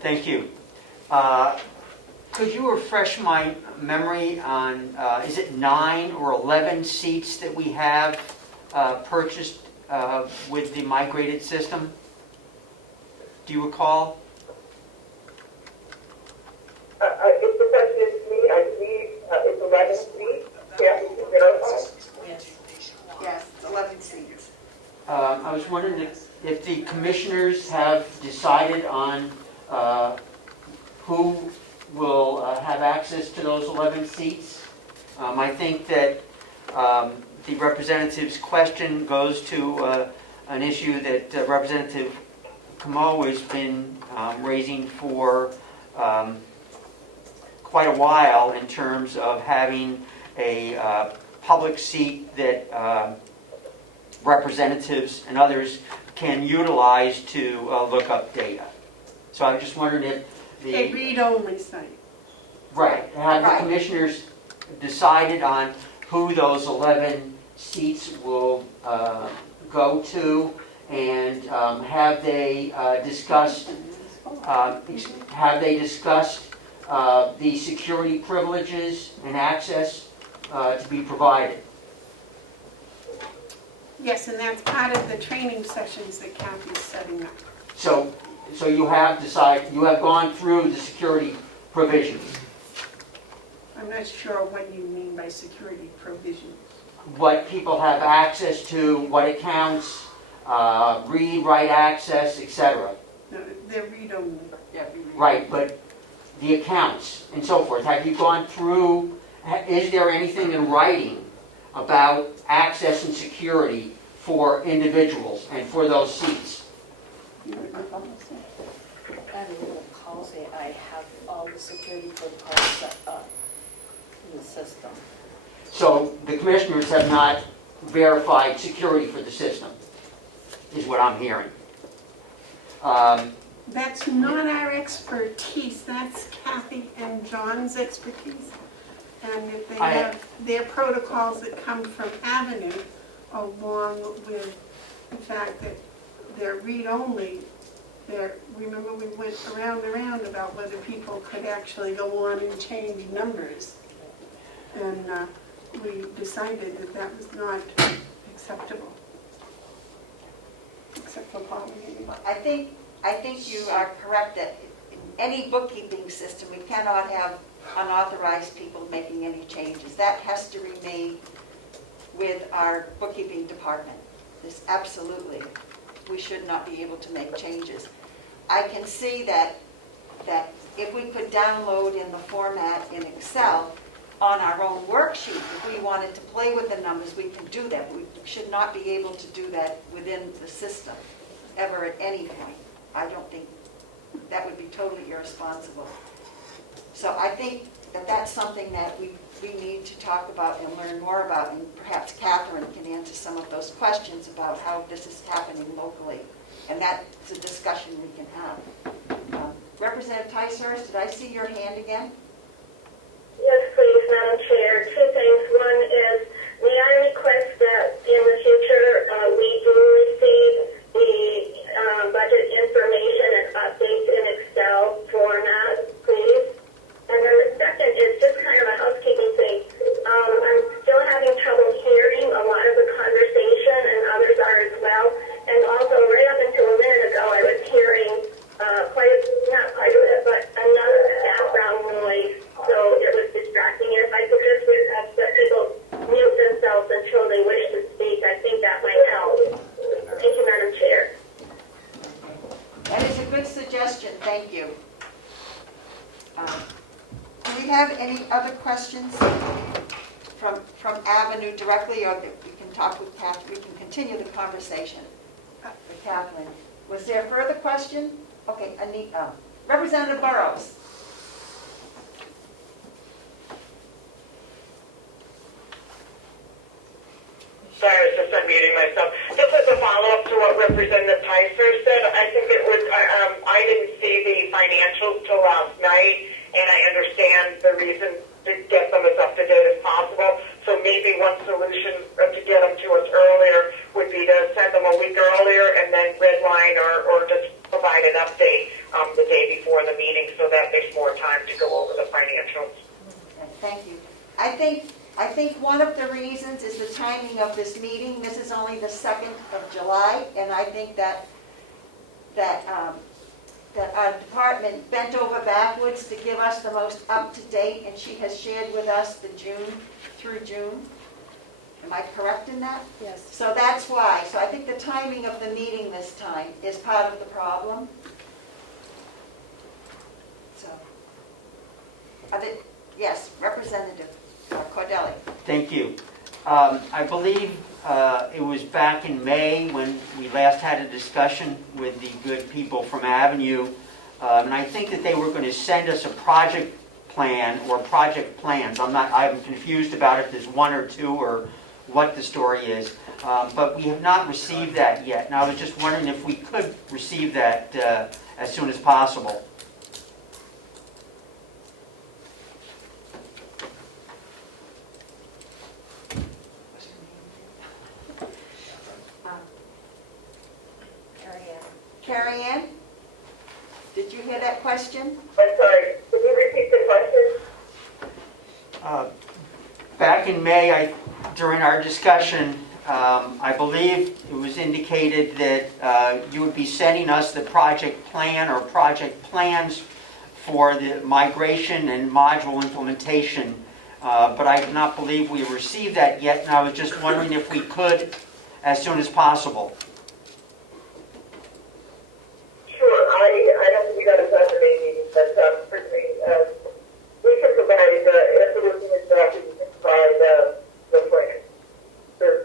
Thank you. Could you refresh my memory on, is it 9 or 11 seats that we have purchased with the migrated system? Do you recall? If the question is to me, I believe it's 11 seats. Kathy, can verify? Yes, it's 11 seats. I was wondering if the commissioners have decided on who will have access to those 11 seats. I think that the representative's question goes to an issue that Representative Comeau has been raising for quite a while in terms of having a public seat that representatives and others can utilize to look up data. So I'm just wondering if A read-only site. Right, have the Right. commissioners decided on who those 11 seats will go to, and have they discussed the security privileges and access to be provided? Yes, and that's part of the training sessions that Kathy's setting up. So you have decided, you have gone through the security provisions. I'm not sure what you mean by security provisions. What people have access to, what accounts, read, write access, etc. No, they're read-only. Right, but the accounts and so forth, have you gone through, is there anything in writing about access and security for individuals and for those seats? And in the policy, I have all the security protocols set up in the system. So the commissioners have not verified security for the system, is what I'm hearing. That's not our expertise, that's Kathy and John's expertise. And if they have their protocols that come from Avenue, along with the fact that they're read-only, remember we went around and around about whether people could actually go on and change numbers. And we decided that that was not acceptable. Except for Polly. I think you are correct that in any bookkeeping system, we cannot have unauthorized people making any changes. That has to remain with our bookkeeping department. This absolutely, we should not be able to make changes. I can see that if we could download in the format in Excel on our own worksheet, if we wanted to play with the numbers, we can do that. We should not be able to do that within the system ever at any point. I don't think that would be totally irresponsible. So I think that that's something that we need to talk about and learn more about, and perhaps Catherine can answer some of those questions about how this is happening locally. And that's a discussion we can have. Representative Ticehurst, did I see your hand again? Yes, please, Madam Chair. Two things. One is, may I request that in the future we do receive the budget information and updates in Excel format, please? And then the second is just kind of a housekeeping thing. I'm still having trouble hearing a lot of the conversation, and others are as well. And also, right up until a minute ago, I was hearing not quite a bit, but another background noise. So it was distracting. If I could just request that people mute themselves until they wish to speak, I think that might help. Thank you, Madam Chair. That is a good suggestion. Thank you. Do we have any other questions from Avenue directly, or we can talk with Catherine? We can continue the conversation with Catherine. Was there a further question? Okay, Anita. Representative Burrows. Sorry, I was just unmuting myself. Just as a follow-up to what Representative Ticer said, I think it was, I didn't see the financials till last night, and I understand the reason to get them as up-to-date as possible. So maybe one solution to get them to us earlier would be to send them a week earlier and then redline or just provide an update the day before the meeting, so that there's more time to go over the financials. Okay, thank you. I think one of the reasons is the timing of this meeting. This is only the 2nd of July, and I think that our department bent over backwards to give us the most up-to-date, and she has shared with us the June through June. Am I correct in that? Yes. So that's why. So I think the timing of the meeting this time is part of the problem. So, yes, Representative Cordelli. Thank you. I believe it was back in May when we last had a discussion with the good people from Avenue, and I think that they were going to send us a project plan or project plans. I'm confused about if there's one or two or what the story is, but we have not received that yet. And I was just wondering if we could receive that as soon as possible. Carrie Ann, did you hear that question? I'm sorry, could you repeat the question? Back in May, during our discussion, I believe it was indicated that you would be sending us the project plan or project plans for the migration and module implementation, but I do not believe we received that yet, and I was just wondering if we could as soon as possible. I don't think we got a Saturday meeting, but certainly we can provide, if it was in this document, we can provide the plan. Sure.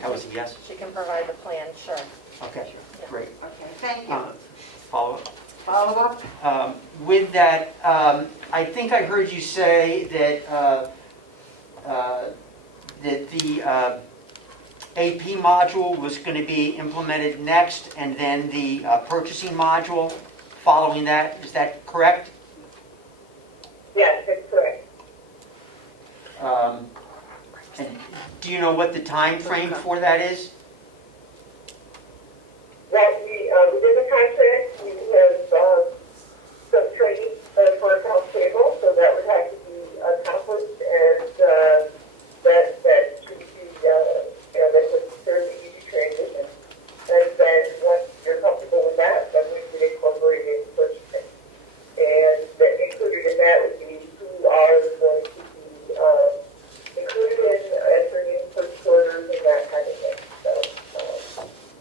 That was a yes? She can provide the plan, sure. Okay, great. Okay, thank you. Follow-up? Follow-up? With that, I think I heard you say that the AP module was going to be implemented next, and then the purchasing module following that. Is that correct? Yes, that's correct. And do you know what the time frame for that is? Well, within the contract, we have some training for accounts payable, so that would have to be accomplished, and that should be, that's a fairly easy transition. And then once you're comfortable with that, then we can incorporate it into purchasing. And that included in that would be who are going to be included in entering in purchase orders and that kind of thing. So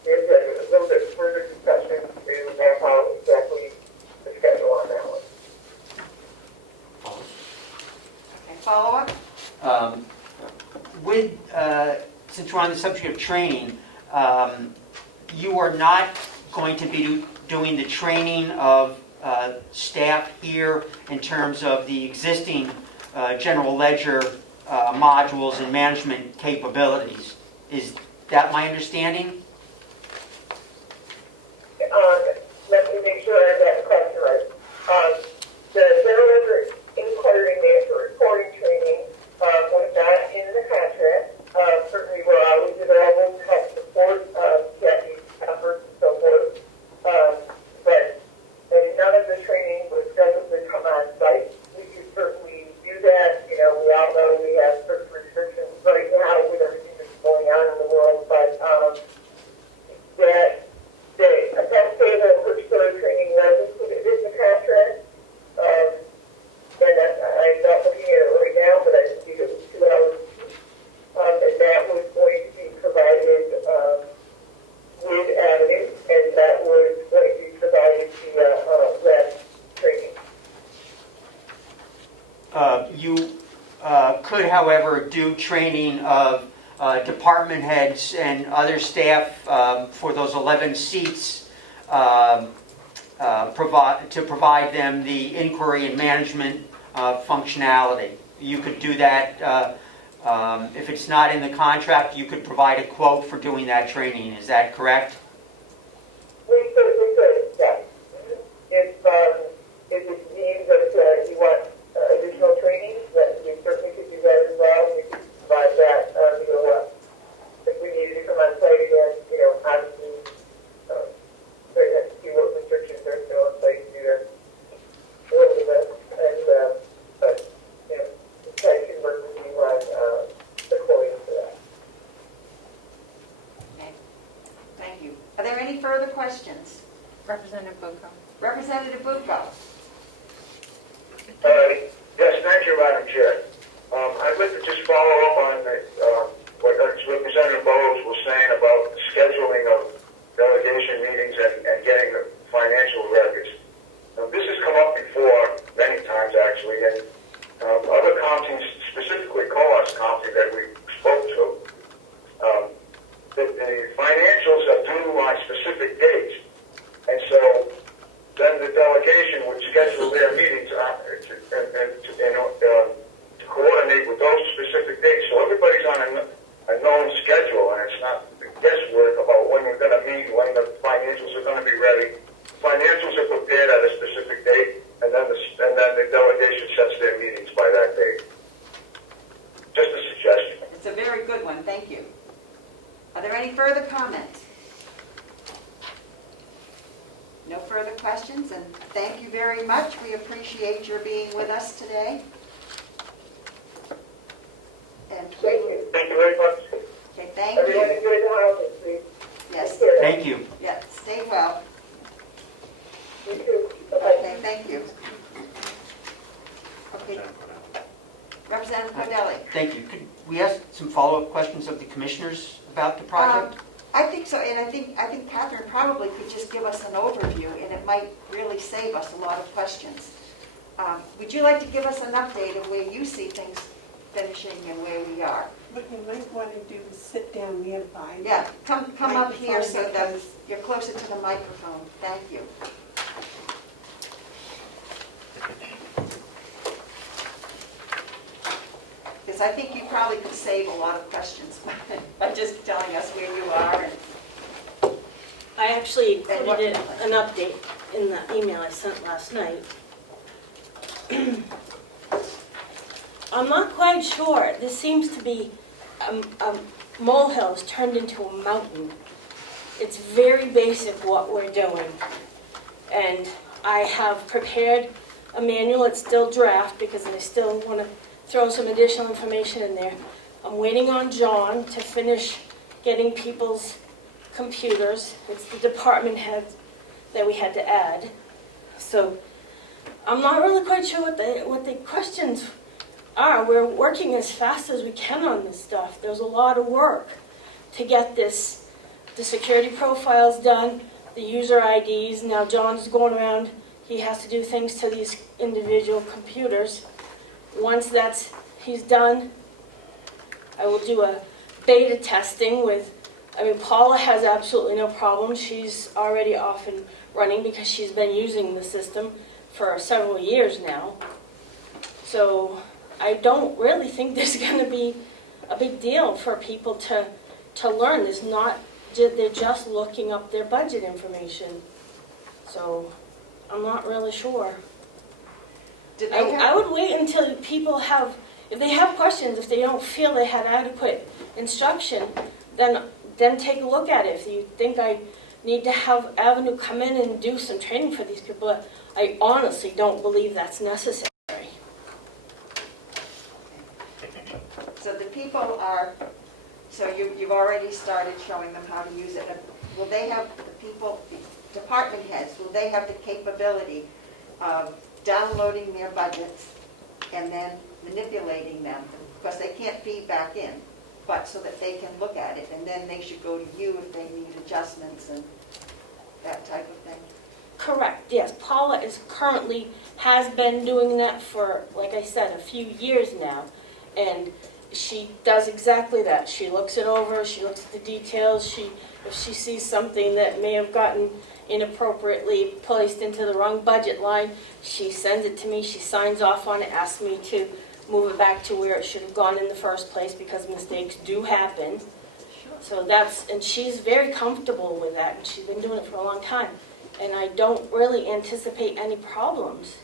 there's a little bit further discussion to map out exactly the schedule on that one. Okay, follow-up? Since we're on the subject of training, you are not going to be doing the training of staff here in terms of the existing general ledger modules and management capabilities. Is that my understanding? Let me make sure I got the question right. The general ledger inquiry management reporting training was not in the contract. Certainly we're always available to help support Kathy's efforts and so forth. But none of the training was scheduled to come on site. We could certainly do that. We all know we have certain restrictions right now with everything that's going on in the world, but that the accounts payable and purchase order training was included in the contract. And I'm not looking at it right now, but I believe it was 2 hours. And that was going to be provided with Avenue, and that was going to be provided via web training. You could, however, do training of department heads and other staff for those 11 seats to provide them the inquiry and management functionality. You could do that. If it's not in the contract, you could provide a quote for doing that training. Is that correct? We could, yes. If it means that you want additional training, that we certainly could do that as well. We could provide that via web. If we needed to come on site again, obviously, questions? Representative Bucco. Representative Bucco. Yes, thank you, Madam Chair. I'd like to just follow up on what Representative Bowles was saying about the scheduling of delegation meetings and getting the financial records. This has come up before many times, actually, and other counties, specifically Coas County that we spoke to, the financials are due on specific dates, and so then the delegation would schedule their meetings to coordinate with those specific dates. So everybody's on a known schedule, and it's not guesswork about when we're going to meet, when the financials are going to be ready. Financials are prepared at a specific date, and then the delegation sets their meetings by that date. Just a suggestion. It's a very good one, thank you. Are there any further comments? No further questions, and thank you very much. We appreciate your being with us today. And Thank you. Thank you very much. okay, thank Everyone you. enjoy the holidays, please. Yes, Thank you. yeah, stay well. You too. Bye-bye. Okay, thank you. Okay. Representative Cordelli. Thank you. Could we ask some follow-up questions of the commissioners about the project? I think so, and I think Catherine probably could just give us an overview, and it might really save us a lot of questions. Would you like to give us an update of where you see things finishing and where we are? What you might want to do is sit down nearby. Yeah, come up here so that Microphone, you're closer to the microphone. Thank you. Because I think you probably could save a lot of questions by just telling us where you are. And I actually And what- included an update in the email I sent last night. I'm not quite sure. This seems to be a molehills turned into a mountain. It's very basic what we're doing. And I have prepared a manual. It's still draft because I still want to throw some additional information in there. I'm waiting on John to finish getting people's computers. It's the department heads that we had to add. So I'm not really quite sure what the questions are. We're working as fast as we can on this stuff. There's a lot of work to get the security profiles done, the user IDs. Now John's going around. He has to do things to these individual computers. Once he's done, I will do a beta testing with, Paula has absolutely no problem. She's already off and running because she's been using the system for several years now. So I don't really think there's going to be a big deal for people to learn. They're just looking up their budget information. So I'm not really sure. Did they have- I would wait until people if they have questions, if they don't feel they had adequate instruction, then take a look at it. If you think I need to have Avenue come in and do some training for these people, I honestly don't believe that's necessary. So the people are, so you've already started showing them how to use it. Will they have, the people, department heads, will they have the capability of downloading their budgets and then manipulating them? Because they can't feed back in, but so that they can look at it, and then they should go to you if they need adjustments and that type of thing. Correct, yes. Paula has been doing that for, like I said, a few years now. And she does exactly that. She looks it over, she looks at the details. If she sees something that may have gotten inappropriately placed into the wrong budget line, she sends it to me, she signs off on it, asks me to move it back to where it should have gone in the first place because mistakes do happen. So and she's very comfortable with that, and she's been doing it for a long time. And I don't really anticipate any problems.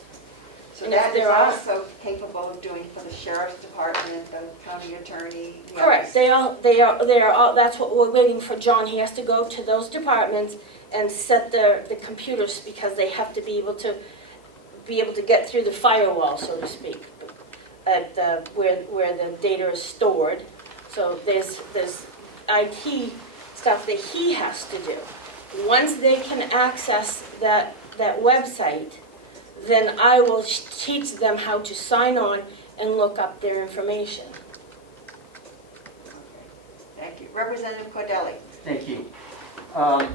So And if that is there are- also capable of doing for the sheriff's department, the county attorney. the Correct, others. they are all, that's what we're waiting for John. He has to go to those departments and set the computers because they have to be able to get through the firewall, so to speak, at where the data is stored. So there's IT stuff that he has to do. Once they can access that website, then I will teach them how to sign on and look up their information. Thank you. Representative Cordelli. Thank you. A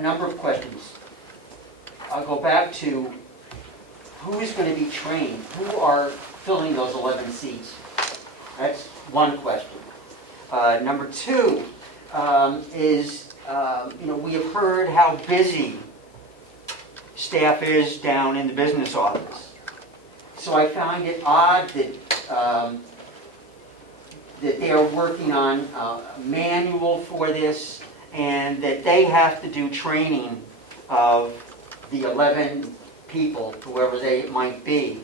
number of questions. I'll go back to who is going to be trained? Who are filling those 11 seats? That's one question. Number two is, we have heard how busy staff is down in the business office. So I find it odd that they are working on a manual for this and that they have to do training of the 11 people, whoever they might be,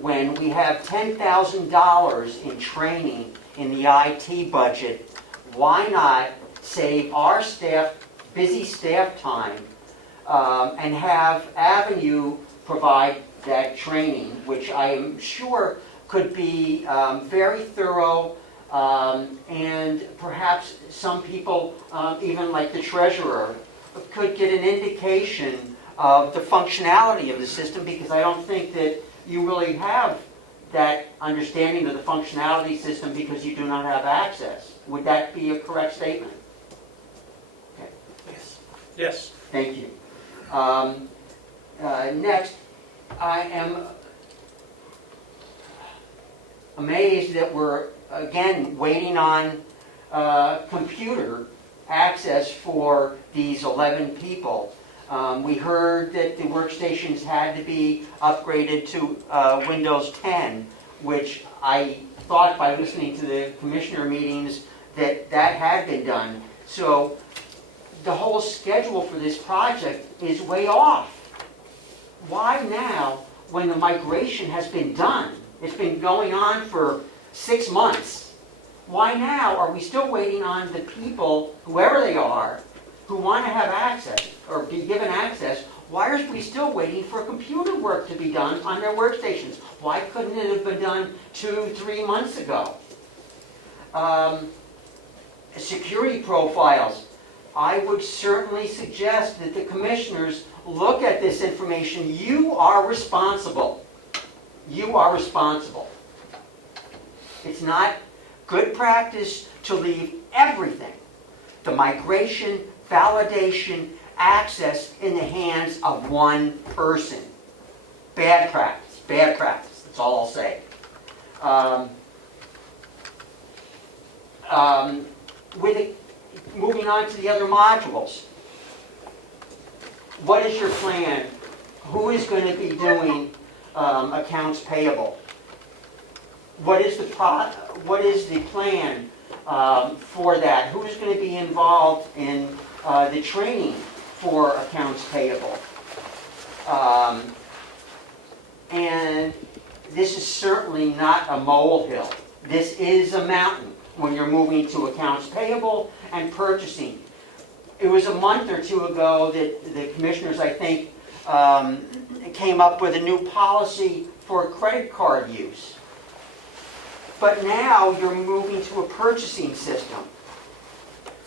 when we have $10,000 in training in the IT budget. Why not save our staff, busy staff time, and have Avenue provide that training, which I am sure could be very thorough, and perhaps some people, even like the treasurer, could get an indication of the functionality of the system, because I don't think that you really have that understanding of the functionality system because you do not have access. Would that be a correct statement? Okay. Yes. Yes. Thank you. Next, I am amazed that we're, again, waiting on computer access for these 11 people. We heard that the workstations had to be upgraded to Windows 10, which I thought by listening to the commissioner meetings that had been done. So the whole schedule for this project is way off. Why now, when the migration has been done? It's been going on for 6 months. Why now are we still waiting on the people, whoever they are, who want to have access or be given access? Why are we still waiting for computer work to be done on their workstations? Why couldn't it have been done 2-3 months ago? Security profiles. I would certainly suggest that the commissioners look at this information. You are responsible. You are responsible. It's not good practice to leave everything, the migration, validation, access, in the hands of one person. Bad practice. Bad practice. That's all I'll say. Moving on to the other modules. What is your plan? Who is going to be doing accounts payable? What is the plan for that? Who is going to be involved in the training for accounts payable? And this is certainly not a molehill. This is a mountain when you're moving to accounts payable and purchasing. It was a month or two ago that the commissioners, I think, came up with a new policy for credit card use. But now you're moving to a purchasing system.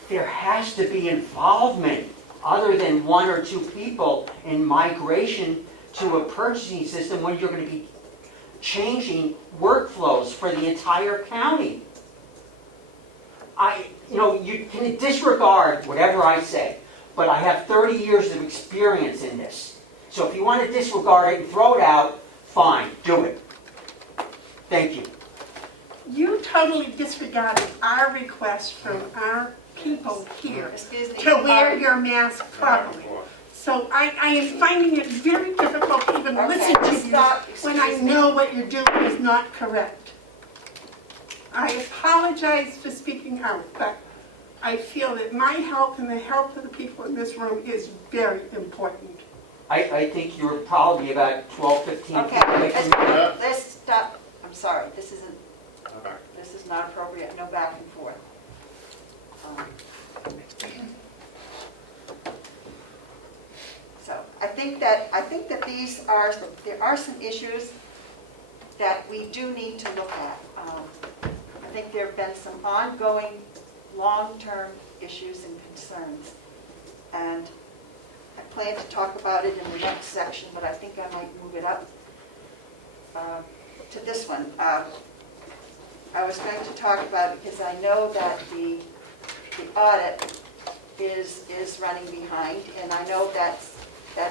There has to be involvement other than 1 or 2 people in migration to a purchasing system when you're going to be changing workflows for the entire county. You can disregard whatever I say, but I have 30 years of experience in this. So if you want to disregard it and throw it out, fine, do it. Thank you. You totally disregarded our request from our people here Excuse me. to wear your mask properly. So I am finding it very difficult to even listen to you when I know what you're doing is not correct. I apologize for speaking out, but I feel that my health and the health of the people in this room is very important. I think you're probably about 12, 15 Okay, feet away from me. let's stop. I'm sorry, this is not appropriate, no back and forth. So I think that there are some issues that we do need to look at. I think there have been some ongoing long-term issues and concerns. and I plan to talk about it in the next section, but I think I might move it up to this one. I was going to talk about it because I know that the audit is running behind, and I know that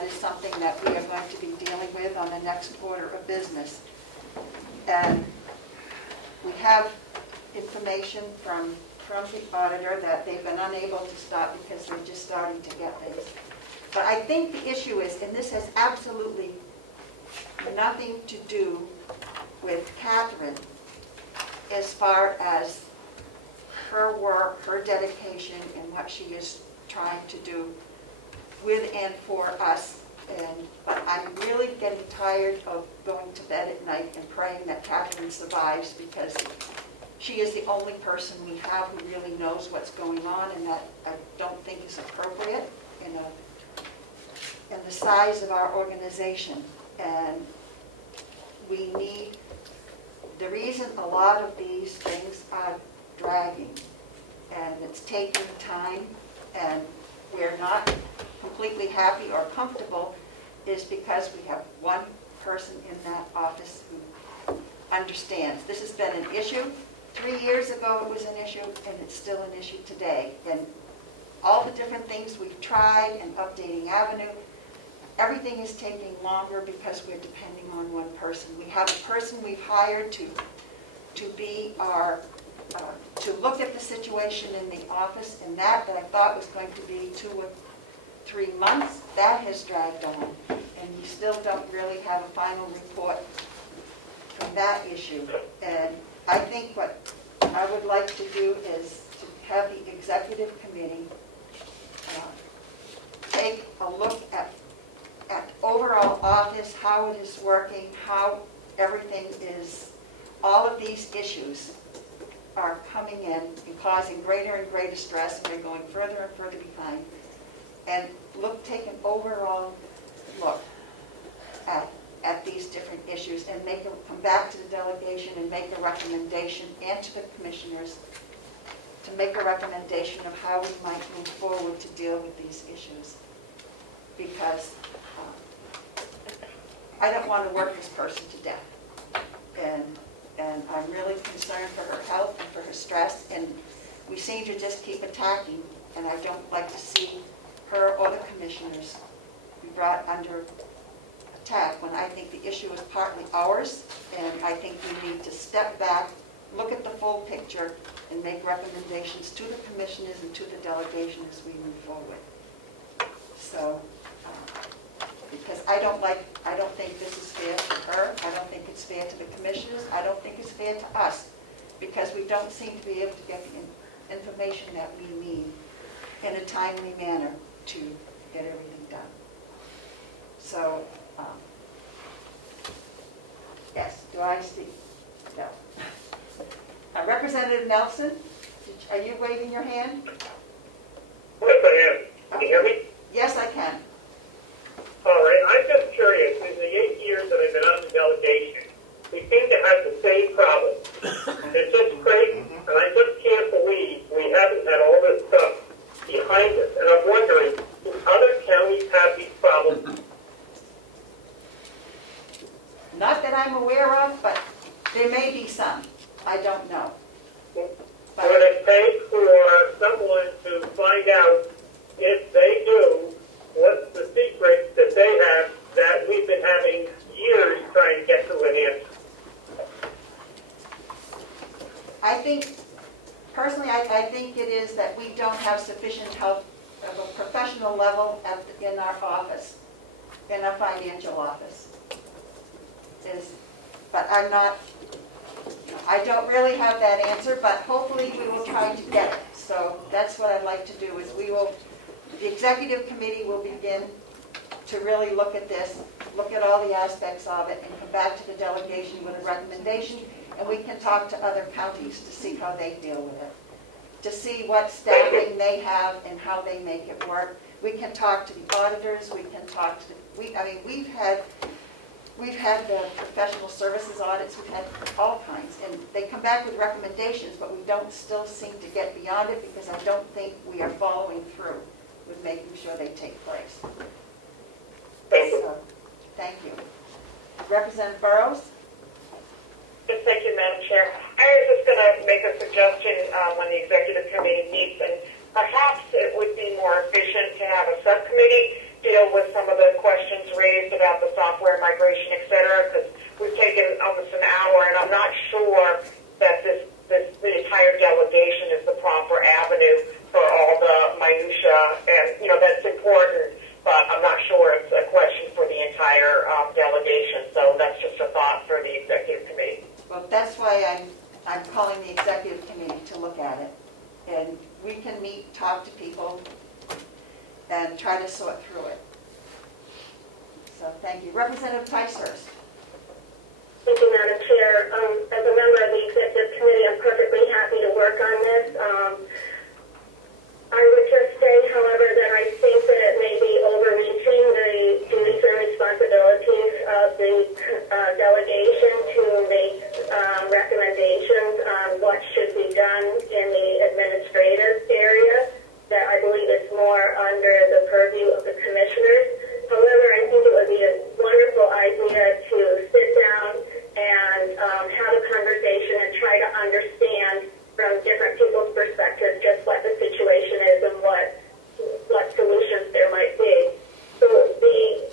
is something that we are going to be dealing with on the next order of business. And we have information from the auditor that they've been unable to stop because they're just starting to get things. But I think the issue is, and this has absolutely nothing to do with Catherine as far as her work, her dedication, and what she is trying to do with and for us. But I'm really getting tired of going to bed at night and praying that Catherine survives, because she is the only person we have who really knows what's going on, and that I don't think is appropriate in the size of our organization. And we need, the reason a lot of these things are dragging and it's taking time and we're not completely happy or comfortable is because we have one person in that office who understands. This has been an issue. 3 years ago it was an issue, and it's still an issue today. And all the different things we've tried, and updating Avenue, everything is taking longer because we're depending on one person. We have a person we've hired to be our, to look at the situation in the office, and that I thought was going to be 2 or 3 months, that has dragged on. And we still don't really have a final report from that issue. And I think what I would like to do is to have the executive committee take a look at overall office, how it is working, how everything is, all of these issues are coming in and causing greater and greater stress, and we're going further and further behind. And take an overall look at these different issues and come back to the delegation and make a recommendation, and to the commissioners to make a recommendation of how we might move forward to deal with these issues. Because I don't want to work this person to death. And I'm really concerned for her health and for her stress, and we seem to just keep attacking, and I don't like to see her or the commissioners be brought under attack when I think the issue is partly ours, and I think we need to step back, look at the full picture, and make recommendations to the commissioners and to the delegation as we move forward. So, because I don't think this is fair to her, I don't think it's fair to the commissioners, I don't think it's fair to us, because we don't seem to be able to get the information that we need in a timely manner to get everything done. So, yes, do I see? No. Representative Nelson, are you waving your hand? Yes, I am. Can you hear me? Yes, I can. All right, I'm just curious, in the 8 years that I've been on the delegation, we seem to have the same problem. It's just crazy, and I just can't believe we haven't had all this stuff behind us. And I'm wondering, do other counties have these problems? Not that I'm aware of, but there may be some. I don't know. Would it take for someone to find out if they do, what's the secret that they have that we've been having years trying to get to an answer? I think, personally, I think it is that we don't have sufficient help of a professional level in our office, in our financial office. But I don't really have that answer, but hopefully we will try to get it. So that's what I'd like to do, is the executive committee will begin to really look at this, look at all the aspects of it, and come back to the delegation with a recommendation, and we can talk to other counties to see how they deal with it, to see what staffing they have and how they make it work. We can talk to the auditors, we can talk to we've had the professional services audits, we've had all kinds, and they come back with recommendations, but we don't still seem to get beyond it, because I don't think we are following through with making sure they take place. Thank you. So, thank you. Representative Burrows? Yes, thank you, Madam Chair. I was just going to make a suggestion when the executive committee meets, and perhaps it would be more efficient to have a subcommittee deal with some of the questions raised about the software migration, et cetera, because we've taken almost an hour, and I'm not sure that the entire delegation is the proper avenue for all the minutia, and, that's important, but I'm not sure it's a question for the entire delegation, so that's just a thought for the executive committee. Well, that's why I'm calling the executive committee to look at it. And we can meet, talk to people, and try to sort through it. So thank you. Representative Ticehurst. Thank you, Madam Chair. As a member of the executive committee, I'm perfectly happy to work on this. I would just say, however, that I think that it may be overreaching the duties and responsibilities of the delegation to make recommendations on what should be done in the administrative area. That I believe is more under the purview of the commissioners. However, I think it would be a wonderful idea to sit down and have a conversation and try to understand from different people's perspectives just what the situation is and what solutions there might be. So the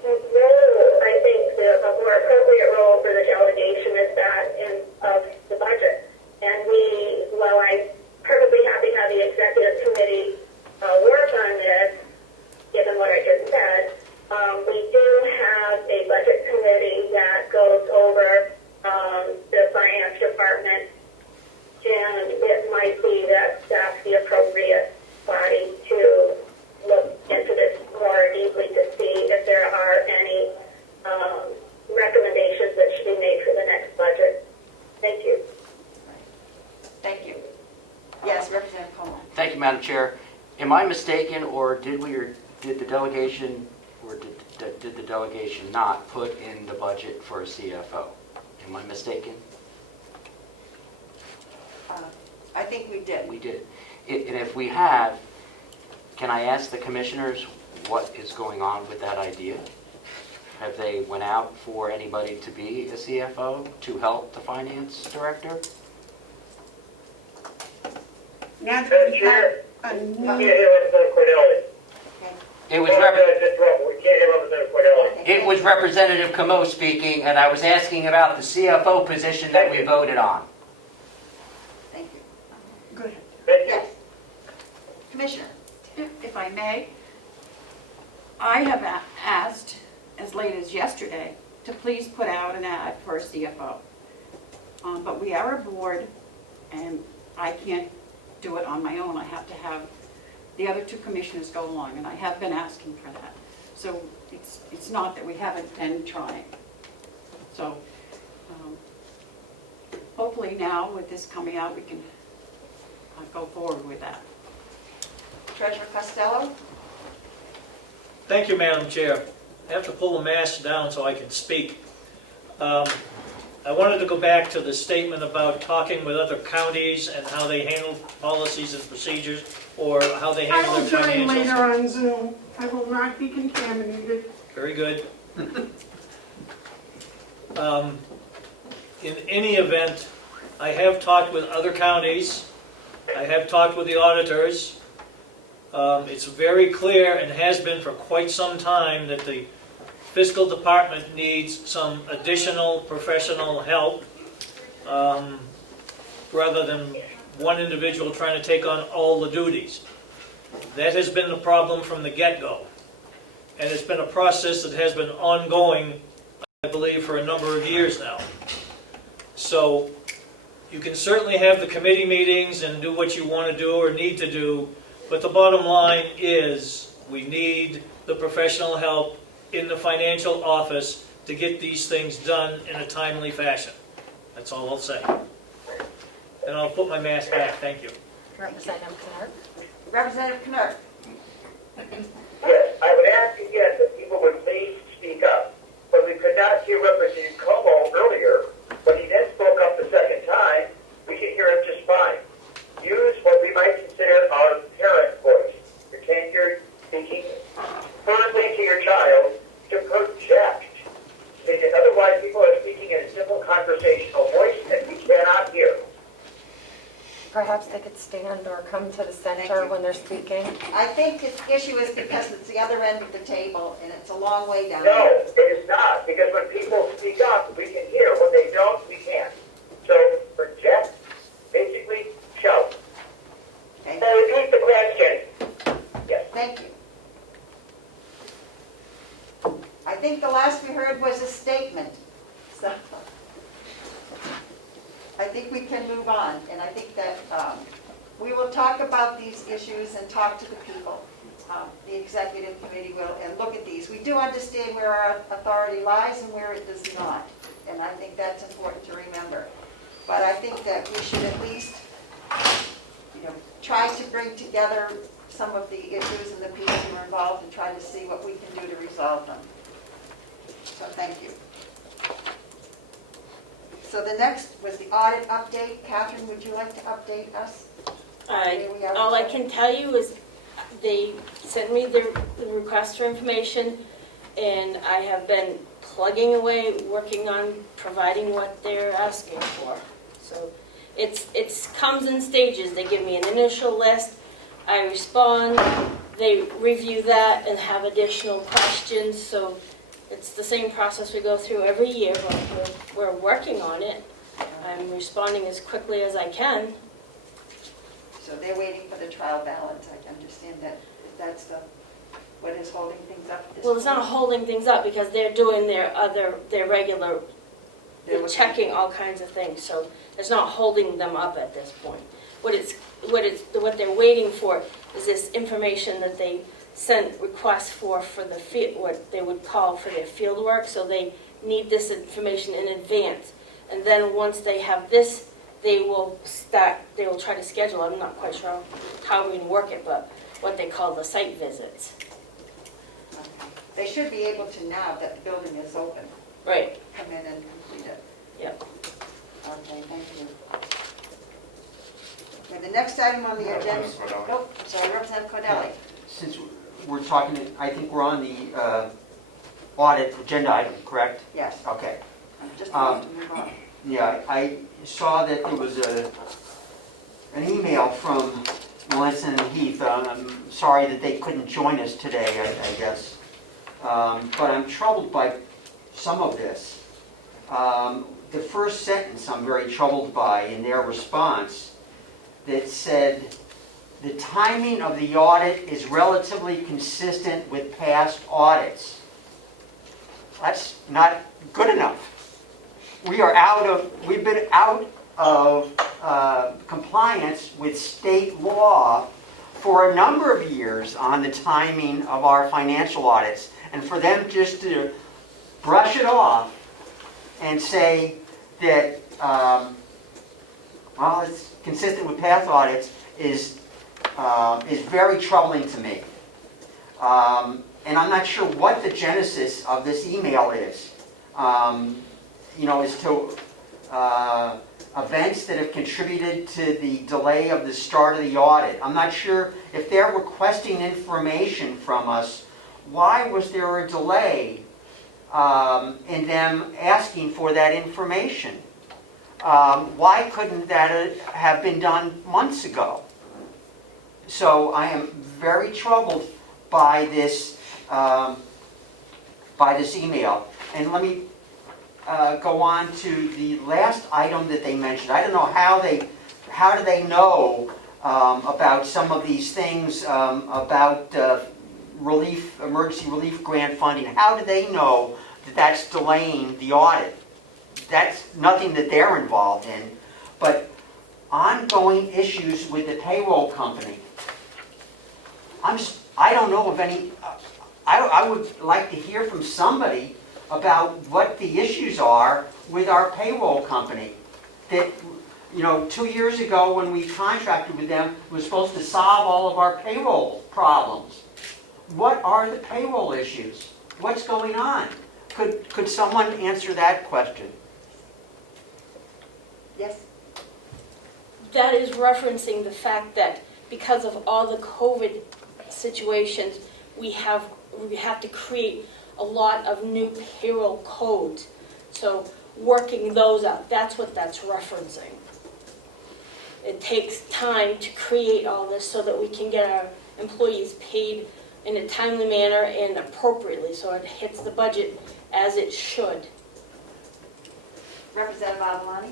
role, I think, a more appropriate role for the delegation is that of the budget. And while I'm perfectly happy to have the executive committee work on this, given what I just said, we do have a budget committee that goes over the finance department, and it might be that that's the appropriate body to look into this more deeply to see if there are any recommendations that should be made for the next budget. Thank you. Thank you. Yes, Representative Comeau. Thank you, Madam Chair. Am I mistaken, or did the delegation not put in the budget for a CFO? Am I mistaken? I think we did. We did. And if we have, can I ask the commissioners what is going on with that idea? Have they went out for anybody to be a CFO to help the finance director? Now that Madam we have Chair, a we can't new, hear Representative Cordelli. It was, We can't hear Representative Cordelli. it was Representative Comeau speaking, and I was asking about the CFO position that we voted on. Thank you. go ahead. Thank you. Yes. Commissioner. If I may, I have asked, as late as yesterday, to please put out an ad for a CFO. But we are a board, and I can't do it on my own. I have to have the other two commissioners go along, and I have been asking for that. So it's not that we haven't been trying. So hopefully now, with this coming out, we can go forward with that. Treasurer Costello. Thank you, Madam Chair. I have to pull the mask down so I can speak. I wanted to go back to the statement about talking with other counties and how they handle policies and procedures, or how they I handle will their join later financials. on Zoom. I will not be contaminated. Very good. In any event, I have talked with other counties. I have talked with the auditors. It's very clear, and has been for quite some time, that the fiscal department needs some additional professional help, rather than one individual trying to take on all the duties. That has been the problem from the get-go. And it's been a process that has been ongoing, I believe, for a number of years now. So you can certainly have the committee meetings and do what you want to do or need to do, but the bottom line is we need the professional help in the financial office to get these things done in a timely fashion. That's all I'll say. And I'll put my mask back. Thank you. Representative Clark? Representative Knurk. Yes, I would ask again that people would please speak up. But we could not hear Representative Comeau earlier. When he then spoke up the second time, we could hear him just fine. Use what we might consider our parent voice. The conversational voice and we cannot hear. Perhaps they could stand or come to the center when they're speaking. I think the issue is because it's the other end of the table and it's a long way down No, there. it is not, because when people speak up, we can hear. When they don't, we can't. So project, basically shout. Okay, So repeat the question. Yes. thank you. I think the last we heard was a statement, so I think we can move on, and I think that we will talk about these issues and talk to the people. The executive committee will, and look at these. We do understand where our authority lies and where it does not, and I think that's important to remember. But I think that we should at least, try to bring together some of the issues and the people who are involved and try to see what we can do to resolve them. So thank you. So the next was the audit update. Catherine, would you like to update us? All I can tell you is they sent me the request for information, and I have been plugging away, working on providing what they're asking for. So it's comes in stages. They give me an initial list, I respond, they review that and have additional questions. So it's the same process we go through every year, but we're working on it. I'm responding as quickly as I can. So they're waiting for the trial balance. I understand that that's what is holding things up at this Well, it's not point. holding things up because they're doing their regular, They're they're checking all kinds of things. So it's not holding them up at this point. What they're waiting for is this information that they sent requests for the field, what they would call for their field work. So they need this information in advance. And then once they have this, they will try to schedule, I'm not quite sure how we can work it, but what they call the site visits. Okay. They should be able to, now that the building is open, Right, come in and complete it. yep. Okay, thank you. Okay, the next item on the agenda. Oh, I'm sorry, Representative Cordelli. Since we're talking, I think we're on the audit agenda item, correct? Yes, Okay. I'm just going to move on. Yeah, I saw that there was an email from Melissa and Heath. I'm sorry that they couldn't join us today, I guess. But I'm troubled by some of this. The first sentence I'm very troubled by in their response that said, the timing of the audit is relatively consistent with past audits. That's not good enough. We've been out of compliance with state law for a number of years on the timing of our financial audits. And for them just to brush it off and say that, well, it's consistent with past audits is very troubling to me. And I'm not sure what the genesis of this email is. As to events that have contributed to the delay of the start of the audit. I'm not sure if they're requesting information from us. Why was there a delay in them asking for that information? Why couldn't that have been done months ago? So I am very troubled by this email. And let me go on to the last item that they mentioned. I don't know how do they know about some of these things about emergency relief grant funding. How do they know that that's delaying the audit? That's nothing that they're involved in. But ongoing issues with the payroll company. I don't know of any. I would like to hear from somebody about what the issues are with our payroll company. That, 2 years ago when we contracted with them, we were supposed to solve all of our payroll problems. What are the payroll issues? What's going on? Could someone answer that question? Yes? That is referencing the fact that because of all the COVID situations, we have to create a lot of new payroll codes. So working those out. That's what that's referencing. It takes time to create all this so that we can get our employees paid in a timely manner and appropriately, so it hits the budget as it should. Representative Avalani?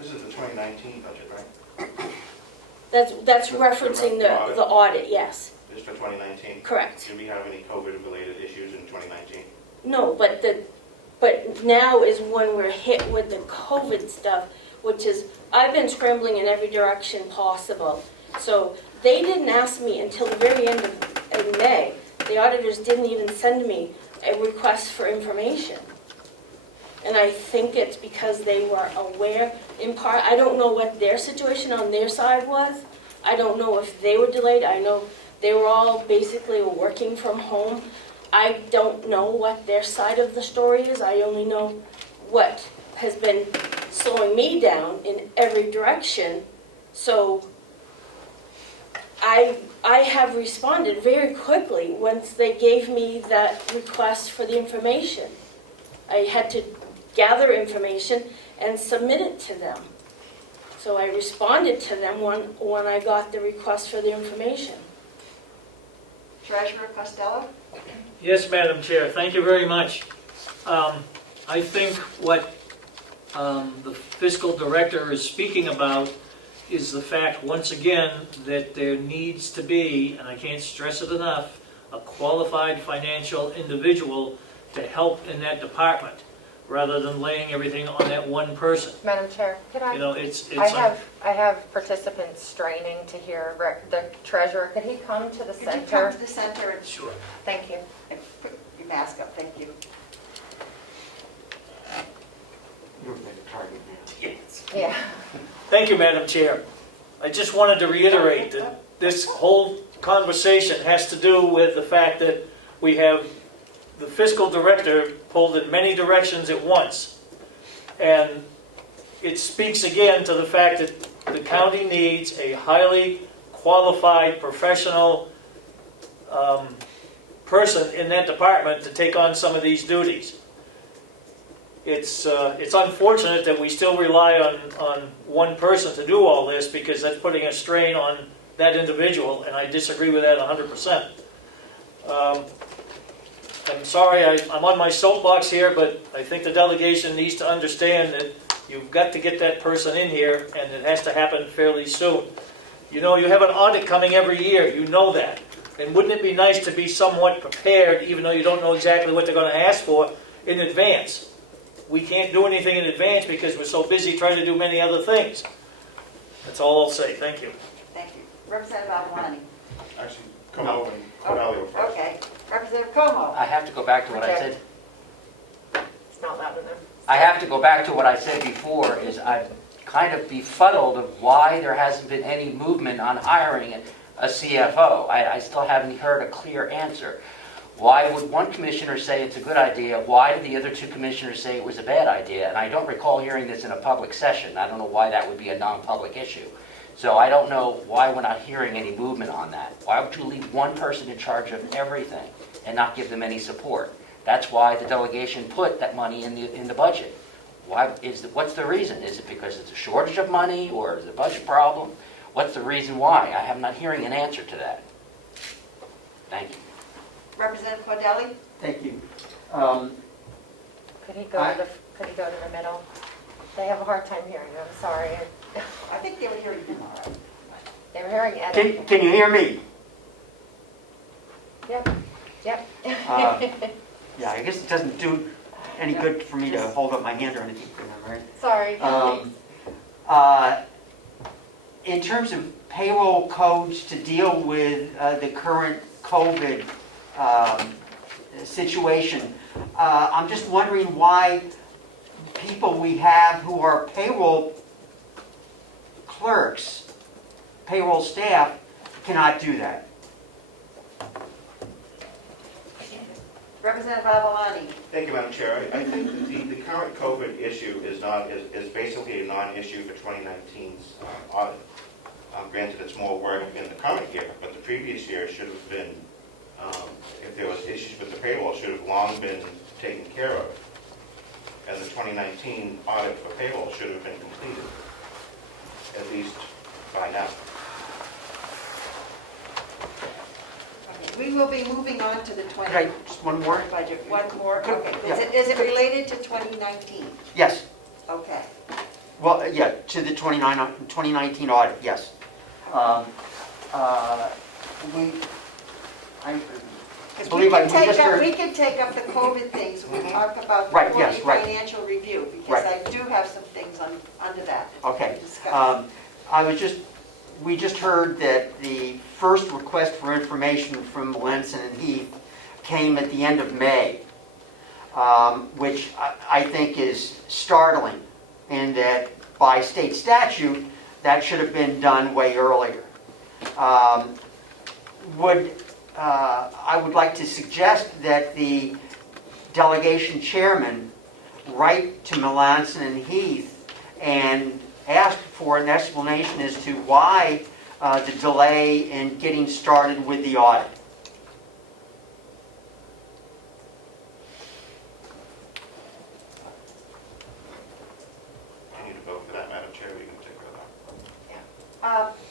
This is the 2019 budget, right? That's referencing the audit, yes, This for 2019? correct. Did we have any COVID-related issues in 2019? No, but now is when we're hit with the COVID stuff, which is, I've been scrambling in every direction possible. So they didn't ask me until the very end of May. The auditors didn't even send me a request for information. And I think it's because they were aware, in part, I don't know what their situation on their side was. I don't know if they were delayed. I know they were all basically working from home. I don't know what their side of the story is. I only know what has been slowing me down in every direction. So I have responded very quickly once they gave me that request for the information. I had to gather information and submit it to them. So I responded to them when I got the request for the information. Treasurer Costello? Yes, Madam Chair, thank you very much. I think what the fiscal director is speaking about is the fact, once again, that there needs to be, and I can't stress it enough, a qualified financial individual to help in that department, rather than laying everything on that one person. Madam Chair, could I? You know, it's. I have participants straining to hear the treasurer. Could he come to the Could you come center? to the center and Sure. Thank you. put your mask up? Thank you. You're the target now. Yes. Yeah. Thank you, Madam Chair. I just wanted to reiterate that this whole conversation has to do with the fact that we have the fiscal director pulled in many directions at once. And it speaks again to the fact that the county needs a highly qualified professional person in that department to take on some of these duties. It's unfortunate that we still rely on one person to do all this, because that's putting a strain on that individual, and I disagree with that 100%. I'm sorry, I'm on my soapbox here, but I think the delegation needs to understand that you've got to get that person in here, and it has to happen fairly soon. You know, you have an audit coming every year, you know that. And wouldn't it be nice to be somewhat prepared, even though you don't know exactly what they're going to ask for, in advance? We can't do anything in advance because we're so busy trying to do many other things. That's all I'll say. Thank you. Thank you. Representative Avalani? Actually, Comeau and Cornelio first. Okay. Representative Comeau? I have to go back to what I Okay. said. It's not loud enough. I have to go back to what I said before, is I'm kind of befuddled of why there hasn't been any movement on hiring a CFO. I still haven't heard a clear answer. Why would one commissioner say it's a good idea? Why did the other two commissioners say it was a bad idea? And I don't recall hearing this in a public session. I don't know why that would be a non-public issue. So I don't know why we're not hearing any movement on that. Why would you leave one person in charge of everything and not give them any support? That's why the delegation put that money in the budget. What's the reason? Is it because it's a shortage of money, or is it a budget problem? What's the reason why? I am not hearing an answer to that. Thank you. Representative Cordelli? Thank you. Could he go to the middle? They have a hard time hearing you. I'm sorry. I think they were hearing him all right. They were hearing Ed. Can you hear me? Yep. Yep. Yeah, I guess it doesn't do any good for me to hold up my hand or anything for them, Sorry. right? In terms of payroll codes to deal with the current COVID situation, I'm just wondering why people we have who are payroll clerks, payroll staff, cannot do that. Representative Avalani? Thank you, Madam Chair. I think that the current COVID issue is basically a non-issue for 2019's audit. Granted, it's more work in the current year, but the previous year should have been, if there was issues with the payroll, should have long been taken care of. and the 2019 audit for payroll should have been completed, at least by now. We will be moving on to the Could I, 20 just one more? budget. One more, Could- okay. yeah. Is it related to 2019? Yes, Okay. well, yeah, to the 2019 audit, yes. We, I 'Cause believe we I, can we take just up, heard. we can take up the COVID things, we talk about the Right, yes, quarterly right. financial review, because Right. I do have some things under that Okay. to discuss. We just heard that the first request for information from Melanson and Heath came at the end of May, which I think is startling, and that by state statute, that should have been done way earlier. I would like to suggest that the delegation chairman write to Melanson and Heath and ask for an explanation as to why the delay in getting started with the audit. Do you need to vote for that, Madam Chair, or you can take care of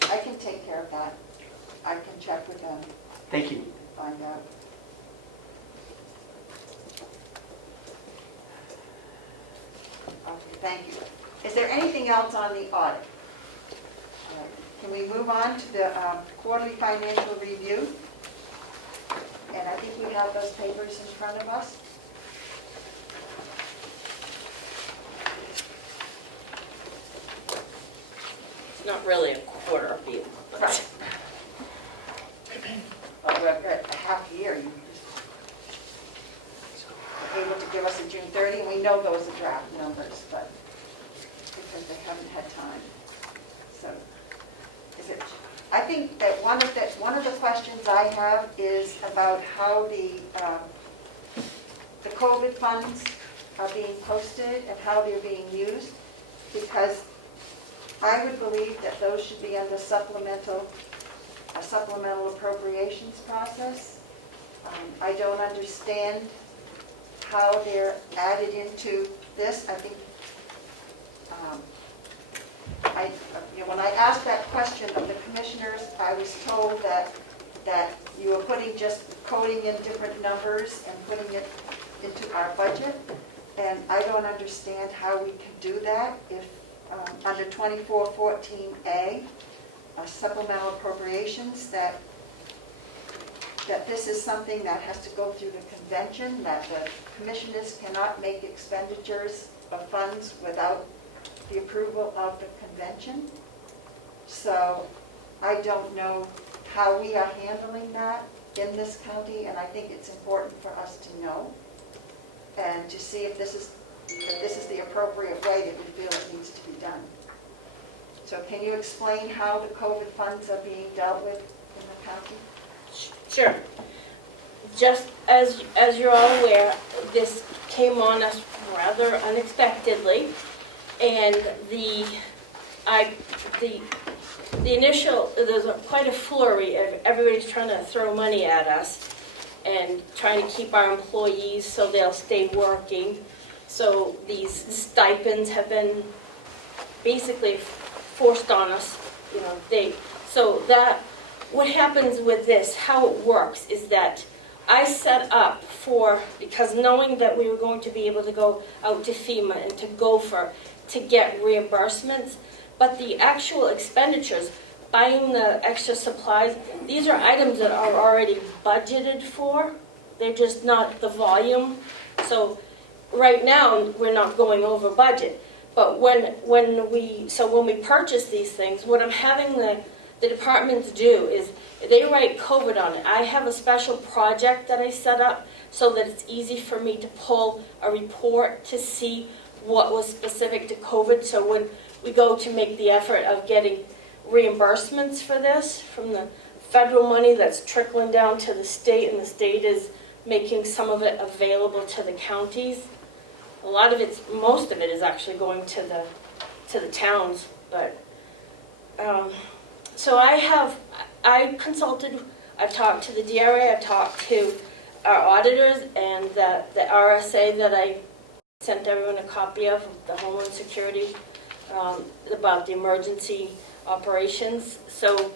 that? I can take care of that. I can check with them, Thank you. find out. Okay, thank you. Is there anything else on the audit? All right, can we move on to the quarterly financial review? And I think we have those papers in front of us. It's not really a quarter view. but- Right. Well, we're at a half year, you just able to give us a June 30, and we know those are draft numbers, but because they haven't had time. So, is it, I think that one of the questions I have is about how the COVID funds are being posted and how they're being used, because I would believe that those should be under a supplemental appropriations process. I don't understand how they're added into this. I think, when I asked that question of the commissioners, I was told that you were coding in different numbers and putting it into our budget. And I don't understand how we can do that if, under 2414A, supplemental appropriations, that this is something that has to go through the convention, that the commissioners cannot make expenditures of funds without the approval of the convention. So I don't know how we are handling that in this county, and I think it's important for us to know and to see if this is the appropriate way that we feel it needs to be done. So can you explain how the COVID funds are being dealt with in the county? Sure. Just as you're all aware, this came on us rather unexpectedly, and the initial, there's quite a flurry of everybody's trying to throw money at us and trying to keep our employees so they'll stay working. So these stipends have been basically forced on us, so that, what happens with this, how it works is that I set up because knowing that we were going to be able to go out to FEMA and to Gopher to get reimbursements, but the actual expenditures, buying the extra supplies, these are items that are already budgeted for. They're just not the volume. So right now, we're not going over budget. But when we purchase these things, what I'm having the departments do is they write COVID on it. I have a special project that I set up so that it's easy for me to pull a report to see what was specific to COVID. So when we go to make the effort of getting reimbursements for this from the federal money that's trickling down to the state, and the state is making some of it available to the counties. Most of it is actually going to the towns, but so I consulted, I've talked to the DRA, I've talked to our auditors, and the RSA that I sent everyone a copy of the Homeland Security, about the emergency operations. So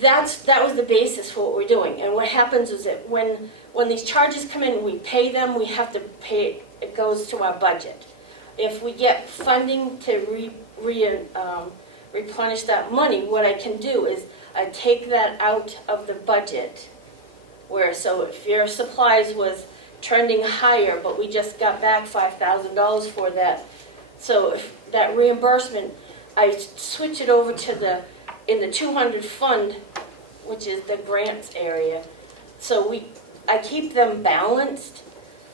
that was the basis for what we're doing. And what happens is that when these charges come in, we pay them, we have to pay, it goes to our budget. If we get funding to replenish that money, what I can do is I take that out of the budget, so if your supplies was trending higher, but we just got back $5,000 for that, so if that reimbursement, I switch it over to in the 200 fund, which is the grants area. So I keep them balanced,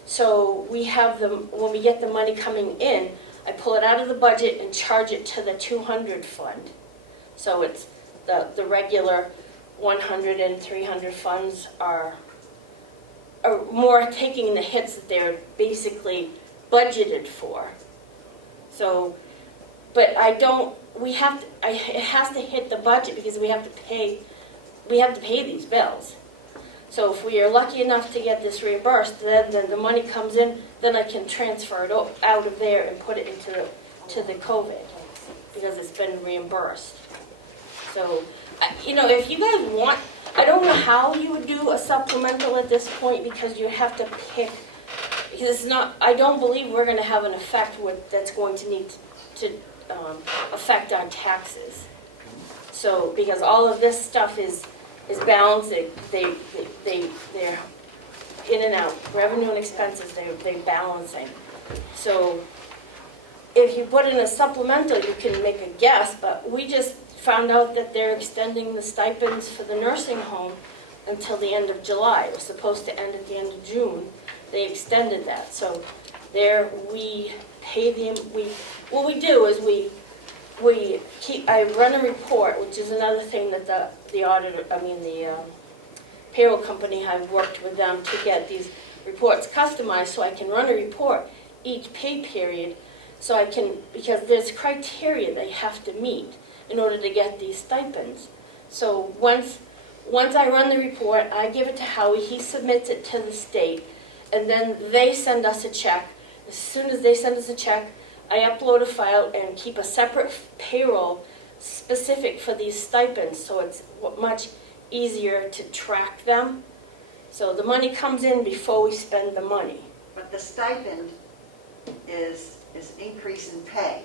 so we have them, when we get the money coming in, I pull it out of the budget and charge it to the 200 fund. So it's the regular 100 and 300 funds are more taking the hits that they're basically budgeted for. So, but it has to hit the budget because we have to pay these bills. So if we are lucky enough to get this reimbursed, then the money comes in, then I can transfer it out of there and put it to the COVID because it's been reimbursed. So, if you guys want, I don't know how you would do a supplemental at this point because you have to pick, because it's not, I don't believe we're going to have an effect that's going to need to affect our taxes. So, because all of this stuff is balancing, they're in and out, revenue and expenses, they're balancing. So, if you put in a supplemental, you can make a guess, but we just found out that they're extending the stipends for the nursing home until the end of July. It was supposed to end at the end of June. They extended that. So we pay them, what we do is I run a report, which is another thing that the auditor, the payroll company, I've worked with them to get these reports customized so I can run a report each pay period so I can, because there's criteria they have to meet in order to get these stipends. So once I run the report, I give it to Howie, he submits it to the state, and then they send us a check. As soon as they send us a check, I upload a file and keep a separate payroll specific for these stipends, so it's much easier to track them. So the money comes in before we spend the money. But the stipend is increase in pay.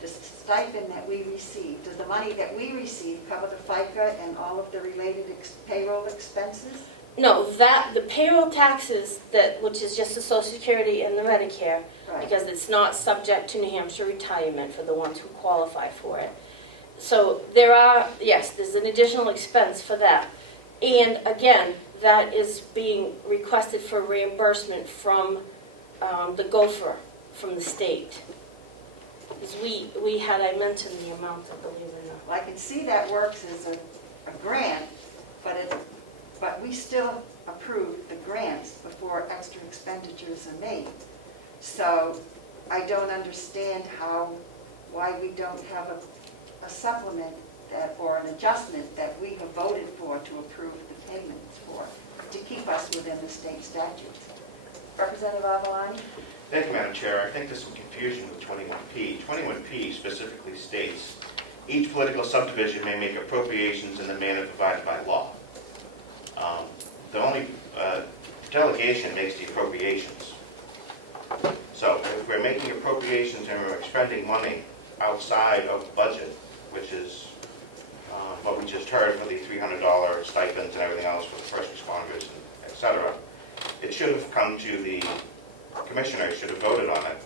The stipend that we receive, does the money that we receive cover the FICA and all of the related payroll expenses? No, the payroll taxes, which is just the Social Security and the Medicare, Right. because it's not subject to New Hampshire retirement for the ones who qualify for it. So there's an additional expense for that. And again, that is being requested for reimbursement from the gopher, from the state. Because I mentioned the amount, I believe, in the... Well, I can see that works as a grant, but we still approve the grants before extra expenditures are made. So I don't understand why we don't have a supplement or an adjustment that we have voted for to approve the payments for, to keep us within the state statutes. Representative Avalani? Thank you, Madam Chair. I think there's some confusion with 21P. 21P specifically states, each political subdivision may make appropriations in the manner provided by law. The only delegation makes the appropriations. So if we're making appropriations and we're expending money outside of budget, which is what we just heard for the $300 stipends and everything else for the first responders, et cetera, it should have come to the commissioners, should have voted on it,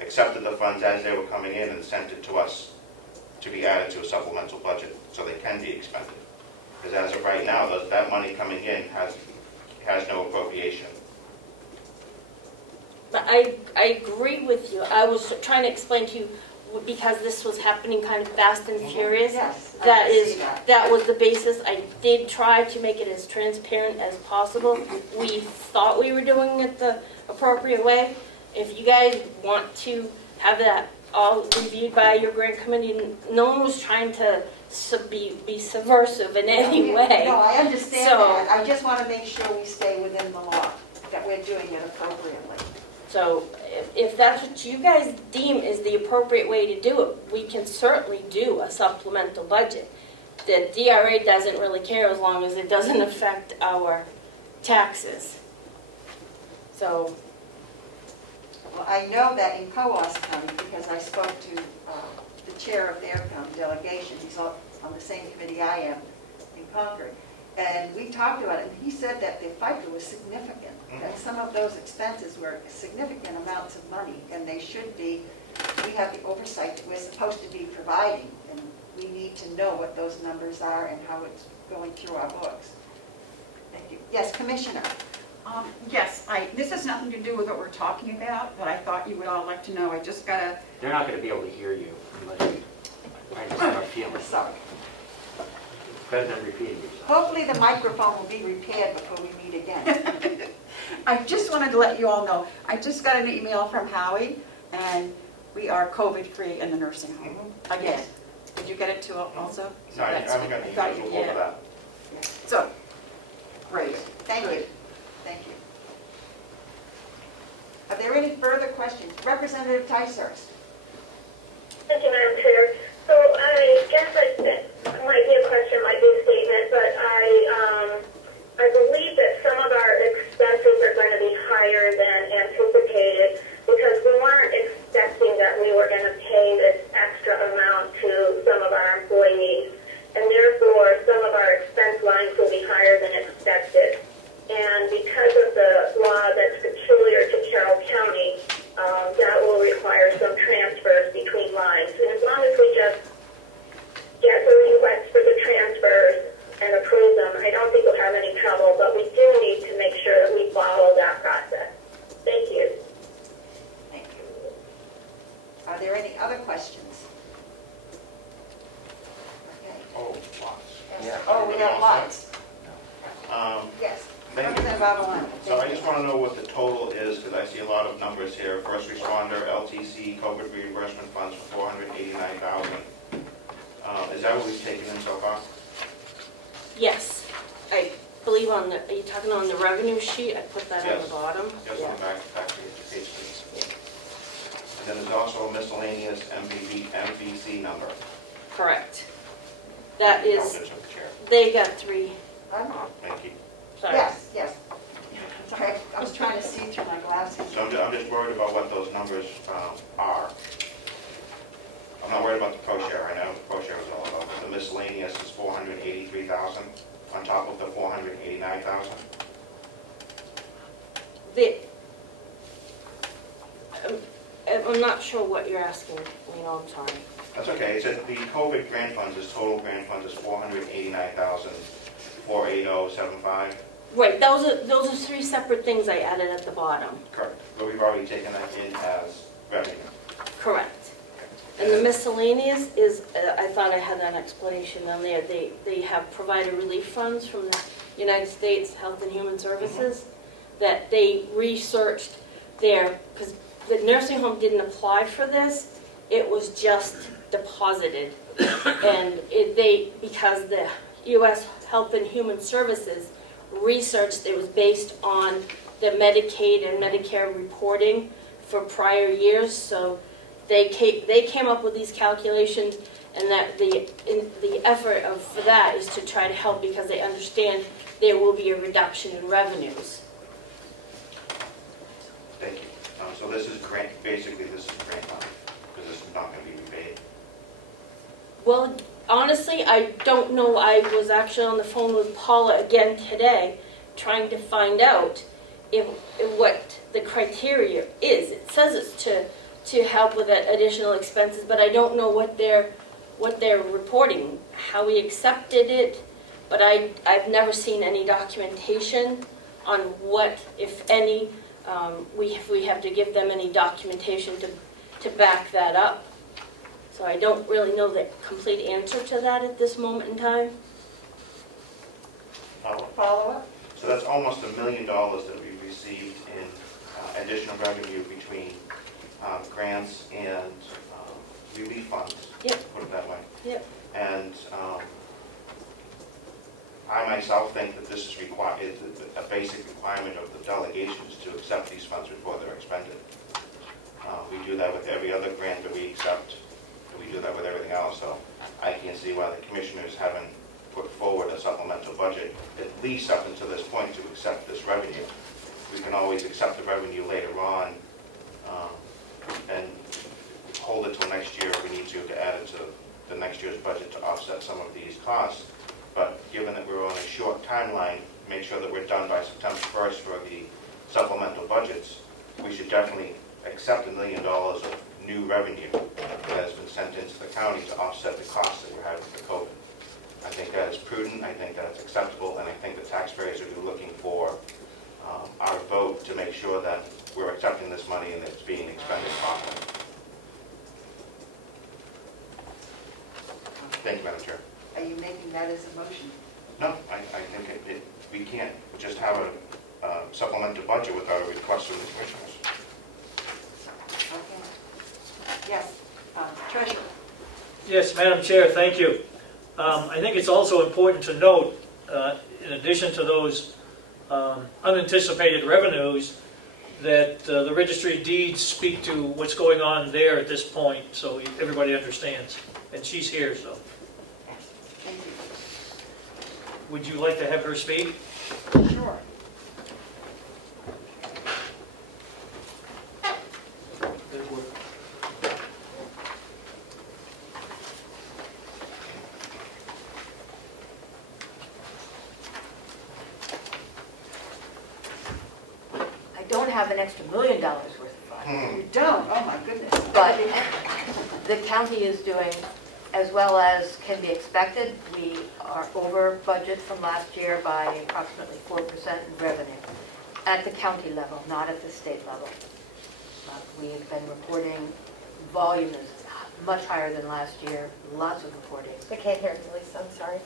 accepted the funds as they were coming in and sent it to us to be added to a supplemental budget so they can be expended. Because as of right now, that money coming in has no appropriation. But I agree with you. I was trying to explain to you, because this was happening kind of fast and furious. Yes, That was the basis. I did try to make it as transparent as possible. We thought we were doing it the appropriate way. If you guys want to have that all reviewed by your grant committee, no one was trying to be subversive in any way. No, I understand So- that. I just want to make sure we stay within the law, that we're doing it appropriately. So if that's what you guys deem is the appropriate way to do it, we can certainly do a supplemental budget. The DRA doesn't really care as long as it doesn't affect our taxes. So, Well, I know that in Coas County, because I spoke to the chair of their delegation, he's on the same committee I am in Concord, and we talked about it, and he said that the FICA was significant, that some of those expenses were significant amounts of money, and they should be, we have the oversight that we're supposed to be providing, and we need to know what those numbers are and how it's going through our books. Thank you. Yes, Commissioner. Yes, this has nothing to do with what we're talking about, but I thought you would all like to know. I just got a, They're not going to be able to hear you unless you, I just start feeling. Sorry. Better than repeating yourself. Hopefully the microphone will be repaired before we meet again. I just wanted to let you all know, I just got an email from Howie, and we are COVID-free in the nursing home. Again. Did you get it too also? No, I haven't got the I thought emails you over did. that. So, great. Thank you. Thank you. Are there any further questions? Representative Ticehurst. Thank you, Madam Chair. So I guess it might be a question, might be a statement, but I believe that some of our expenses are going to be higher than anticipated because we weren't expecting that we were going to pay this extra amount to some of our employees, and therefore some of our expense lines will be higher than expected. And because of the law that's peculiar to Carroll County, that will require some transfers between lines. And as long as we just get the requests for the transfers and approve them, I don't think we'll have any trouble, but we do need to make sure that we follow that process. Thank you. Thank you. Are there any other questions? Okay. Oh, lots. Yes. Oh, we have lots. Yes. Maybe- Representative Avalon. So I just want to know what the total is, because I see a lot of numbers here. First responder, LTC, COVID reimbursement funds for $489,000. Is that what we've taken in so far? yes, I believe on the, are you talking on the revenue sheet? I put that on Yes. the bottom. Just Yeah. on back to the page, please. And then there's also a miscellaneous MVC number. Correct. That is, Relative to the chair. they got three, Thank you. sorry. Yes, yes. Sorry, I was trying to see through my glasses. So I'm just worried about what those numbers are. I'm not worried about the pro-share. I know what the pro-share is all about. The miscellaneous is $483,000 on top of the $489,000. I'm not sure what you're asking, you know, I'm sorry. That's okay. It says the COVID grant funds, total grant funds is $489,480.75. Right, those are three separate things I added at the bottom. Correct. But we've already taken that in as revenue. Correct. And the miscellaneous is, I thought I had an explanation on there. They have provided relief funds from the United States Health and Human Services that they researched there, because the nursing home didn't apply for this, it was just deposited. And because the U.S. Health and Human Services researched, it was based on the Medicaid and Medicare reporting for prior years, so they came up with these calculations, and that the effort for that is to try to help because they understand there will be a reduction in revenues. Thank you. So this is grant, basically this is grant money, because this is not going to be repaid. Well, honestly, I don't know. I was actually on the phone with Paula again today, trying to find out if what the criteria is. It says it's to help with additional expenses, but I don't know what they're reporting, how we accepted it, but I've never seen any documentation on what, if any, if we have to give them any documentation to back that up. So I don't really know the complete answer to that at this moment in time. Follow-up? So that's almost $1 million that we've received in additional revenue between grants and relief funds. Yep. Put it that way. Yep. And I myself think that this is required, a basic requirement of the delegations to accept these funds before they're expended. We do that with every other grant that we accept, and we do that with everything else, so I can't see why the commissioners haven't put forward a supplemental budget, at least up until this point, to accept this revenue. We can always accept the revenue later on, and hold it till next year if we need to add it to the next year's budget to offset some of these costs. But given that we're on a short timeline, make sure that we're done by September 1st for the supplemental budgets, we should definitely accept $1 million of new revenue that has been sent into the county to offset the costs that we're having for COVID. I think that is prudent, I think that's acceptable, and I think the taxpayers are looking for our vote to make sure that we're accepting this money and it's being expended properly. Thank you, Madam Chair. Are you making that as a motion? No, I think we can't just have a supplemental budget without a request from the commissioners. Okay. Yes, Treasurer. Yes, Madam Chair, thank you. I think it's also important to note, in addition to those unanticipated revenues, that the registry of deeds speak to what's going on there at this point, so everybody understands. And she's here, so. Thank you. Would you like to have her speak? Sure. I don't have an extra $1 million worth of funds, You don't? Oh, my goodness. but the county is doing as well as can be expected. We are over budget from last year by approximately 4% in revenue at the county level, not at the state level. We have been reporting volume is much higher than last year, lots of reportings. I can't hear you, Lisa, I'm sorry.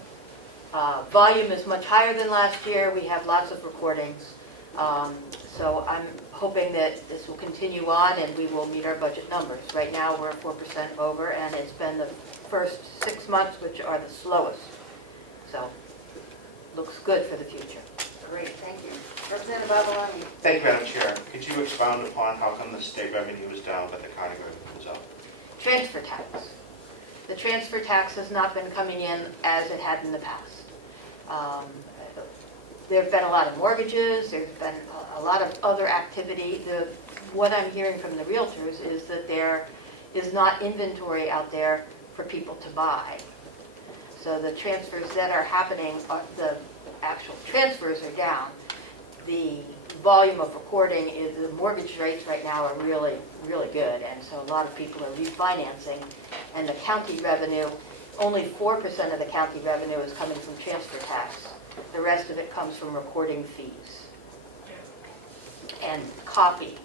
Volume is much higher than last year. We have lots of recordings. So I'm hoping that this will continue on and we will meet our budget numbers. Right now, we're 4% over, and it's been the first 6 months, which are the slowest. So, looks good for the future. Great, thank you. Representative Babalani. Thank you, Madam Chair. Could you expound upon how come the state revenue is down but the county revenue is up? Transfer tax. The transfer tax has not been coming in as it had in the past. There have been a lot of mortgages, there's been a lot of other activity. What I'm hearing from the realtors is that there is not inventory out there for people to buy. So the transfers that are happening, the actual transfers are down. The volume of recording is, the mortgage rates right now are really, really good, and so a lot of people are refinancing. And the county revenue, only 4% of the county revenue is coming from transfer tax. The rest of it comes from recording fees and copies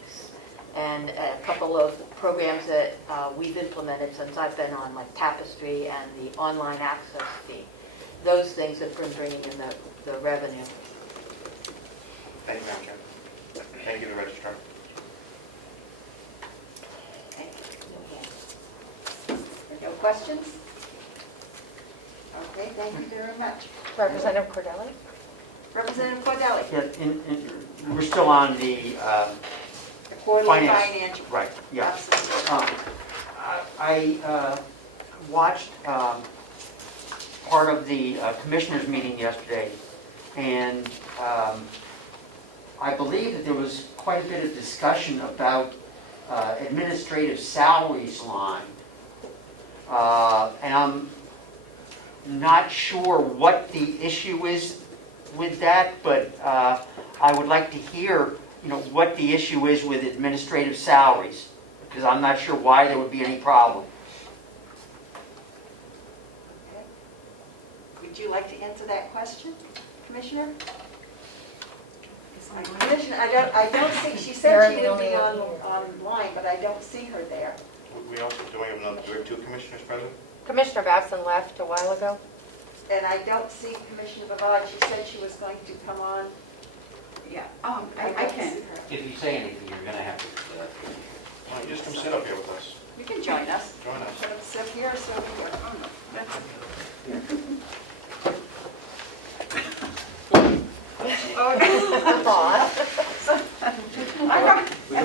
and a couple of programs that we've implemented since I've been on, like Tapestry and the online access fee. Those things have been bringing in the revenue. Thank you, Madam Chair. Thank you, the registrar. No questions? Okay, thank you very much. Representative Cordelli? Representative Cordelli. Yeah, we're still on the The quarterly finance. financial. Right, yeah. Absolutely. I watched part of the commissioners meeting yesterday, and I believe that there was quite a bit of discussion about administrative salaries line. And I'm not sure what the issue is with that, but I would like to hear, what the issue is with administrative salaries, because I'm not sure why there would be any problem. Okay. Would you like to answer that question, Commissioner? Commissioner, I don't see, she said she would be online, but I don't see her there. We also, do we have two commissioners present? Commissioner Babson left a while ago. And I don't see Commissioner Bavard. She said she was going to come on. Yeah, I I can. see her. If you say anything, you're going to have to, Why don't you just come sit up here with us? You can join us. Join us. Should have sit here, so here. That's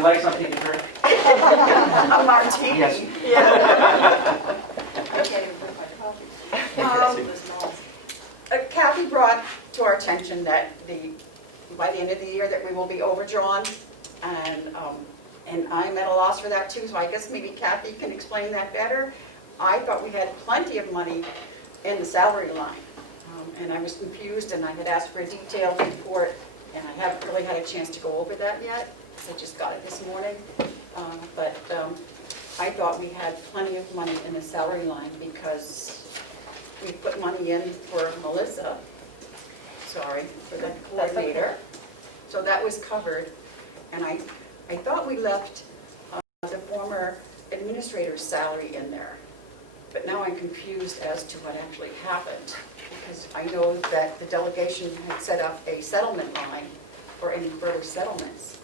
like something to drink? A martini. Yes. Yeah. I can't even drink my coffee. Kathy brought to our attention that by the end of the year that we will be overdrawn, and I'm at a loss for that too, so I guess maybe Kathy can explain that better. I thought we had plenty of money in the salary line, and I was confused, and I had asked for a detailed report, and I haven't really had a chance to go over that yet, because I just got it this morning. But I thought we had plenty of money in the salary line because we put money in for Melissa, for the coordinator. So that was covered, and I thought we left the former administrator's salary in there. But now I'm confused as to what actually happened, because I know that the delegation had set up a settlement line for any further settlements.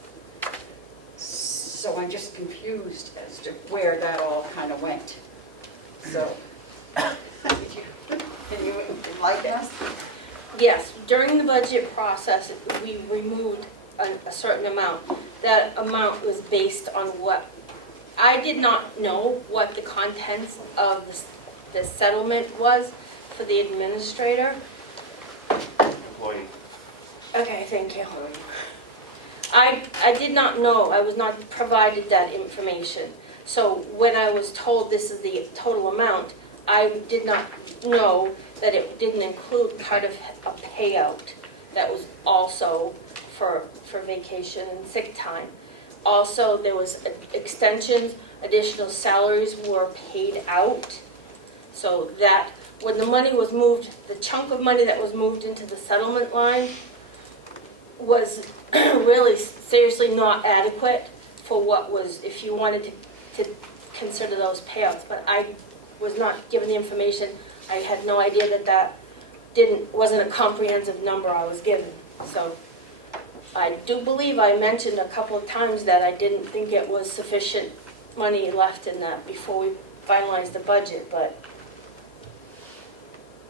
So I'm just confused as to where that all kind of went. So, can you enlighten us? Yes, during the budget process, we removed a certain amount. That amount was based on what, I did not know what the contents of the settlement was for the administrator. Employee. Okay, thank you. I did not know, I was not provided that information. So when I was told this is the total amount, I did not know that it didn't include part of a payout that was also for vacation and sick time. Also, there was extensions, additional salaries were paid out. So that when the money was moved, the chunk of money that was moved into the settlement line was really seriously not adequate for what was, if you wanted to consider those payouts. But I was not given the information. I had no idea that wasn't a comprehensive number I was given. So I do believe I mentioned a couple of times that I didn't think it was sufficient money left in that before we finalized the budget, but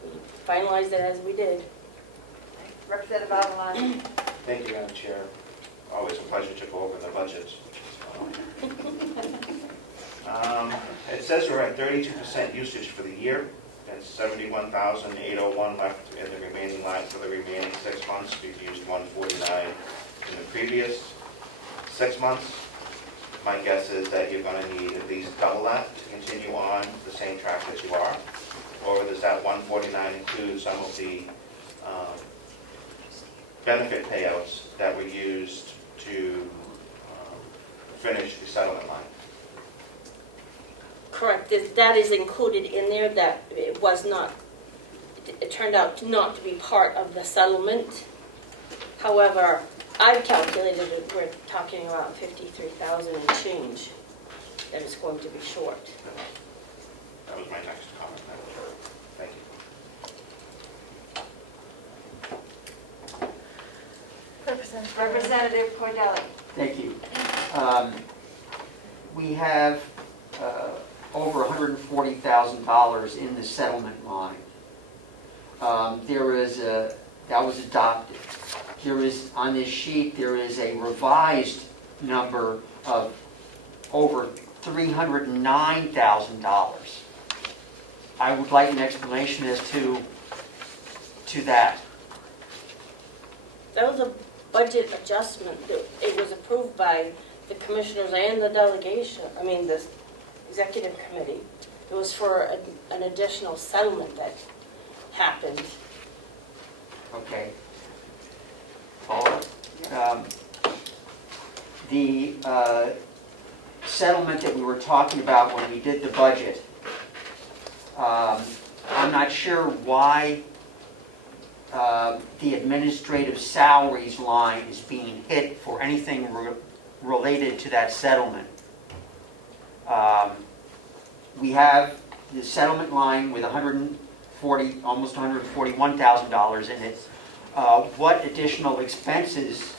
we finalized it as we did. Representative Avalon. Thank you, Madam Chair. Always a pleasure to go over the budgets. It says we're at 32% usage for the year. That's 71,801 left in the remaining line for the remaining 6 months. We've used 149 in the previous 6 months. My guess is that you're going to need at least double that to continue on the same track that you are. Or does that 149 include some of the benefit payouts that were used to finish the settlement line? Correct. That is included in there, that it was not, it turned out not to be part of the settlement. However, I've calculated it, we're talking about 53,000 and change that is going to be short. That was my next comment, Madam Chair. Thank you. Representative Cordelli. Thank you. We have over $140,000 in the settlement line. That was adopted. There is, on this sheet, there is a revised number of over $309,000. I would like an explanation as to that. That was a budget adjustment. It was approved by the commissioners and the delegation, the executive committee. It was for an additional settlement that happened. Okay. Paula? The settlement that we were talking about when we did the budget, I'm not sure why the administrative salaries line is being hit for anything related to that settlement. We have the settlement line with almost $141,000 in it. What additional expenses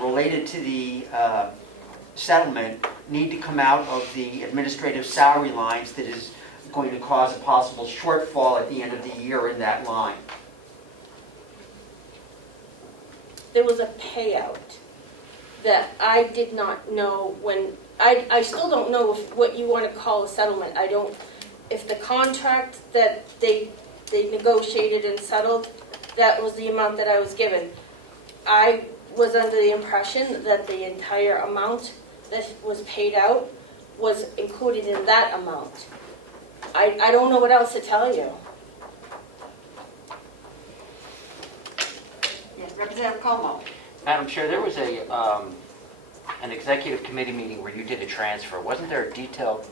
related to the settlement need to come out of the administrative salary lines that is going to cause a possible shortfall at the end of the year in that line? There was a payout that I did not know when, I still don't know what you want to call a settlement. I don't, if the contract that they negotiated and settled, that was the amount that I was given. I was under the impression that the entire amount that was paid out was included in that amount. I don't know what else to tell you. Yes, Representative Comeau. Madam Chair, there was an executive committee meeting where you did a transfer. Wasn't there a detailed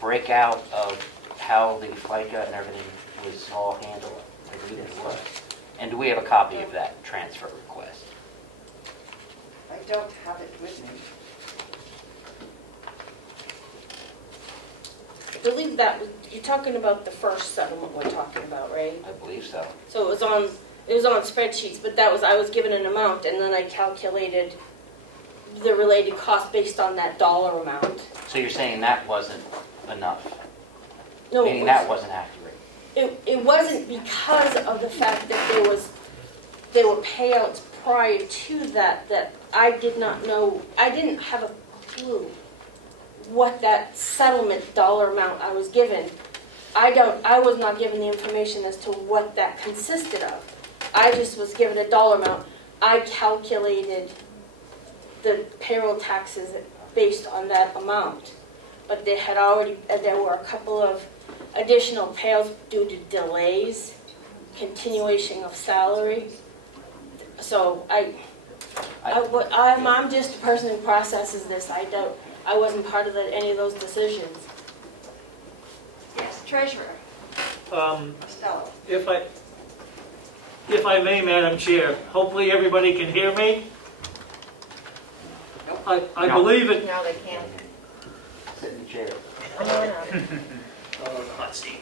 breakout of how the FICA and everything was all handled? I believe it was. And do we have a copy of that transfer request? I don't have it with me. I believe that was, you're talking about the first settlement we're talking about, right? I believe so. So it was on spreadsheets, but that was, I was given an amount and then I calculated the related cost based on that dollar amount. So you're saying that wasn't enough? No, Meaning that wasn't accurate? It wasn't because of the fact that there were payouts prior to that I did not know, I didn't have a clue what that settlement dollar amount I was given. I was not given the information as to what that consisted of. I just was given a dollar amount. I calculated the payroll taxes based on that amount. But there were a couple of additional payouts due to delays, continuation of salary. So I'm just a person who processes this. I wasn't part of any of those decisions. Yes, Treasurer. Costello. If I may, Madam Chair, hopefully everybody can hear me. I believe it. No, they can't. Sit in the chair. Oh, no. Oh, the hot seat.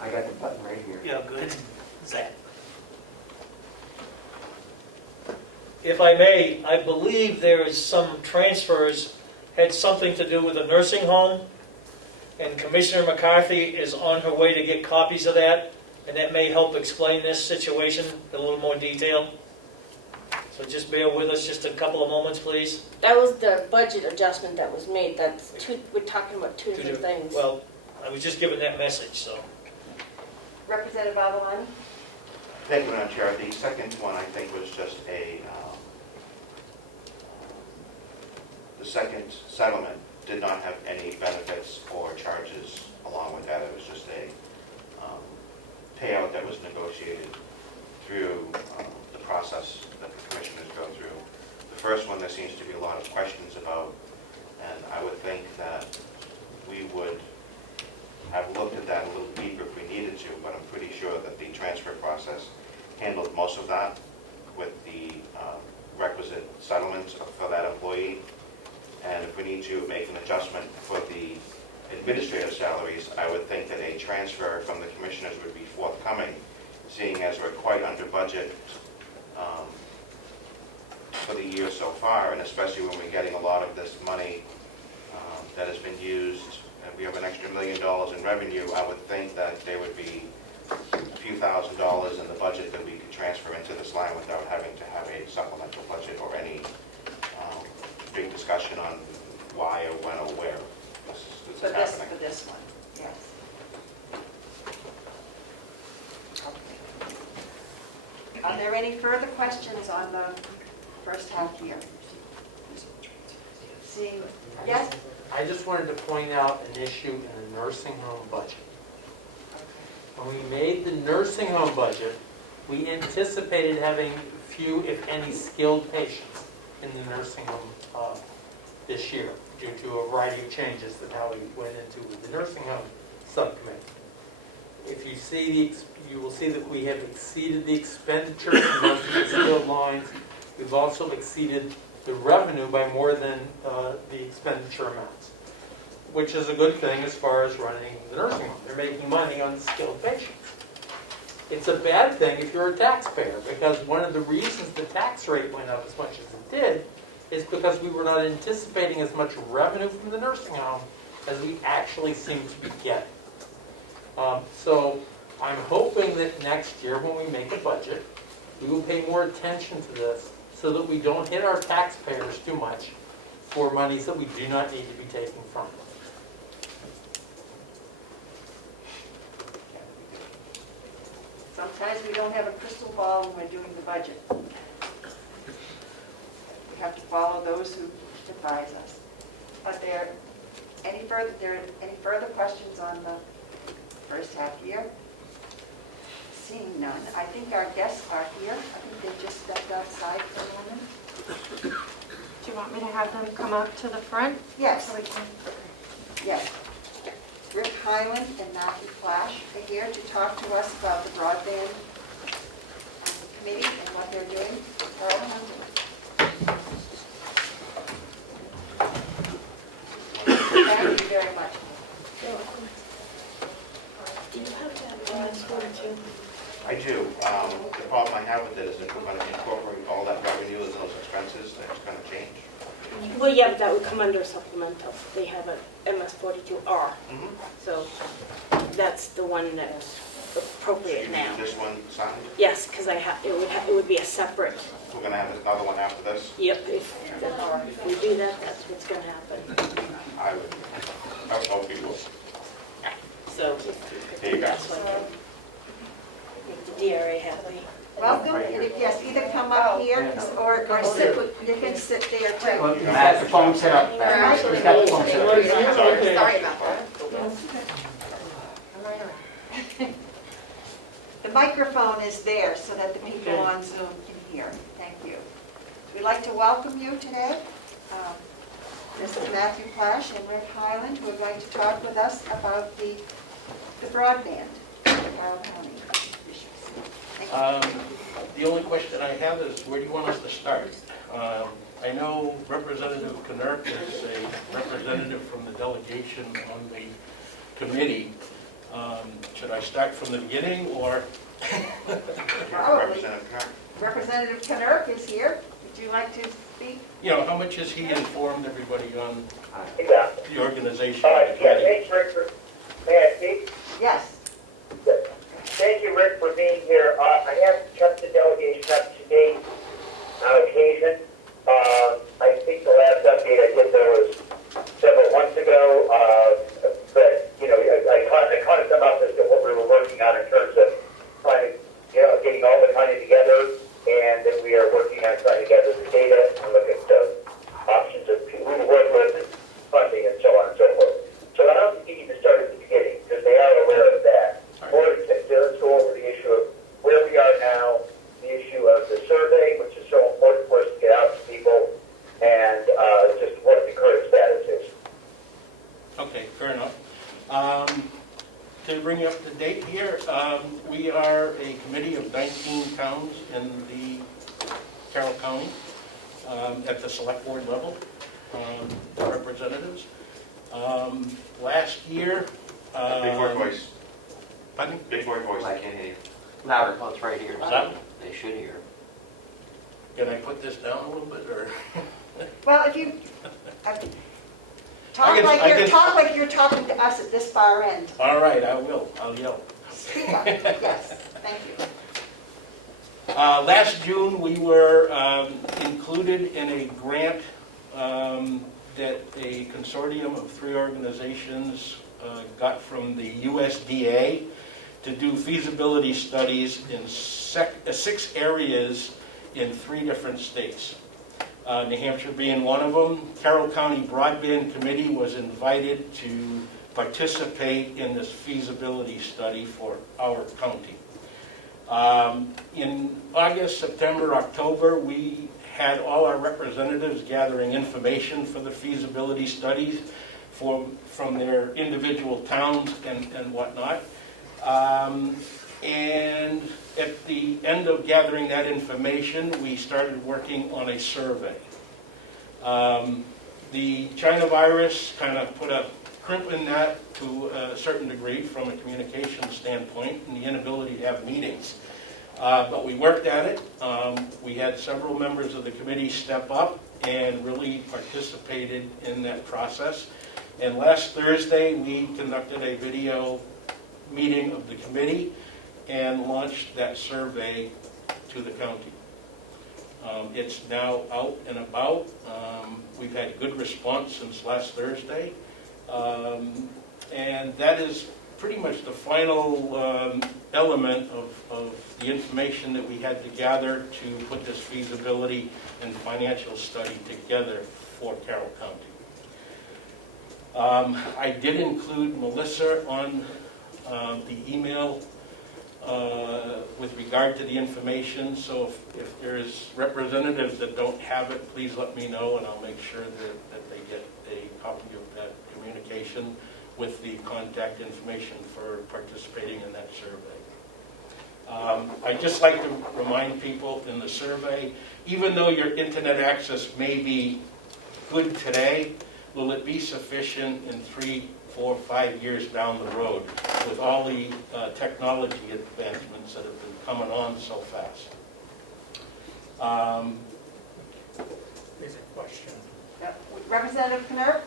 I got the button right here. Yeah, good. Zach. If I may, I believe there is some transfers had something to do with a nursing home, and Commissioner McCarthy is on her way to get copies of that, and that may help explain this situation in a little more detail. So just bear with us just a couple of moments, please. That was the budget adjustment that was made. We're talking about two different things. Well, I was just giving that message, so. Representative Avalon. Thank you, Madam Chair. The second one, I think, was just the second settlement did not have any benefits or charges along with that. It was just a payout that was negotiated through the process that the commissioners go through. The first one, there seems to be a lot of questions about, and I would think that we would have looked at that a little deeper if we needed to, but I'm pretty sure that the transfer process handled most of that with the requisite settlements for that employee. And if we need to make an adjustment for the administrative salaries, I would think that a transfer from the commissioners would be forthcoming, seeing as we're quite under budget for the year so far, and especially when we're getting a lot of this money that has been used, and we have an extra $1 million in revenue. I would think that there would be a few $1,000s in the budget that we could transfer into this line without having to have a supplemental budget or any big discussion on why or when or where this is happening. For this one, yes. Okay. Are there any further questions on the first half year? Seeing, yes? I just wanted to point out an issue in the nursing home budget. When we made the nursing home budget, we anticipated having few, if any, skilled patients in the nursing home this year due to a variety of changes that how we went into with the nursing home subcommittee. If you see you will see that we have exceeded the expenditure in most of the skilled lines. We've also exceeded the revenue by more than the expenditure amounts, which is a good thing as far as running the nursing home. They're making money on the skilled patients. It's a bad thing if you're a taxpayer, because one of the reasons the tax rate went up as much as it did is because we were not anticipating as much revenue from the nursing home as we actually seem to be getting. So I'm hoping that next year when we make a budget, We will pay more attention to this so that we don't hit our taxpayers too much for monies that we do not need to be taking from. Sometimes we don't have a crystal ball when we're doing the budget. We have to follow those who advise us. Are there any further questions on the first half year? Seeing none, I think our guests are here. I think they just stepped outside for a moment. Do you want me to have them come up to the front? Yes, So we can- yes. Rick Highland and Matthew Flash are here to talk to us about the broadband committee and what they're doing. Carroll? Thank you very much. Do you have that MS-42? I do. The problem I have with it is if we're going to incorporate all that revenue and those expenses, that's going to change. Well, yeah, but that would come under supplemental. They have a MS-42R, so that's the one that's appropriate now. This one signed? Yes, because it would be a separate. We're going to have another one after this? Yep, if we do that, that's what's going to happen. I would hope you will. So There you go. that's what make the DRA happy. Welcome, yes, either come up here or sit, you can sit there too. Well, he's got the phone set up. He's got the phone set up. Sorry about that. I'm right around. The microphone is there so that the people on Zoom can hear. Thank you. We'd like to welcome you today. This is Matthew Flash and Rick Highland, who are going to talk with us about the broadband in Carroll County issues. Thank you. The only question I have is, where do you want us to start? I know Representative Knerk is a representative from the delegation on the committee. Should I start from the beginning, or? Probably. Representative Knerk is here. Would you like to speak? You know, how much has he informed everybody on Exactly. the organization? Yeah, thanks, Rick. May I speak? Yes. Thank you, Rick, for being here. I have kept the delegation up to date on occasion. I think the last update I did there was several months ago, but, you know, I caught some up as to what we were working on in terms of trying to, getting all the money together, and then we are working on trying to gather the data and look at the options of who to work with and funding and so on and so forth. So I don't think you need to start at the beginning, because they are aware of that. Or let's go over the issue of where we are now, the issue of the survey, which is so important for us to get out to people, and just what the current status is. Okay, fair enough. To bring you up to date here, we are a committee of 19 towns in the Carroll County at the select board level, representatives. Last year... Big boy voice. Pardon? Big boy voice, I can't hear you. Louder, oh, it's right here. that- They should hear. Can I put this down a little bit, or? Well, if you talk I like you're talking to us at this far end. All right, I will. I'll yell. Speak up. Yes, thank you. Last June, we were included in a grant that a consortium of 3 organizations got from the USDA to do feasibility studies in 6 areas in 3 different states. New Hampshire being one of them. Carroll County Broadband Committee was invited to participate in this feasibility study for our county. In August, September, October, we had all our representatives gathering information for the feasibility studies from their individual towns and whatnot. And at the end of gathering that information, we started working on a survey. The China virus kind of put a crimp in that to a certain degree from a communication standpoint and the inability to have meetings. But we worked at it. We had several members of the committee step up and really participated in that process. And last Thursday, we conducted a video meeting of the committee and launched that survey to the county. It's now out and about. We've had good response since last Thursday. And that is pretty much the final element of the information that we had to gather to put this feasibility and financial study together for Carroll County. I did include Melissa on the email with regard to the information, so if there's representatives that don't have it, please let me know, and I'll make sure that they get a copy of that communication with the contact information for participating in that survey. I'd just like to remind people in the survey, even though your internet access may be good today, will it be sufficient in 3, 4, 5 years down the road with all the technology advancements that have been coming on so fast? There's a question. Representative Comeau?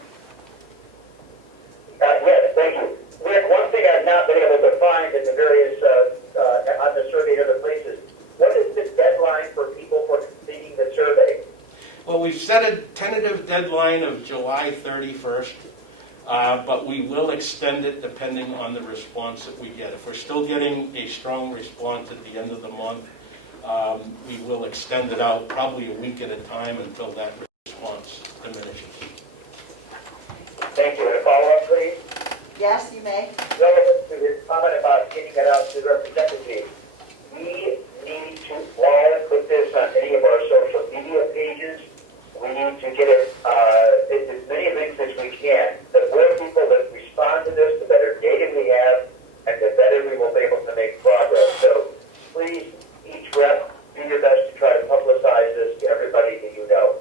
Yes, thank you. Rick, one thing I've not been able to find in the various, on the survey and other places, what is the deadline for people for completing the survey? Well, we've set a tentative deadline of July 31st, but we will extend it depending on the response that we get. If we're still getting a strong response at the end of the month, we will extend it out probably a week at a time until that response diminishes. Thank you. And a follow-up, please? Yes, you may. Relevant to his comment about getting it out to the representatives, we need to all put this on any of our social media pages. We need to get it as many links as we can. The more people that respond to this, the better data we have, and the better we will be able to make progress. So please, each rep, do your best to try to publicize this to everybody that you know.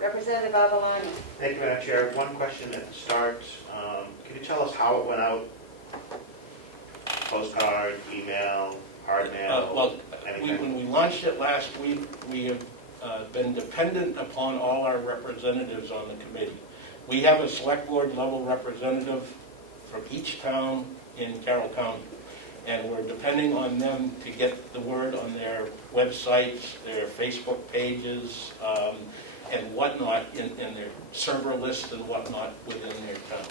Representative Avalon. Thank you, Madam Chair. One question at the start. Can you tell us how it went out? Postcard, email, hard mail, anything? When we launched it last week, we have been dependent upon all our representatives on the committee. We have a select board level representative from each town in Carroll County, and we're depending on them to get the word on their websites, their Facebook pages, and whatnot in their server list and whatnot within their town.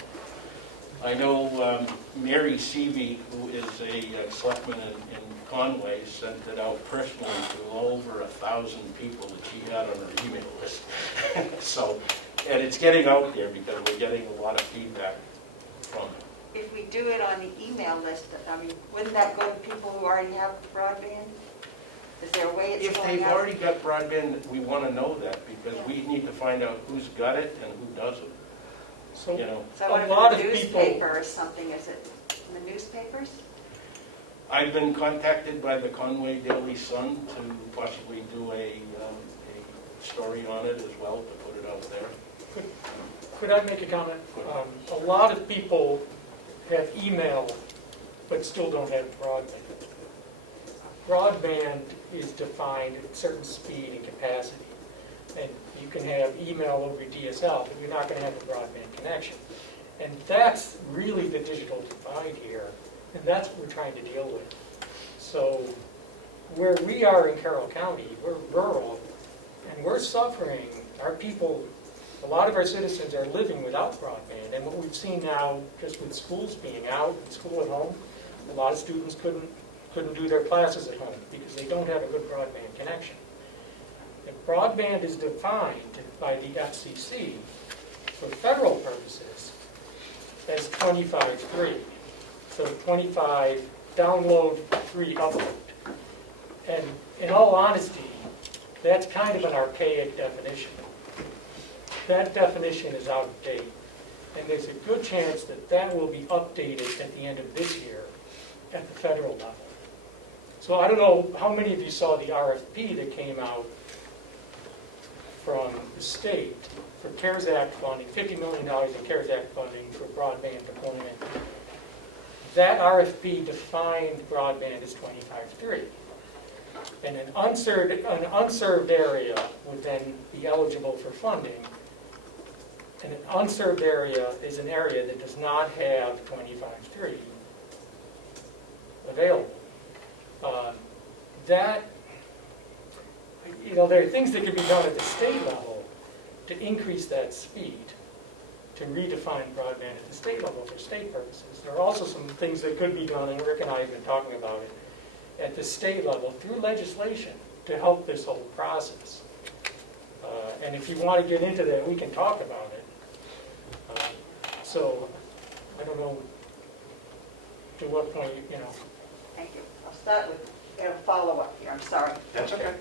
I know Mary Seavey, who is a selectman in Conway, sent it out personally to over 1,000 people that she had on her email list. So, and it's getting out there because we're getting a lot of feedback from it. If we do it on the email list, I mean, wouldn't that go to people who already have broadband? Is there a way it's If going they've out? already got broadband, we want to know that because we need to find out who's got it and who doesn't. So, You know, So what a if lot the of people- newspaper or something, is it in the newspapers? I've been contacted by the Conway Daily Sun to possibly do a story on it as well, to put it out there. could I make a comment? A lot of people have email, but still don't have broadband. Broadband is defined at a certain speed and capacity. And you can have email over DSL, but you're not going to have a broadband connection. And that's really the digital divide here, and that's what we're trying to deal with. So where we are in Carroll County, we're rural, and we're suffering. Our people, a lot of our citizens are living without broadband. And what we've seen now, just with schools being out and school at home, a lot of students couldn't do their classes at home because they don't have a good broadband connection. And broadband is defined by the FCC for federal purposes as 25/3. So 25 download, 3 upload. And in all honesty, that's kind of an archaic definition. That definition is out of date. And there's a good chance that that will be updated at the end of this year at the federal level. So I don't know how many of you saw the RFP that came out from the state for CARES Act funding, $50 million in CARES Act funding for broadband deployment. That RFP defined broadband as 25/3. And an unserved area would then be eligible for funding. And an unserved area is an area that does not have 25/3 available. that, there are things that can be done at the state level to increase that speed, to redefine broadband at the state level for state purposes. There are also some things that could be done, and Rick and I have been talking about it, at the state level through legislation to help this whole process. And if you want to get into that, we can talk about it. So, I don't know to what point, Thank you. I'll start with a follow-up here, I'm sorry. That's okay.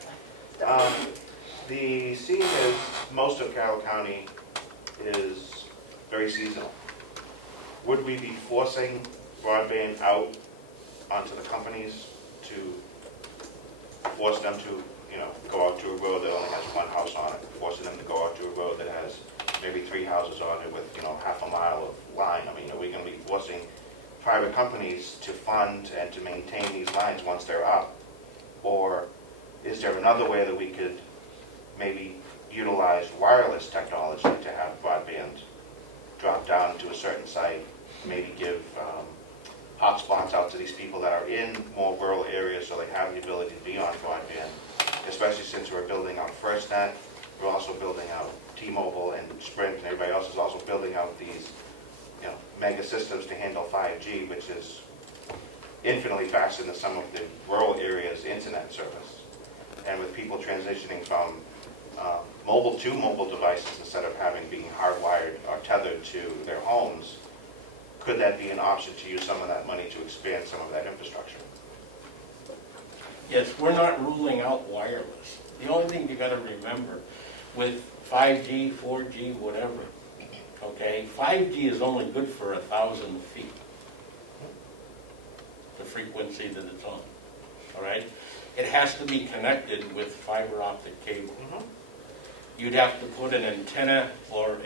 The scene is, most of Carroll County is very seasonal. Would we be forcing broadband out onto the companies to force them to, go out to a road that only has one house on it, forcing them to go out to a road that has maybe 3 houses on it with, half a mile of line? I mean, are we going to be forcing private companies to fund and to maintain these lines once they're up? Or is there another way that we could maybe utilize wireless technology to have broadband drop down to a certain site, maybe give hotspots out to these people that are in more rural areas so they have the ability to be on broadband, especially since we're building out FirstNet, we're also building out T-Mobile and Sprint, and everybody else is also building out these mega systems to handle 5G, which is infinitely faster than some of the rural areas' internet service. And with people transitioning from mobile to mobile devices instead of having being hardwired or tethered to their homes, could that be an option to use some of that money to expand some of that infrastructure? Yes, we're not ruling out wireless. The only thing you got to remember with 5G, 4G, whatever, okay, 5G is only good for 1,000 feet, the frequency that it's on, all right? It has to be connected with fiber optic cable. You'd have to put an antenna or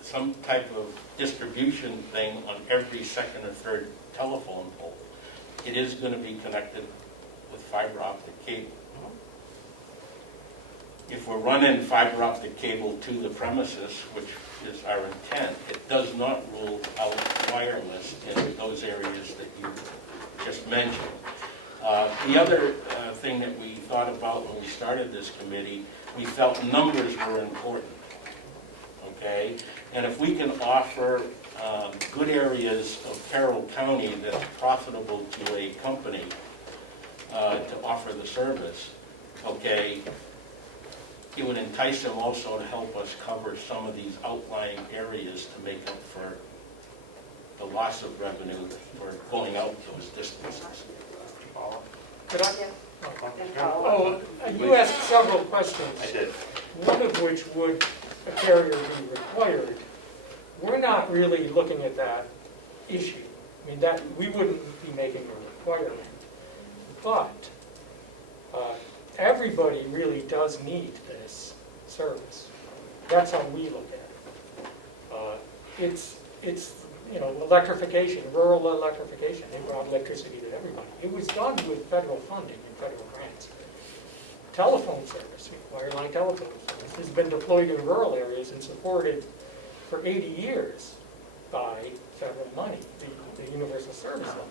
some type of distribution thing on every second or third telephone pole. It is going to be connected with fiber optic cable. If we're running fiber optic cable to the premises, which is our intent, it does not rule out wireless in those areas that you just mentioned. The other thing that we thought about when we started this committee, we felt numbers were important, okay? And if we can offer good areas of Carroll County that's profitable to a company to offer the service, okay, it would entice them also to help us cover some of these outlying areas to make up for the loss of revenue for going out those distances. Could I? Oh, you asked several questions. I did. One of which would a carrier be required? We're not really looking at that issue. I mean, that we wouldn't be making a requirement. But everybody really does need this service. That's how we look at it. It's electrification, rural electrification. They brought electricity to everybody. It was done with federal funding and federal grants. Telephone service, wireline telephone service, has been deployed in rural areas and supported for 80 years by federal money, the Universal Service Fund.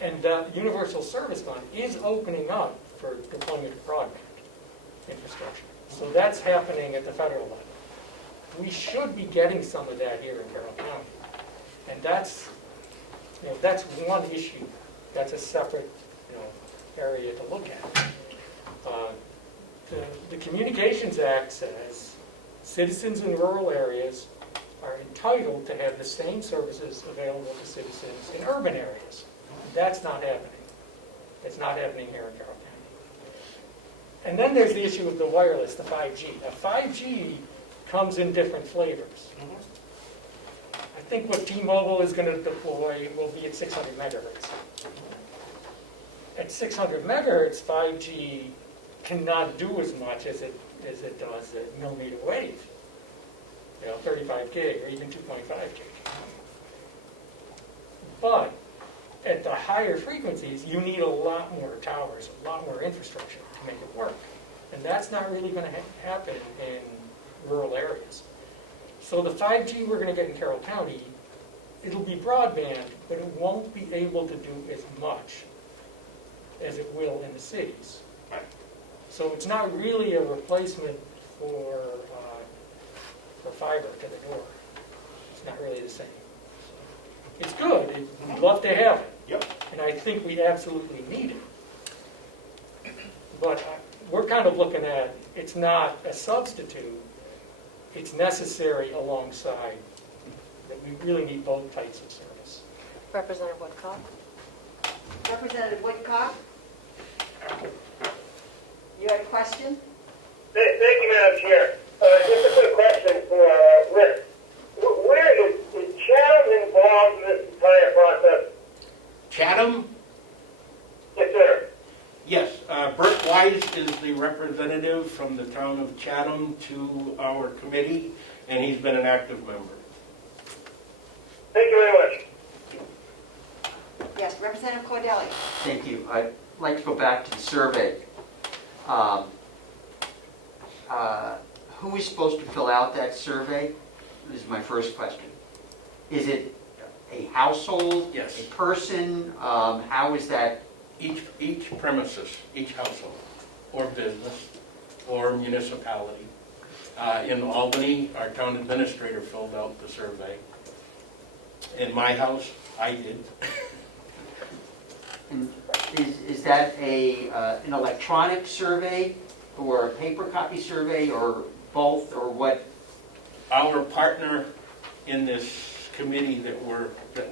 And the Universal Service Fund is opening up for deployment of broadband infrastructure. So that's happening at the federal level. We should be getting some of that here in Carroll County. And that's one issue. That's a separate, area to look at. The Communications Act says citizens in rural areas are entitled to have the same services available to citizens in urban areas. That's not happening. It's not happening here in Carroll County. And then there's the issue of the wireless, the 5G. Now, 5G comes in different flavors. I think what T-Mobile is going to deploy will be at 600 megahertz. At 600 megahertz, 5G cannot do as much as it does at millimeter wave. 35 gig or even 2.5 gig. But at the higher frequencies, you need a lot more towers, a lot more infrastructure to make it work. And that's not really going to happen in rural areas. So the 5G we're going to get in Carroll County, it'll be broadband, but it won't be able to do as much as it will in the cities. Right. So it's not really a replacement for fiber to the door. It's not really the same. So it's good. We'd love to have it. Yep. And I think we absolutely need it. But we're kind of looking at, it's not a substitute, it's necessary alongside, that we really need both types of service. Representative Woodcock? Representative Woodcock? You had a question? Thank you, Madam Chair. Just a quick question for Rick. Where is Chatham involved in this entire process? Chatham? Yes, sir. Yes, Bert Wise is the representative from the town of Chatham to our committee, and he's been an active member. Thank you very much. Yes, Representative Cordelli. Thank you. I'd like to go back to the survey. Who is supposed to fill out that survey? This is my first question. Is it a household? Yes. A person? How is that? Each premises, each household, or business, or municipality. In Albany, our town administrator filled out the survey. In my house, I did. And is that an electronic survey or a paper copy survey or both or what? Our partner in this committee that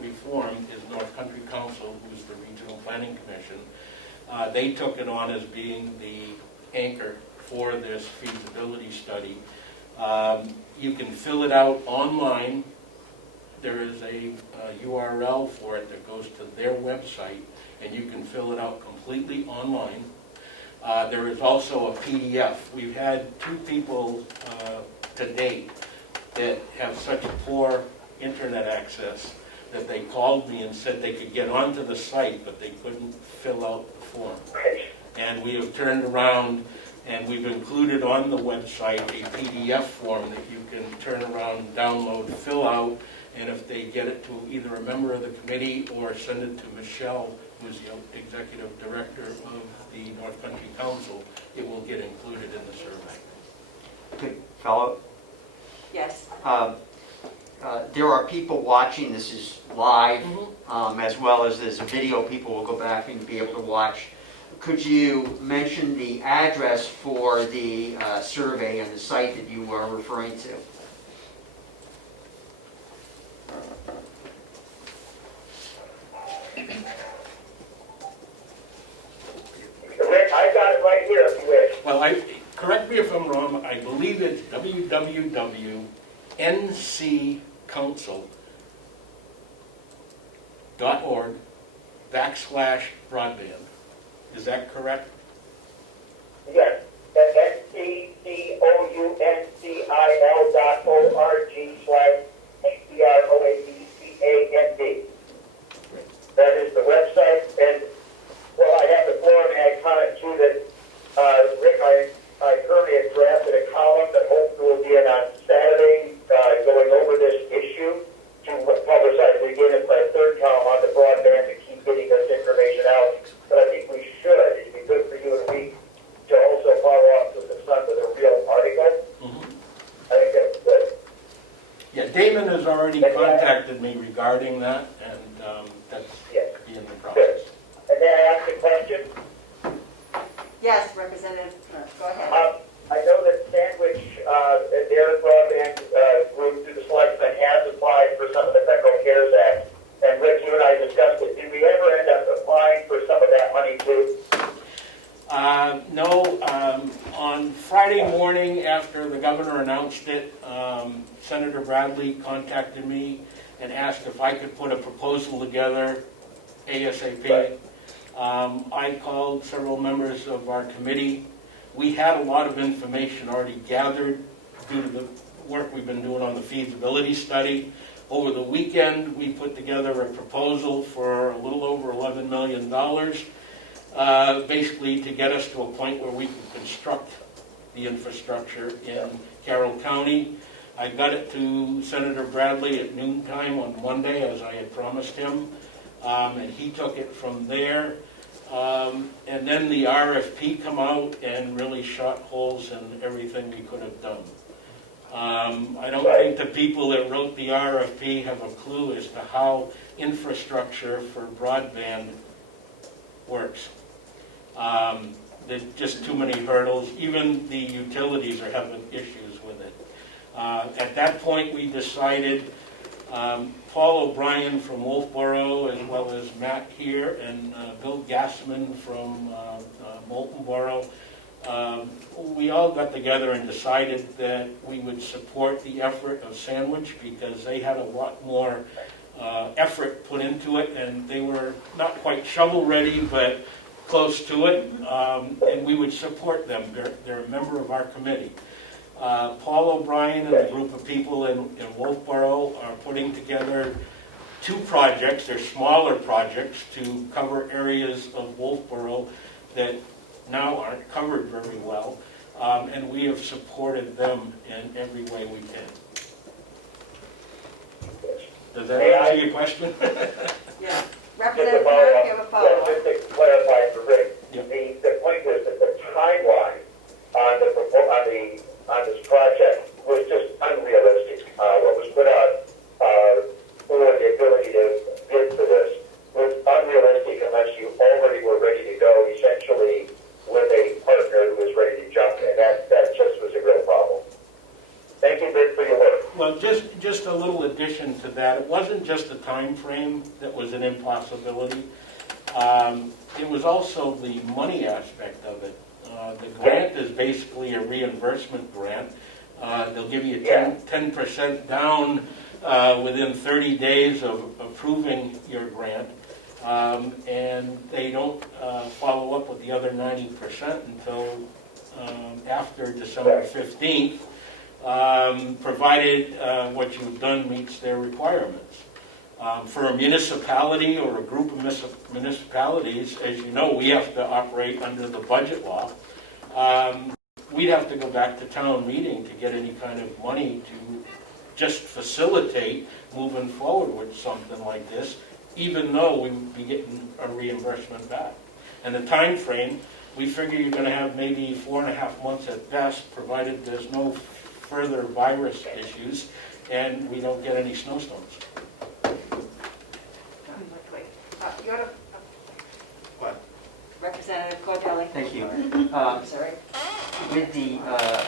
we formed is North Country Council, who's the Regional Planning Commission. They took it on as being the anchor for this feasibility study. You can fill it out online. There is a URL for it that goes to their website, and you can fill it out completely online. There is also a PDF. We've had 2 people to date that have such poor internet access that they called me and said they could get onto the site, but they couldn't fill out the form. And we have turned around and we've included on the website a PDF form that you can turn around, download, fill out, and if they get it to either a member of the committee or send it to Michelle, who's the executive director of the North Country Council, it will get included in the survey. Good fellow. Yes. There are people watching, this is live, as well as there's a video people will go back and be able to watch. Could you mention the address for the survey and the site that you are referring to? Rick, I got it right here if you wish. Well, correct me if I'm wrong, I believe it's www.ncouncil.org/broadband. Is that correct? Yes, NCCouncil.org/BROADCAND. That is the website, and well, I have the floor, and I comment too that, Rick, I currently have drafted a column that hopefully will be in on Saturday, going over this issue to publicize it again as my third column on the broadband to keep getting this information out. But I think we should. It'd be good for you and me to also follow up with the Sun with a real article. I think that's good. Yeah, Damon has already contacted me regarding that, and that's in the process. And may I ask a question? Yes, Representative, go ahead. I know that Sandwich, their broadband group through the selectmen has applied for some of the Federal CARES Act. And Rick, you and I discussed it. Did we ever end up applying for some of that money too? No. On Friday morning after the governor announced it, Senator Bradley contacted me and asked if I could put a proposal together ASAP. Right. I called several members of our committee. We had a lot of information already gathered due to the work we've been doing on the feasibility study. Over the weekend, we put together a proposal for a little over $11 million, basically to get us to a point where we can construct the infrastructure in Carroll County. I got it to Senator Bradley at noontime on Monday, as I had promised him, and he took it from there. And then the RFP come out and really shot holes in everything we could have done. I don't think the people that wrote the RFP have a clue as to how infrastructure for broadband works. There's just too many hurdles. Even the utilities are having issues with it. At that point, we decided Paul O'Brien from Wolfboro, as well as Matt here, and Bill Gassman from Molten Borough, we all got together and decided that we would support the effort of Sandwich because they had a lot more effort put into it, and they were not quite shovel-ready, but close to it, and we would support them. They're a member of our committee. Paul O'Brien and a group of people in Wolfboro are putting together 2 projects. They're smaller projects to cover areas of Wolfboro that now aren't covered very well, and we have supported them in every way we can. Does that answer your question? Yeah. Representative Carroll, you have a follow-up. Just to clarify for Rick, the point is that the timeline on this project was just unrealistic. What was put out for the ability to bid for this was unrealistic unless you already were ready to go, essentially, with a partner who was ready to jump in. That just was a real problem. Thank you, Rick, for your work. Well, just a little addition to that. It wasn't just the time frame that was an impossibility. It was also the money aspect of it. The grant is basically a reimbursement grant. They'll give you 10% down within 30 days of approving your grant, and they don't follow up with the other 90% until after December 15th, provided what you've done meets their requirements. For a municipality or a group of municipalities, as you know, we have to operate under the budget law. We'd have to go back to town meeting to get any kind of money to just facilitate moving forward with something like this, even though we would be getting a reimbursement back. And the time frame, we figure you're going to have maybe 4.5 months at best, provided there's no further virus issues and we don't get any snowstorms. What? Representative Cordelli. Thank you. I'm sorry. With the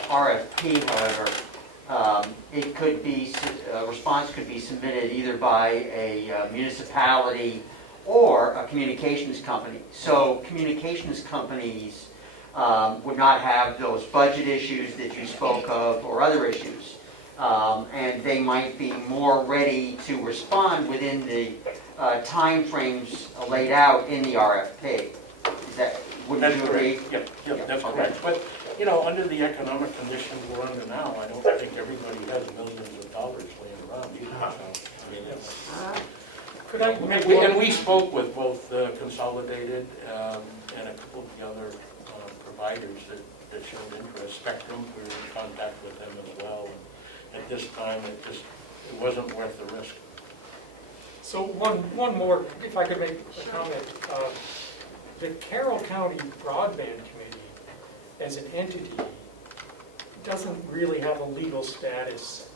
RFP, however, it could be, a response could be submitted either by a municipality or a communications company. So communications companies would not have those budget issues that you spoke of or other issues. And they might be more ready to respond within the time frames laid out in the RFP. Wouldn't you agree? Yep, that's Okay. correct. But, you know, under the economic conditions we're under now, I don't think everybody has millions of dollars laying around either. So, I mean, it's... Could I make And we spoke with both Consolidated and a couple of the other providers that showed interest. Spectrum, we were in contact with them as well. And at this time, it wasn't worth the risk. So one more, if I could make a comment. The Carroll County Broadband Committee, as an entity, doesn't really have a legal status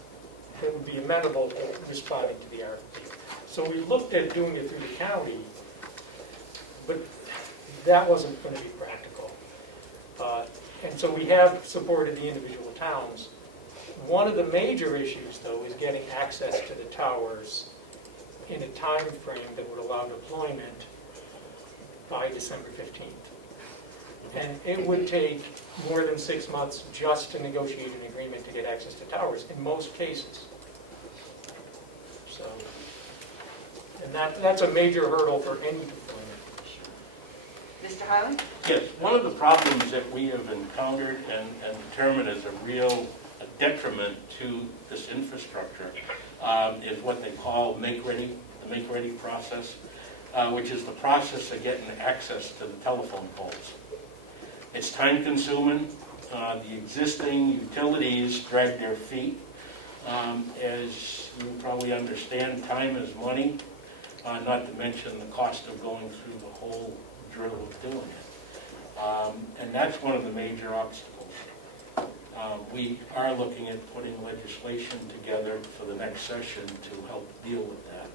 that would be amenable to responding to the RFP. So we looked at doing it through the county, but that wasn't going to be practical. And so we have supported the individual towns. One of the major issues, though, is getting access to the towers in a time frame that would allow deployment by December 15th. And it would take more than 6 months just to negotiate an agreement to get access to towers in most cases. So, and that's a major hurdle for any deployment. Mr. Highland? Yes, one of the problems that we have encountered and determined as a real detriment to this infrastructure is what they call make-ready, the make-ready process, which is the process of getting access to the telephone poles. It's time-consuming. The existing utilities drag their feet. As you probably understand, time is money, not to mention the cost of going through the whole drill of doing it. And that's one of the major obstacles. We are looking at putting legislation together for the next session to help deal with that.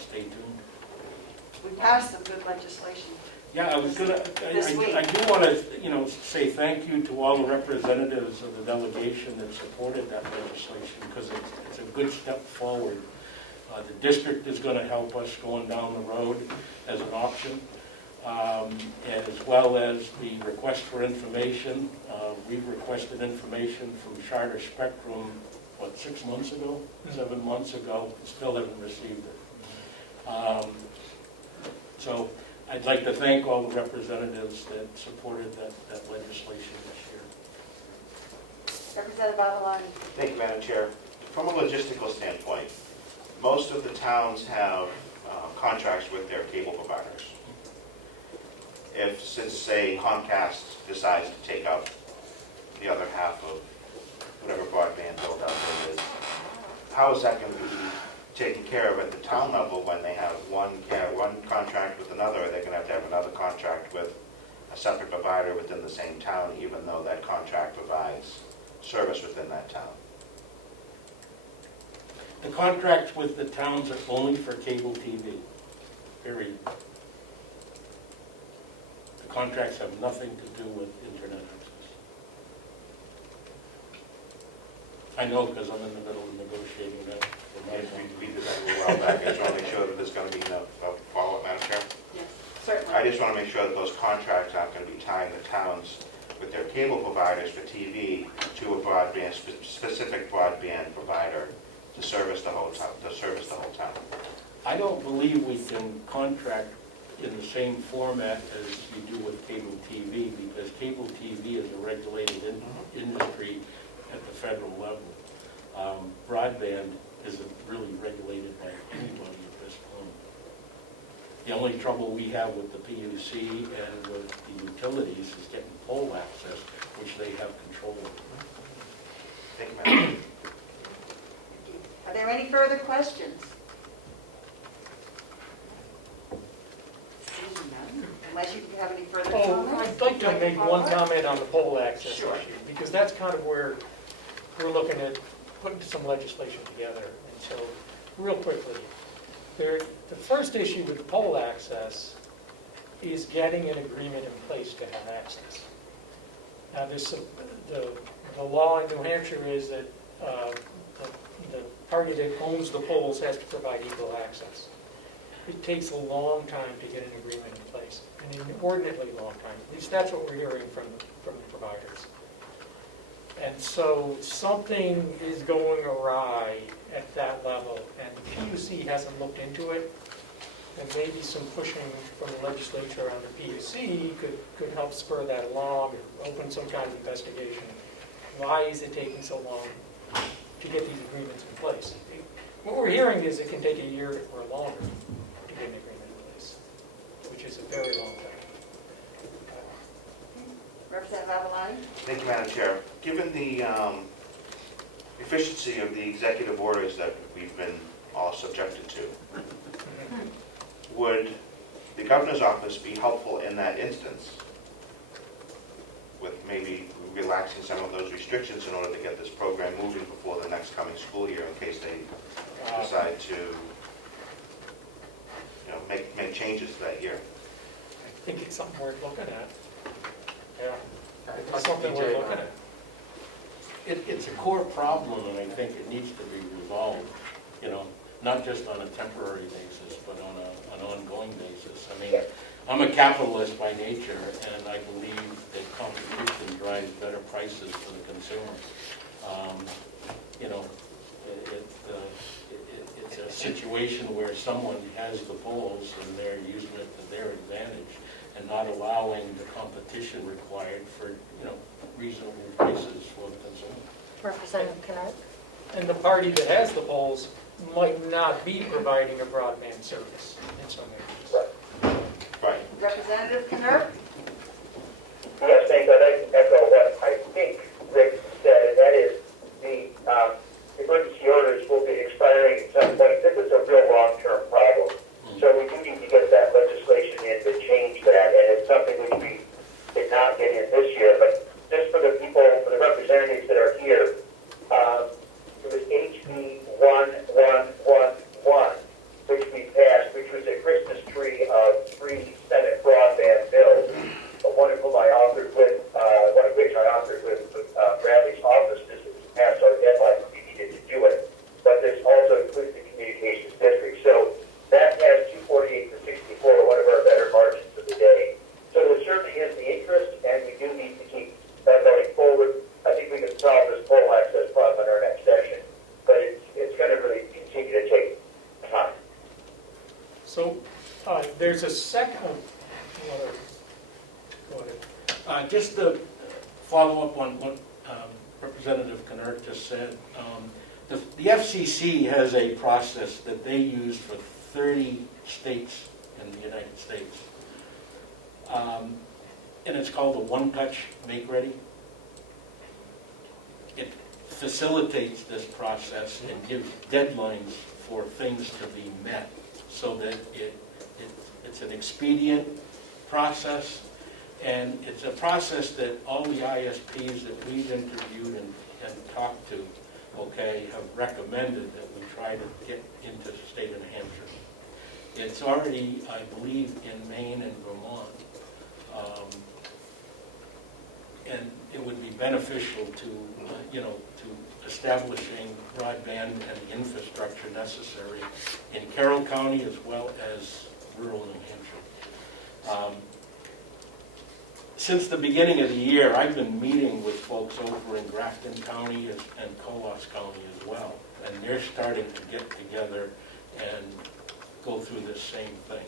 Stay tuned. We passed some good legislation. Yeah, I was gonna, This week. I do want to, say thank you to all the representatives of the delegation that supported that legislation, because it's a good step forward. The district is going to help us going down the road as an option, as well as the request for information. We've requested information from Charter Spectrum, 6 months ago, 7 months ago, still haven't received it. So I'd like to thank all the representatives that supported that legislation this year. Representative Avalon. Thank you, Madam Chair. From a logistical standpoint, most of the towns have contracts with their cable providers. If, since, say, Comcast decides to take up the other half of whatever broadband build out there is, how is that going to be taken care of at the town level when they have one contract with another? They're going to have another contract with a separate provider within the same town, even though that contract provides service within that town. The contracts with the towns are only for cable TV, period. The contracts have nothing to do with internet access. I know, because I'm in the middle of negotiating that. We did that a little while back. I just want to make sure that there's going to be no follow-up, Madam Chair. Yes, certainly. I just want to make sure that those contracts aren't going to be tying the towns with their cable providers for TV to a broadband, specific broadband provider to service the whole town. I don't believe we can contract in the same format as you do with cable TV, because cable TV is a regulated industry at the federal level. Broadband isn't really regulated by anybody at this point. The only trouble we have with the PUC and with the utilities is getting pole access, which they have control over. Thank you, Madam Chair. Are there any further questions? Seeing none, unless you have any further Oh, comments? I'd like to make one comment on the poll access Sure. issue, because that's kind of where we're looking at putting some legislation together. And so, real quickly, the first issue with the poll access is getting an agreement in place to have access. Now, the law in New Hampshire is that the party that owns the polls has to provide equal access. It takes a long time to get an agreement in place, an inordinately long time. At least that's what we're hearing from the providers. And so something is going awry at that level, and the PUC hasn't looked into it, and maybe some pushing from the legislature on the PUC could help spur that along, or open some kind of investigation. Why is it taking so long to get these agreements in place? What we're hearing is it can take a year or longer to get an agreement in place, which is a very long time. Representative Avalon? Thank you, Madam Chair. Given the efficiency of the executive orders that we've been all subjected to, would the governor's office be helpful in that instance with maybe relaxing some of those restrictions in order to get this program moving before the next coming school year in case they decide to make changes to that year? I think it's something worth looking at. Yeah, it's something worth looking at. It's a core problem, and I think it needs to be resolved, not just on a temporary basis, but on an ongoing basis. I mean, I'm a capitalist by nature, and I believe that competition drives better prices for the consumer. It's a situation where someone has the polls and they're using it to their advantage and not allowing the competition required for, reasonable prices for the consumer. Representative Kennard? And the party that has the polls might not be providing a broadband service in some areas. Right. Representative Kennard? Yes, thanks. I'd like to echo what I think Rick said, and that is the emergency orders will be expiring at some point. This is a real long-term problem. So we do need to get that legislation in HB 1111, which we passed, which was a Christmas tree of 3 Senate broadband bills, one of which I authored with Bradley's office. This was past our deadline when we needed to do it. But this also includes the communications district. So that has 248 to 64, one of our better margins of the day. So there certainly is the interest, and we do need to keep that going forward. I think we can solve this poll access problem in our next session, but it's going to really continue to take time. So there's a second, go ahead. Just to follow up on what Representative Kennard just said, the FCC has a process that they use for 30 states in the United States. And it's called the One Touch Make Ready. It facilitates this process and gives deadlines for things to be met so that it's an expedient process, and it's a process that all the ISPs that we've interviewed and talked to, have recommended that we try to get into the state of New Hampshire. It's already, I believe, in Maine and Vermont. And it would be beneficial to establishing broadband and the infrastructure necessary in Carroll County as well as rural New Hampshire. Since the beginning of the year, I've been meeting with folks over in Grafton County and Comeau County as well, and they're starting to get together and go through this same thing.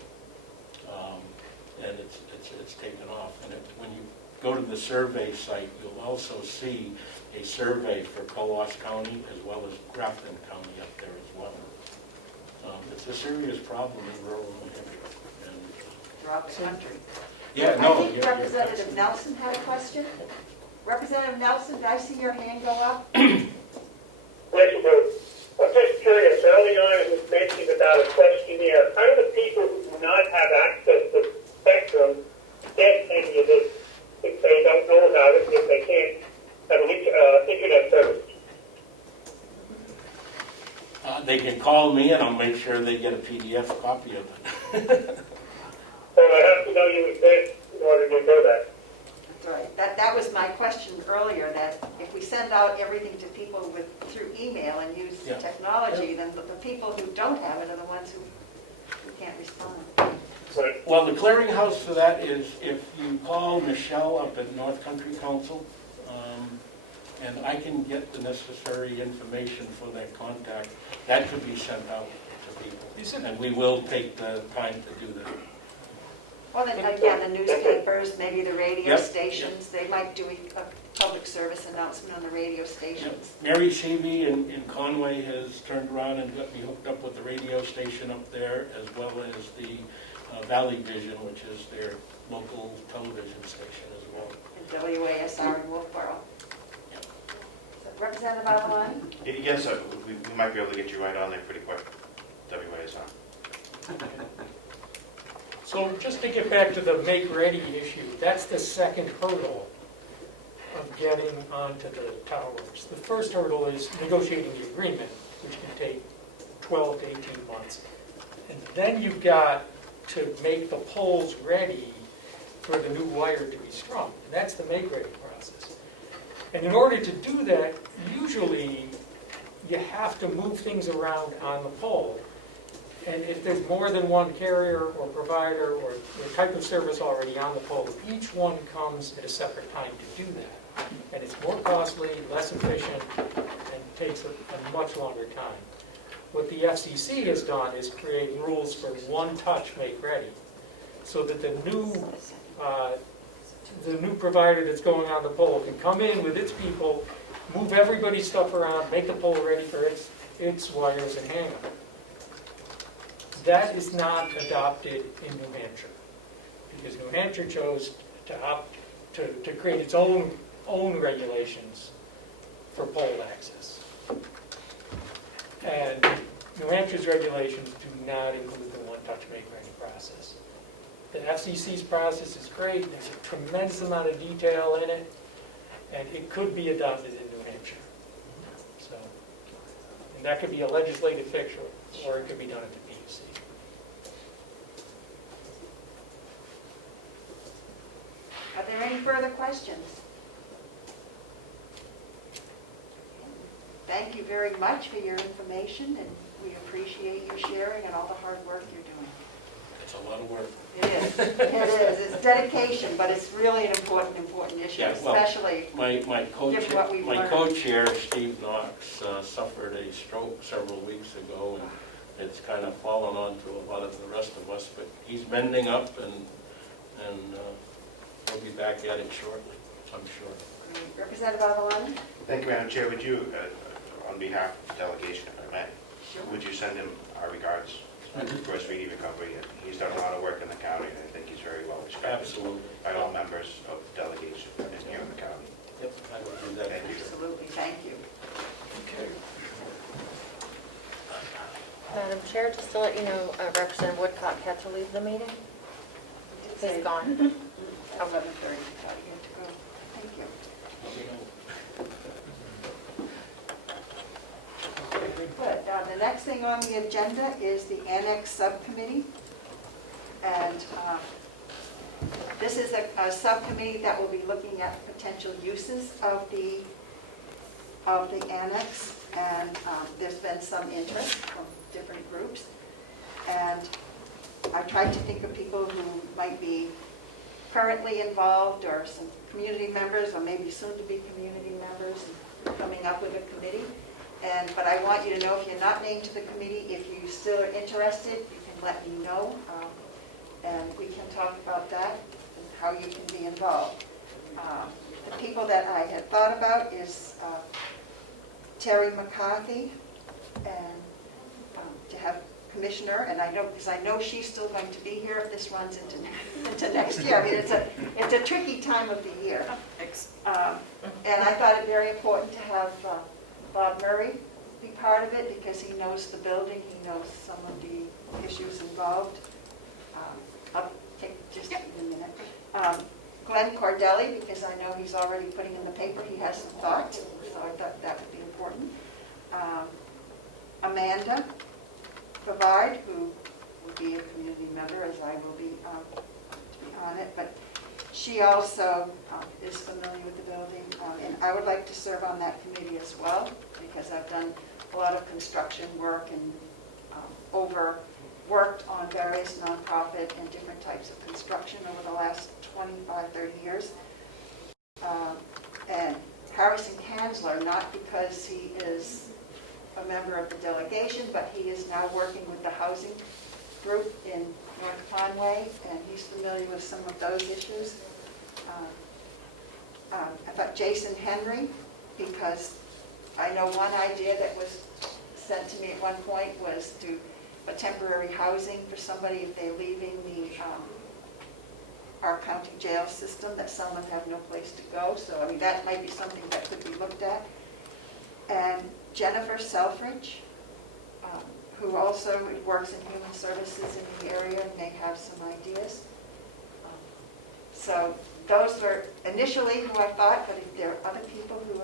And it's taken off. And when you go to the survey site, you'll also see a survey for Comeau County as well as Grafton County up there as well. It's a serious problem in rural New Hampshire. Throughout the country. Yeah, I no. think Representative Nelson had a question. Representative Nelson, did I see your hand go up? Yes, you do. I'm just curious, early on it was mentioned about a questionnaire. How do the people who do not have access to Spectrum get any of this if they don't know about it, if they can't have an internet service? They can call me and I'll make sure they get a PDF copy of it. So I have to know you exist in order to do that. That's right. That was my question earlier, that if we send out everything to people through email and use technology, then the people who don't have it are the ones who can't respond. Right. Well, the clearinghouse for that is if you call Michelle up at North Country Council, and I can get the necessary information for that contact, that could be sent out to people. And we will take the time to do that. Well, then again, the newspapers, maybe the radio Yep. stations, they might do a public service announcement on the radio stations. Mary Seavey in Conway has turned around and got me hooked up with the radio station up there, as well as the Valley Vision, which is their local television station as well. And WASR in Wolfboro. Representative Avalon? Yes, we might be able to get you right on there pretty quick. WASR. So just to get back to the make-ready issue, that's the second hurdle of getting onto the towers. The first hurdle is negotiating the agreement, which can take 12 to 18 months. And then you've got to make the poles ready for the new wire to be strung. And that's the make-ready process. And in order to do that, usually you have to move things around on the pole. And if there's more than one carrier or provider or type of service already on the pole, each one comes at a separate time to do that. And it's more costly, less efficient, and takes a much longer time. What the FCC has done is create rules for one-touch make-ready, so that the new provider that's going on the pole can come in with its people, move everybody's stuff around, make the pole ready for its wires and hang them. That is not adopted in New Hampshire, because New Hampshire chose to create its own regulations for pole access. And New Hampshire's regulations do not include the one-touch make-ready process. The FCC's process is great. There's a tremendous amount of detail in it, and it could be adopted in New Hampshire. So And that could be a legislative fix, or it could be done at the PUC. Are there any further questions? Thank you very much for your information, and we appreciate you sharing and all the hard work you're doing. It's a lot of work. It is, it is. It's dedication, but it's really an important issue, Yeah, well, especially My given what we've learned. co-chair, Steve Knox, suffered a stroke several weeks ago, and it's kind of fallen on to a lot of the rest of us, but he's mending up, and he'll be back at it shortly, I'm sure. Representative Avalon? Thank you, Madam Chair. Would you, on behalf of the delegation, if I may, would you send him our regards for his speedy recovery? He's done a lot of work in the county, and I think he's very well respected. Absolutely. By all members of the delegation and here in the county. Yep, I will do that. Thank you. Absolutely, thank you. Madam Chair, just to let you know, Representative Woodcock had to leave the meeting. He's gone. 11:30, thought you had to go. Thank you. Good. The next thing on the agenda is the Annex Subcommittee. And this is a subcommittee that will be looking at potential uses of the annex. And there's been some interest from different groups. And I tried to think of people who might be currently involved, or some community members, or maybe soon to be community members, and coming up with a committee. But I want you to know, if you're not named to the committee, if you still are interested, you can let me know, and we can talk about that and how you can be involved. The people that I had thought about is Terry McCarthy, and to have commissioner, and I know, because I know she's still going to be here if this runs into next year. I mean, it's a tricky time of the year. And I thought it very important to have Bob Murray be part of it, because he knows the building, he knows some of the issues involved. I'll take just a minute. Glenn Cordelli, because I know he's already putting in the paper, he has some thoughts, so I thought that would be important. Amanda Favard, who will be a community member, as I will be on it, but she also is familiar with the building, and I would like to serve on that committee as well, because I've done a lot of construction work and worked on various nonprofit and different types of construction over the last 25, 30 years. And Harrison Kanzler, not because he is a member of the delegation, but he is now working with the housing group in North Conway, and he's familiar with some of those issues. I thought Jason Henry, because I know one idea that was sent to me at one point was to a temporary housing for somebody if they're leaving our county jail system, that someone have no place to go. So, I mean, that might be something that could be looked at. And Jennifer Selfridge, who also works in human services in the area and may have some ideas. So those were initially who I thought, but if there are other people who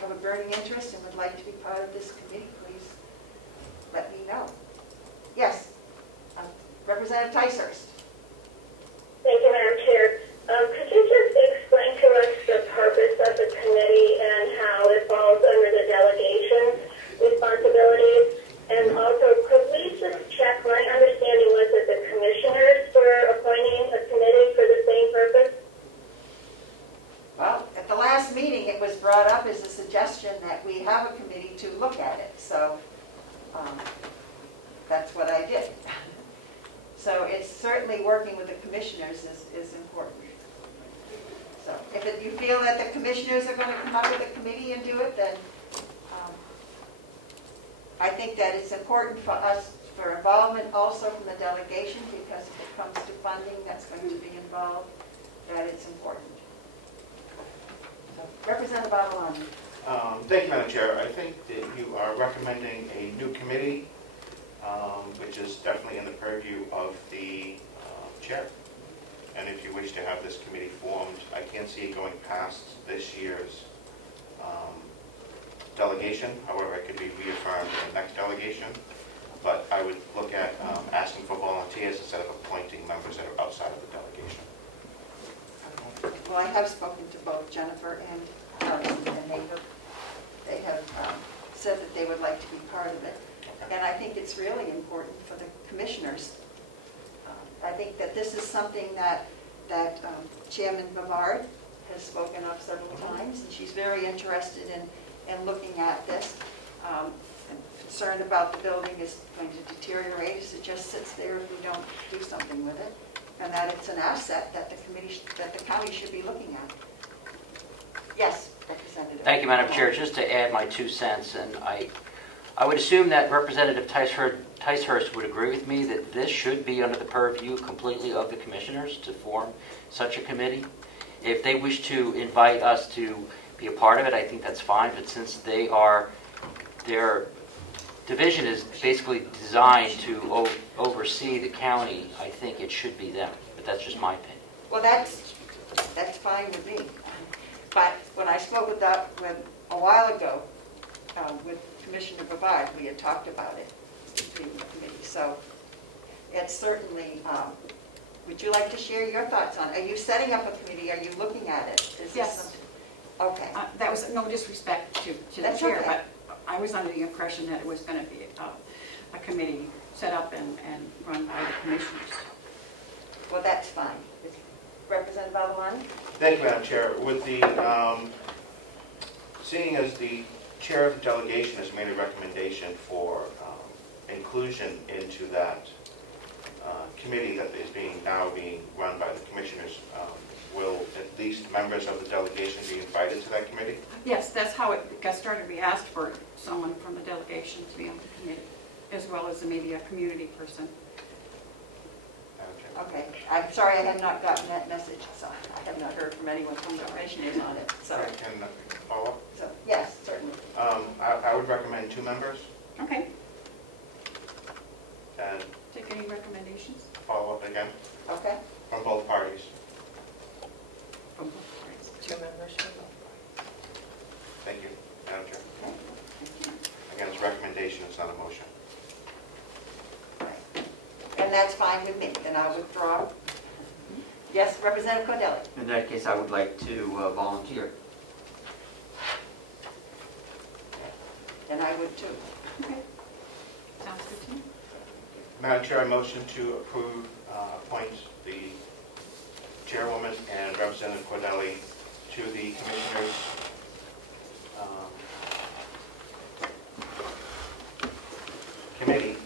have a burning interest and would like to be part of this committee, please let me know. Yes, Representative Ticehurst. Thank you, Madam Chair. Could you just explain to us the purpose of the committee and how it falls under the delegation's responsibilities? And also, could we just check, my understanding was that the commissioners were appointing a committee for the same purpose? Well, at the last meeting, it was brought up as a suggestion that we have a committee to look at it. So that's what I did. So it's certainly working with the commissioners is important. So if you feel that the commissioners are going to come up with a committee and do it, then I think that it's important for us, for involvement also from the delegation, because if it comes to funding that's going to be involved, that it's important. So, Representative Avalon. Thank you, Madam Chair. I think that you are recommending a new committee, which is definitely in the purview of the chair. And if you wish to have this committee formed, I can't see it going past this year's delegation. However, it could be reaffirmed in the next delegation. But I would look at asking for volunteers instead of appointing members that are outside of the delegation. Well, I have spoken to both Jennifer and Carroll, and they have said that they would like to be part of it. And I think it's really important for the commissioners. I think that this is something that Chairman Bavard has spoken of several times, and she's very interested in looking at this. I'm concerned about the building is going to deteriorate as it just sits there if we don't do something with it, and that it's an asset that the county should be looking at. Yes, Representative. Thank you, Madam Chair. Just to add my 2 cents, and I would assume that Representative Ticehurst would agree with me that this should be under the purview completely of the commissioners to form such a committee. If they wish to invite us to be a part of it, I think that's fine, but since their division is basically designed to oversee the county, I think it should be them, but that's just my opinion. Well, that's fine with me. But when I spoke with a while ago with Commissioner Bavard, we had talked about it between the committee. So it's certainly, would you like to share your thoughts on it? Are you setting up a committee? Are you looking at it? Is this Yes. something? Okay. That was no disrespect to the That's chair, okay. but I was under the impression that it was going to be a committee set up and run by the commissioners. Well, that's fine. Representative Avalon? Thank you, Madam Chair. With the, seeing as the chair of the delegation has made a recommendation for inclusion into that committee that is now being run by the commissioners, will at least members of the delegation be invited to that committee? Yes, that's how it got started. We asked for someone from the delegation to be on the committee, as well as maybe a community person. Okay. I'm sorry I have not gotten that message, so I have not heard from anyone from the commissioners on it. So, Can I follow up? so yes, certainly. I would recommend 2 members Okay. and Take any recommendations follow up again Okay. from both parties. from both parties? 2 members from both. Thank you, Madam Chair. Okay. Thank you. Again, it's a recommendation, it's not a motion. And that's fine with me, then I'll withdraw. Yes, Representative Cordelli. In that case, I would like to volunteer. And I would too. Okay. Sounds good to me. Madam Chair, I motion to appoint the chairwoman and Representative Cordelli to the commissioners' committee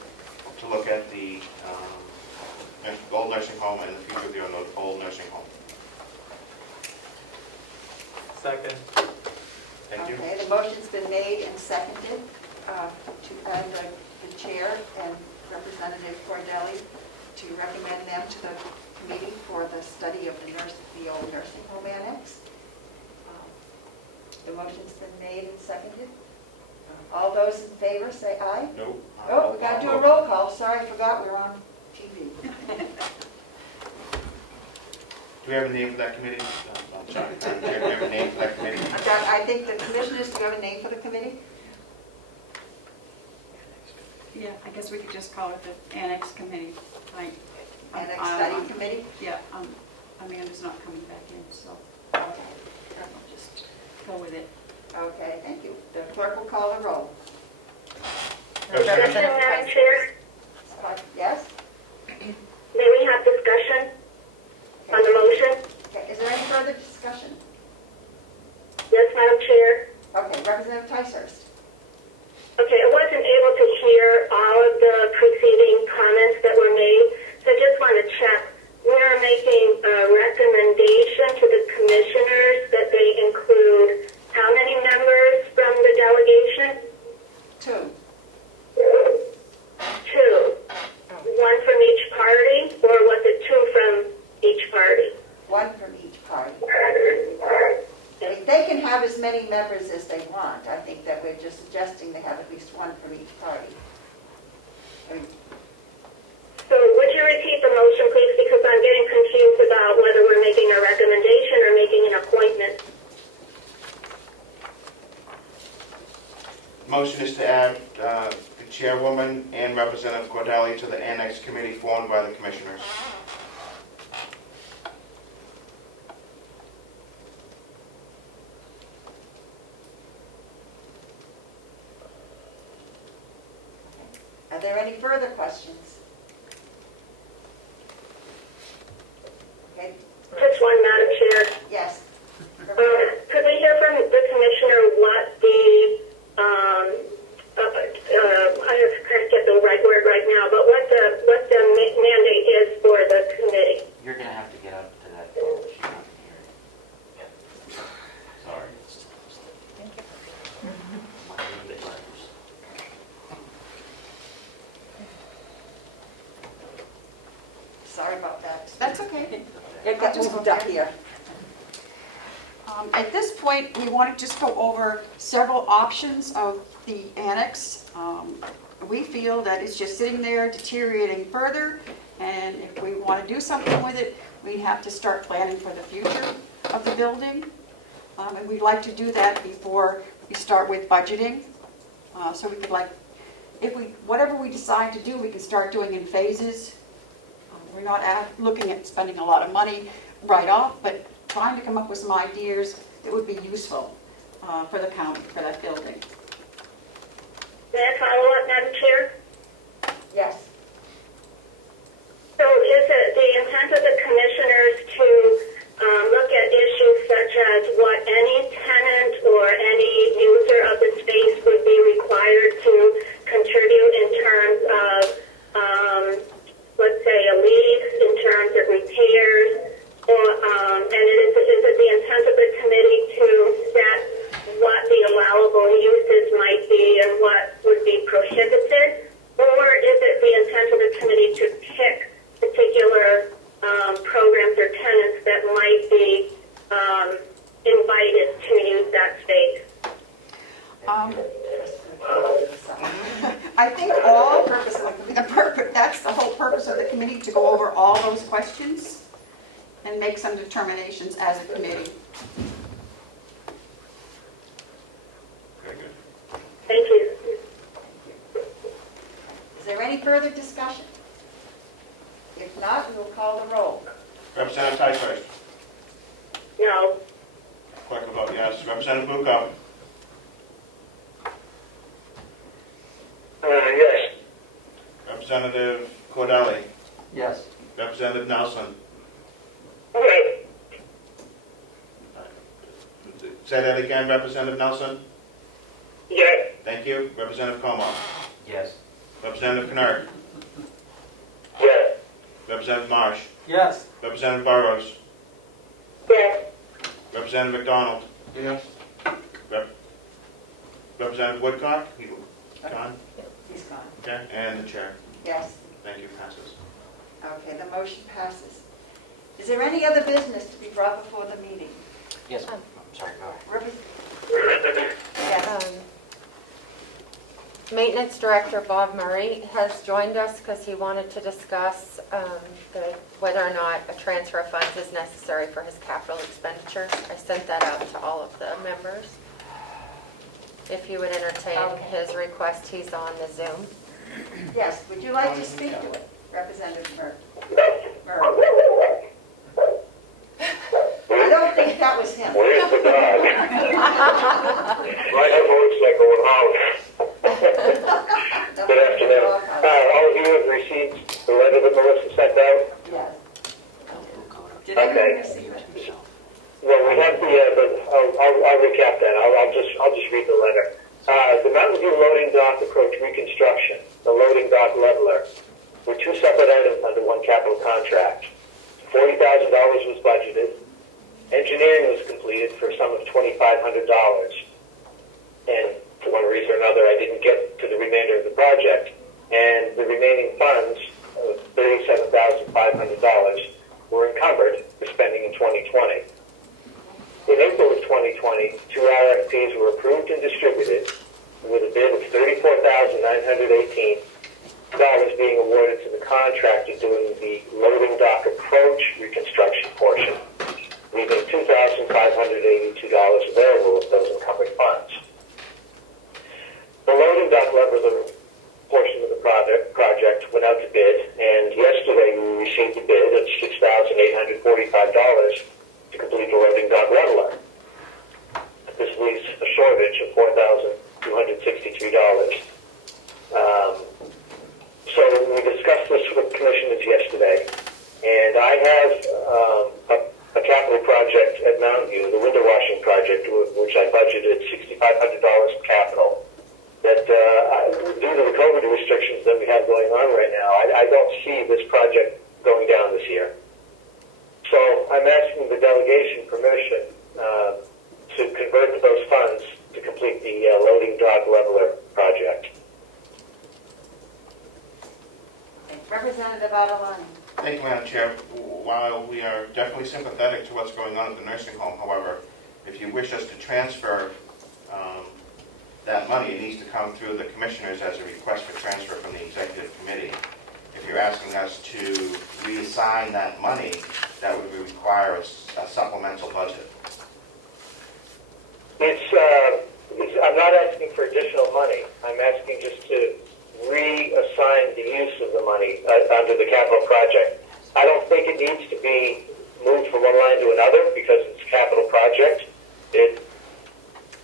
to look at the old nursing home and the future of the old nursing home. Second. Thank you. Okay, the motion's been made and seconded to add the chair and Representative Cordelli to recommend them to the committee for the study of the old nursing home annex. The motion's been made and seconded. All those in favor say aye. No. Oh, we got to do a roll call. Sorry, I forgot we were on TV. Do we have a name for that committee? I'm sorry. Madam Chair, do we have a name for that committee? I think the commissioners, do you have a name for the committee? Yeah, I guess we could just call it the Annex Committee. Annex Study Committee? Yeah, Amanda's not coming back in, so I'll just go with it. Okay, thank you. The clerk will call the roll. Discussion, Madam Chair? Yes? May we have discussion on the motion? Okay, is there any further discussion? Yes, Madam Chair. Okay, Representative Ticehurst. Okay, I wasn't able to hear all of the preceding comments that were made, so I just want to check. We're making a recommendation to the commissioners that they include how many members from the delegation? 2. 2. 1 from each party, or was it 2 from each party? 1 from each party. They can have as many members as they want. I think that we're just suggesting they have at least 1 from each party. So would you repeat the motion, please, because I'm getting confused about whether we're making a recommendation or making an appointment. Chairwoman and Representative Cordelli to the Annex Committee formed by the Commissioners. Are there any further questions? Okay, Just one, Madam Chair. yes. Could we hear from the Commissioner what the, I can't get the right word right now, but what the mandate is for the committee? You're going to have to get up to that phone. She's not hearing. Sorry. Sorry about that. That's okay. It got moved up here. At this point, we want to just go over several options of the annex. We feel that it's just sitting there deteriorating further, and if we want to do something with it, we have to start planning for the future of the building. And we'd like to do that before we start with budgeting. So we could whatever we decide to do, we can start doing in phases. We're not looking at spending a lot of money right off, but trying to come up with some ideas that would be useful for the county, for that building. May I follow up, Madam Chair? Yes. So is it the intent of the commissioners to look at issues such as what any tenant or any user of the space would be required to contribute in terms of, let's say, a lease, in terms of repairs, or, and is it the intent of the committee to set what the allowable uses might be and what would be prohibited? Or is it the intent of the committee to pick particular programs or tenants that might be invited to use that space? I think that's the whole purpose of the committee, to go over all those questions and make some determinations as a committee. Very good. Thank you. Is there any further discussion? If not, we will call the roll. Representative Ticehurst. No. Clerk will vote yes. Representative Bucco. Yes. Representative Cordelli. Yes. Representative Nelson. Okay. Say that again, Representative Nelson. Yes. Thank you. Representative Comeau. Yes. Representative Kennard. Yes. Representative Marsh. Yes. Representative Burrows. Yes. Representative McDonald. Yes. Representative Woodcock. He gone? He's gone. Okay. And the chair. Yes. Thank you. Passes. Okay, the motion passes. Is there any other business to be brought before the meeting? Yes. I'm sorry, go ahead. Yes. Maintenance Director Bob Murray has joined us because he wanted to discuss whether or not a transfer of funds is necessary for his capital expenditures. I sent that out to all of the members. If you would entertain his request, he's on the Zoom. Yes, would you like to speak to it, Representative Murray? I don't think that was him. Where's the dog? Right, motorcycle and house. Good afternoon. All of you have received the letter that Melissa sent out? Yes. Did anyone receive it? Well, we have I'll recap that. I'll just read the letter. The Mountain View Loading Dock Approach Reconstruction, the Loading Dock Leveler, were two separate items under one capital contract. $40,000 was budgeted. Engineering was completed for a sum of $2,500. And for one reason or another, I didn't get to the remainder of the project. And the remaining funds of $37,500 were encumbered for spending in 2020. In April of 2020, two RFPs were approved and distributed with a bid of $34,918 being awarded to the contractor doing the loading dock approach reconstruction portion, leaving $2,582 available of those encumbered funds. The loading dock $145 to complete the loading dock leveler. This leaves a shortage of $4,263. So we discussed this with commissioners yesterday, and I have a capital project at Mountain View, the window washing project, which I budgeted $6,500 for capital. That due to the COVID restrictions that we have going on right now, I don't see this project going down this year. So I'm asking the delegation permission to convert those funds to complete the loading dock leveler project. Representative Adelani. Thank you, Madam Chair. While we are definitely sympathetic to what's going on at the nursing home, however, if you wish us to transfer that money, it needs to come through the commissioners as a request for transfer from the executive committee. If you're asking us to reassign that money, that would require a supplemental budget. I'm not asking for additional money. I'm asking just to reassign the use of the money under the capital project. I don't think it needs to be moved from one line to another because it's a capital project.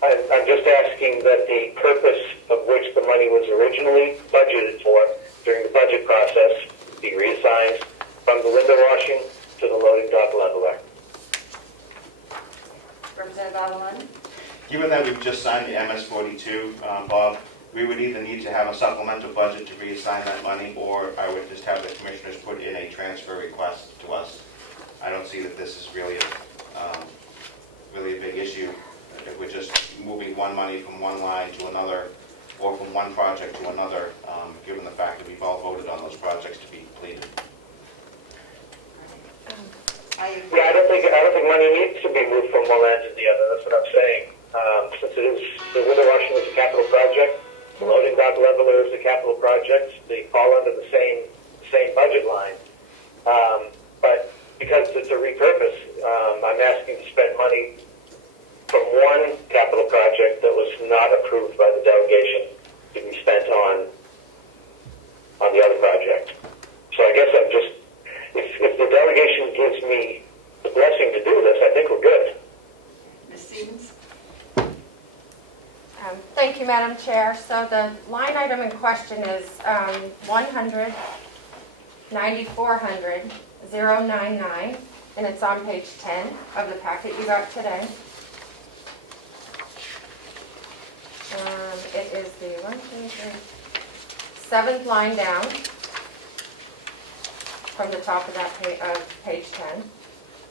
I'm just asking that the purpose of which the money was originally budgeted for during the budget process be reassigned from the window washing to the loading dock leveler. Representative Adelani. Given that we've just signed the MS-42, Bob, we would either need to have a supplemental budget to reassign that money, or I would just have the commissioners put in a transfer request to us. I don't see that this is really a big issue. If we're just moving one money from one line to another, or from one project to another, given the fact that we've all voted on those projects to be completed. I don't think money needs to be moved from one end to the other. That's what I'm saying. Since it is, the window washing was a capital project, the loading dock leveler is a capital project. They fall under the same budget line. But because it's a repurpose, I'm asking to spend money from one capital project that was not approved by the delegation to be spent on the other project. So I guess I'm just, if the delegation gives me the blessing to do this, I think we're good. Ms. Stevens. Thank you, Madam Chair. So the line item in question is 100-9400-099, and it's on page 10 of the packet you got today. It is the 7th line down from the top of that page 10.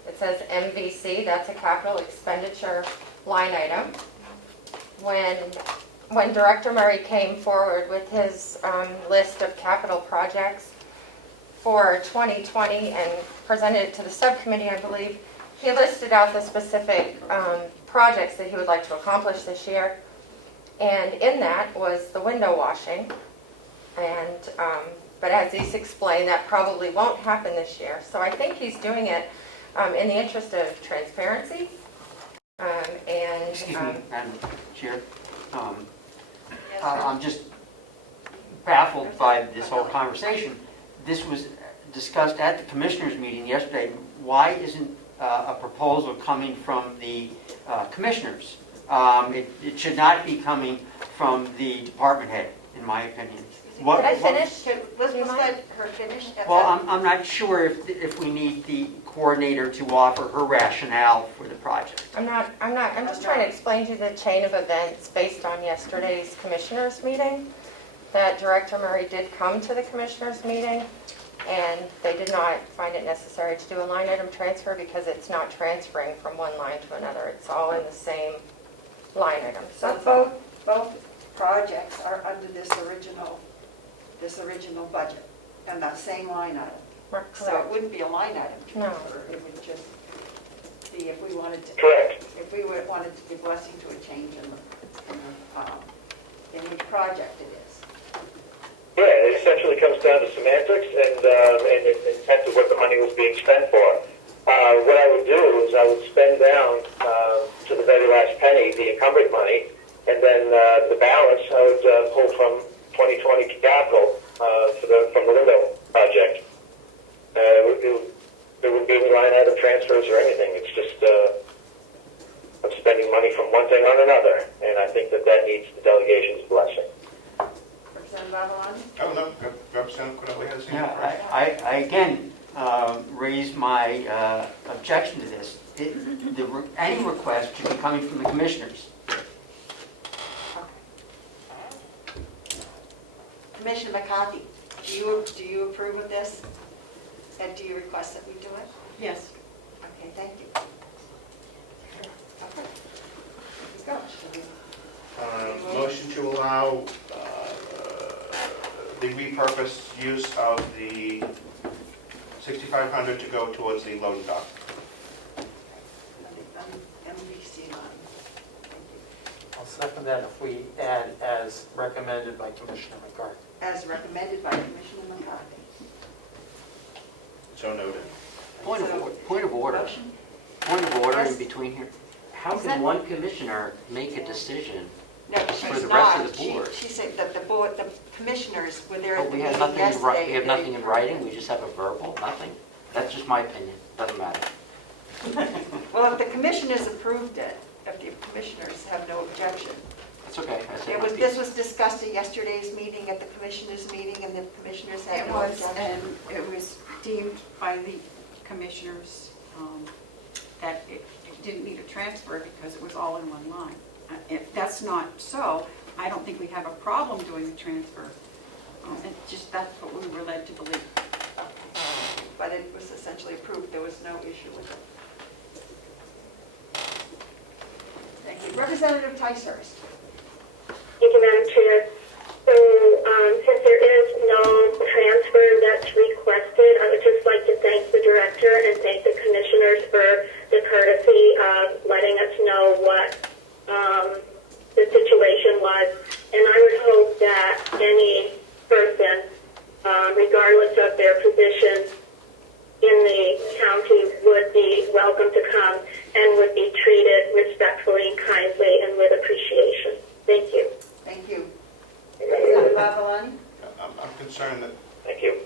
It says MVC, that's a capital expenditure line item. When Director Murray came forward with his list of capital projects for 2020 and presented it to the subcommittee, I believe, he listed out the specific projects that he would like to accomplish this year. And in that was the window washing. And but as he's explained, that probably won't happen this year. So I think he's doing it in the interest of transparency. Excuse me, Madam Chair. I'm just baffled by this whole conversation. This was discussed at the commissioners meeting yesterday. Why isn't a proposal coming from the commissioners? It should not be coming from the department head, in my opinion. Could I finish? Was her finish? Well, I'm not sure if we need the coordinator to offer her rationale for the project. I'm just trying to explain to you the chain of events based on yesterday's commissioners meeting. That Director Murray did come to the commissioners meeting, and they did not find it necessary to do a line item transfer because it's not transferring from one line to another. It's all in the same line item. So both projects are under this original budget and that same line item. So it wouldn't be a line item transfer. It would just be if we wanted to. Correct. If we wanted to give blessing to a change in the project, it is. Yeah, it essentially comes down to semantics and intent of what the money was being spent for. What I would do is I would spend down to the very last penny the encumbered money, and then the balance I would pull from 2020 capital from the window project. It would be the line item transfers or anything. It's just I'm spending money from one thing on another, and I think that needs the delegation's blessing. Representative Avalon? Oh, no, Representative Cordelli has his hand up. Yeah, I again raise my objection to this. Any request should be coming from the commissioners. Commissioner McCarthy, do you approve of this? And do you request that we do it? Yes. Okay, thank you. Okay. Let's go. Motion to allow the repurposed use of the 6,500 to go towards the loading dock. MVC line. I'll second that if we add as recommended by Commissioner McCarthy. As recommended by Commissioner McCarthy. So noted. Point of order. Motion? Point of order in Yes. between here. How Is can that- one commissioner make a decision? No, For she's the rest not. of the board. She said that the board, the commissioners were there Oh, at the we meeting have yesterday. nothing in we have nothing in writing, we just have a verbal, nothing? That's just my opinion, doesn't matter. Well, if the commissioners approved it, if the commissioners have no objection. It's okay, I said It my was, piece. this was discussed at yesterday's meeting, at the commissioners' meeting, and the commissioners had It no was, objection. and it was deemed by the commissioners that it didn't need a transfer because it was all in one line. If that's not so, I don't think we have a problem doing the transfer. That's what we were led to believe. But it was essentially approved, there was no issue with it. Thank you. Representative Ticehurst. Thank you, Madam Chair. So, since there is no transfer that's requested, I would just like to thank the director and thank the commissioners for the courtesy of letting us know what the situation was. And I would hope that any person, regardless of their position in the county, would be welcome to come and would be treated respectfully and kindly and with appreciation. Thank you. Thank you. Representative Avalon. I'm concerned that, Thank you.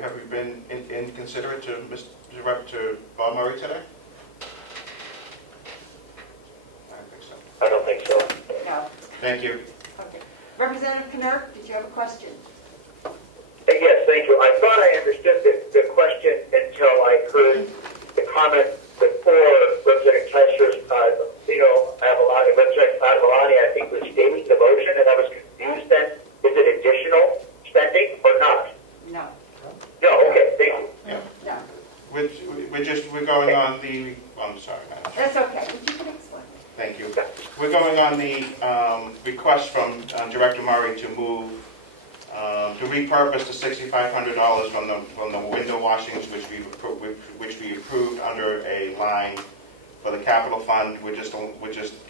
have we been inconsiderate to to Bob Murray today? I think so. I don't think so. No. Thank you. Okay. Representative Knurk, did you have a question? Yes, thank you. I thought I understood the question until I heard the comment before Representative Ticehurst. Representative Avalani, I think, was stating the motion, and I was confused then. Is it additional spending or not? No. No, okay, thank you. Yeah. No. We're going on the, I'm sorry, Madam Chair. That's okay. You can explain. Thank you. We're going on the request from Director Murray to move, to repurpose the $6,500 from the window washings, which we approved under a line for the capital fund. We're just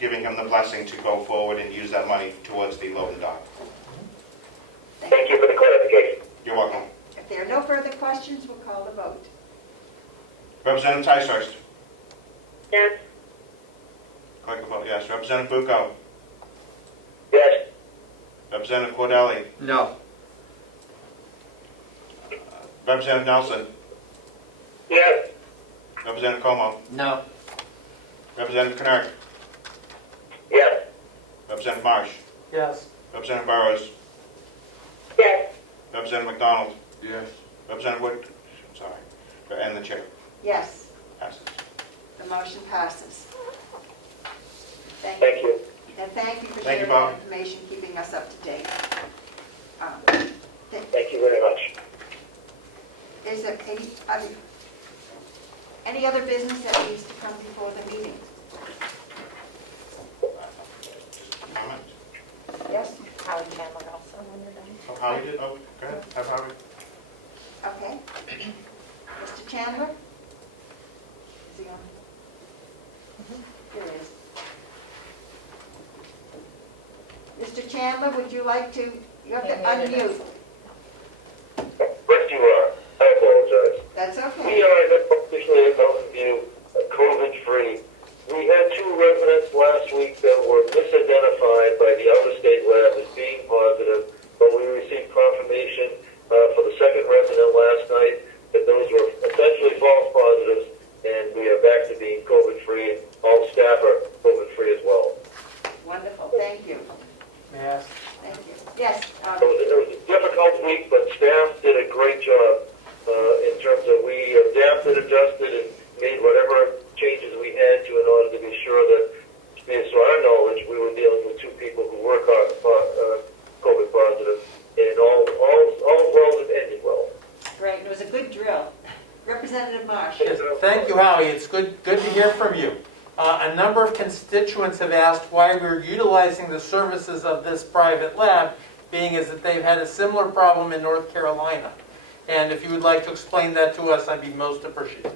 giving him the blessing to go forward and use that money towards the loading dock. Thank you for the clarification. You're welcome. If there are no further questions, we'll call the vote. Representative Ticehurst. Yes. Clerk will vote yes. Representative Bucco. Yes. Representative Cordelli. No. Representative Nelson. Yes. Representative Comeau. No. Representative Knurk. Yes. Representative Marsh. Yes. Representative Burrows. Yes. Representative McDonald. Yes. Representative Wood. Sorry. And the chair. Yes, Passes. the motion passes. Thank you. And thank you for Thank you, sharing Bob. that information, keeping us up to date. Thank you very much. Is there any other business that needs to come before the meeting? Just a comment. Yes? Howard Chandler also when you're done. Oh, Howie did? Oh, go ahead. Have Howie. Okay. Mr. Chandler? Is he on? Here he is. Mr. Chandler, would you like to, you have to unmute. Yes, you are. I apologize. That's We okay. are officially at Mountain View, COVID-free. We had 2 residents last week that were misidentified by the out-of-state lab as being positive, but we received confirmation for the second resident last night that those were essentially false was a difficult week, but staff did a great job in terms of we adapted, adjusted, and made whatever changes we had to in order to be sure that, to our knowledge, we were dealing with two people who were COVID positive, and all well and ended well. Great, and it was a good drill. Representative Marsh. Yes, thank you, Howie. It's good to hear from you. A number of constituents have asked why we're utilizing the services of this private lab, being as that they've had a similar problem in North Carolina. And if you would like to explain that to us, I'd be most appreciative.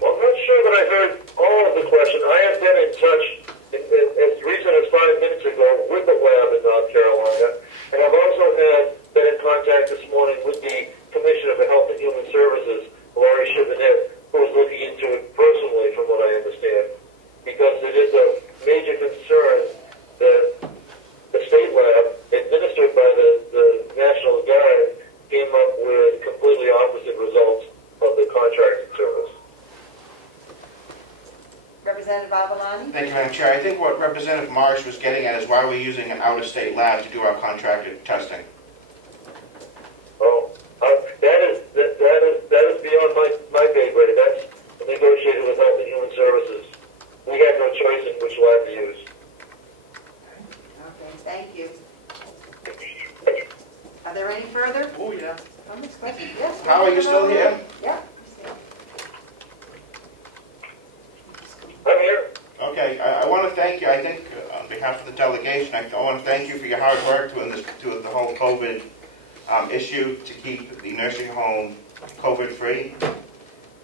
Well, I'm not sure that I heard all of the question. I have been in touch as recent as 5 minutes ago with the lab in North Carolina, and I've also been in contact this morning with the Commissioner for Health and Human Services, Laurie Chivinet, who is looking into it personally, from what I understand, because it is a major concern that the state lab, administered by the National Guard, came up with completely opposite results of the contracted service. Representative Avalani? Thank you, Madam Chair. I think what Representative Marsh was getting at is why we're using an out-of-state lab to do our contracted testing. Oh, that is beyond my pay grade. That's negotiated with Health and Human Services. We have no choice in which lab to use. Okay, thank you. Are there any further? Oh, yeah. Comments, questions? Yes. How are you still here? Yeah. I'm here. Okay, I want to thank you. I think on behalf of the delegation, I want to thank you for your hard work to the whole COVID issue to keep the nursing home COVID-free.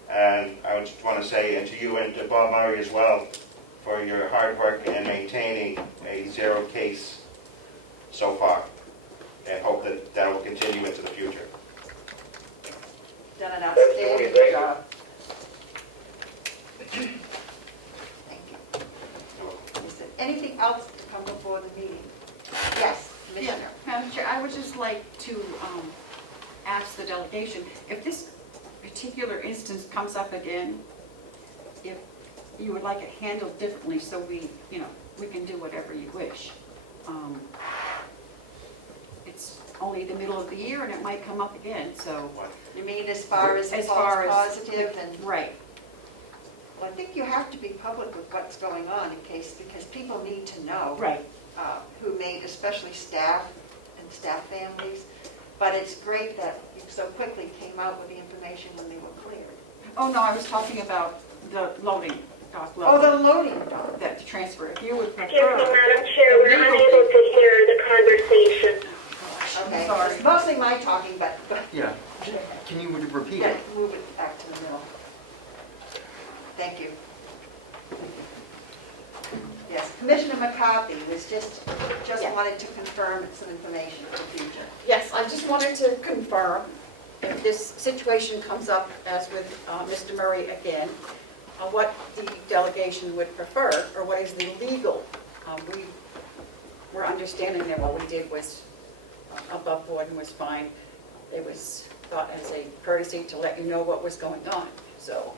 And I just want to say, and to you and to Bob Murray as well, for your hard work in maintaining a zero case so far. And hope that that will continue into the future. Done an outstanding job. Thank you. Is there anything else to come before the meeting? Yes, Commissioner. Madam Chair, I would just like to ask the delegation, if this particular instance comes up again, if you would like it handled differently so we can do whatever you wish. It's only the middle of the year and it might come up again, so. You mean as far as false positive and? Right. Well, I think you have to be public with what's going on because people need to know. Right. Who made, especially staff and staff families. But it's great that you so quickly came out with the information when they were cleared. Oh, no, I was talking about the loading dock. Oh, the loading dock. That transfer, if you would prefer. Excuse me, Madam Chair, we're unable to hear the conversation. Okay, Sorry. it's mostly my talking, but Yeah. Can you repeat yeah, it? move it back to the middle. Thank you. Yes, Commissioner McCarthy was just wanted to confirm some information for the future. Yes, I just wanted to confirm if this situation comes up as with Mr. Murray again, what the delegation would prefer, or what is the legal. We're understanding that what we did was above board and was fine. It was thought as a courtesy to let you know what was going on, so.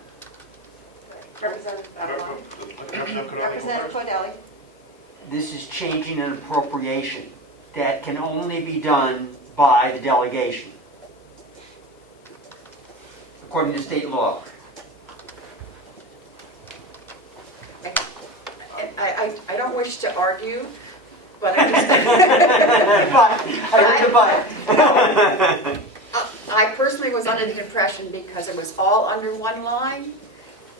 Representative Cordelli. This is changing an appropriation that can only be done by the delegation, according to state law. I don't wish to argue, but I'm just... I personally was under the impression because it was all under one line,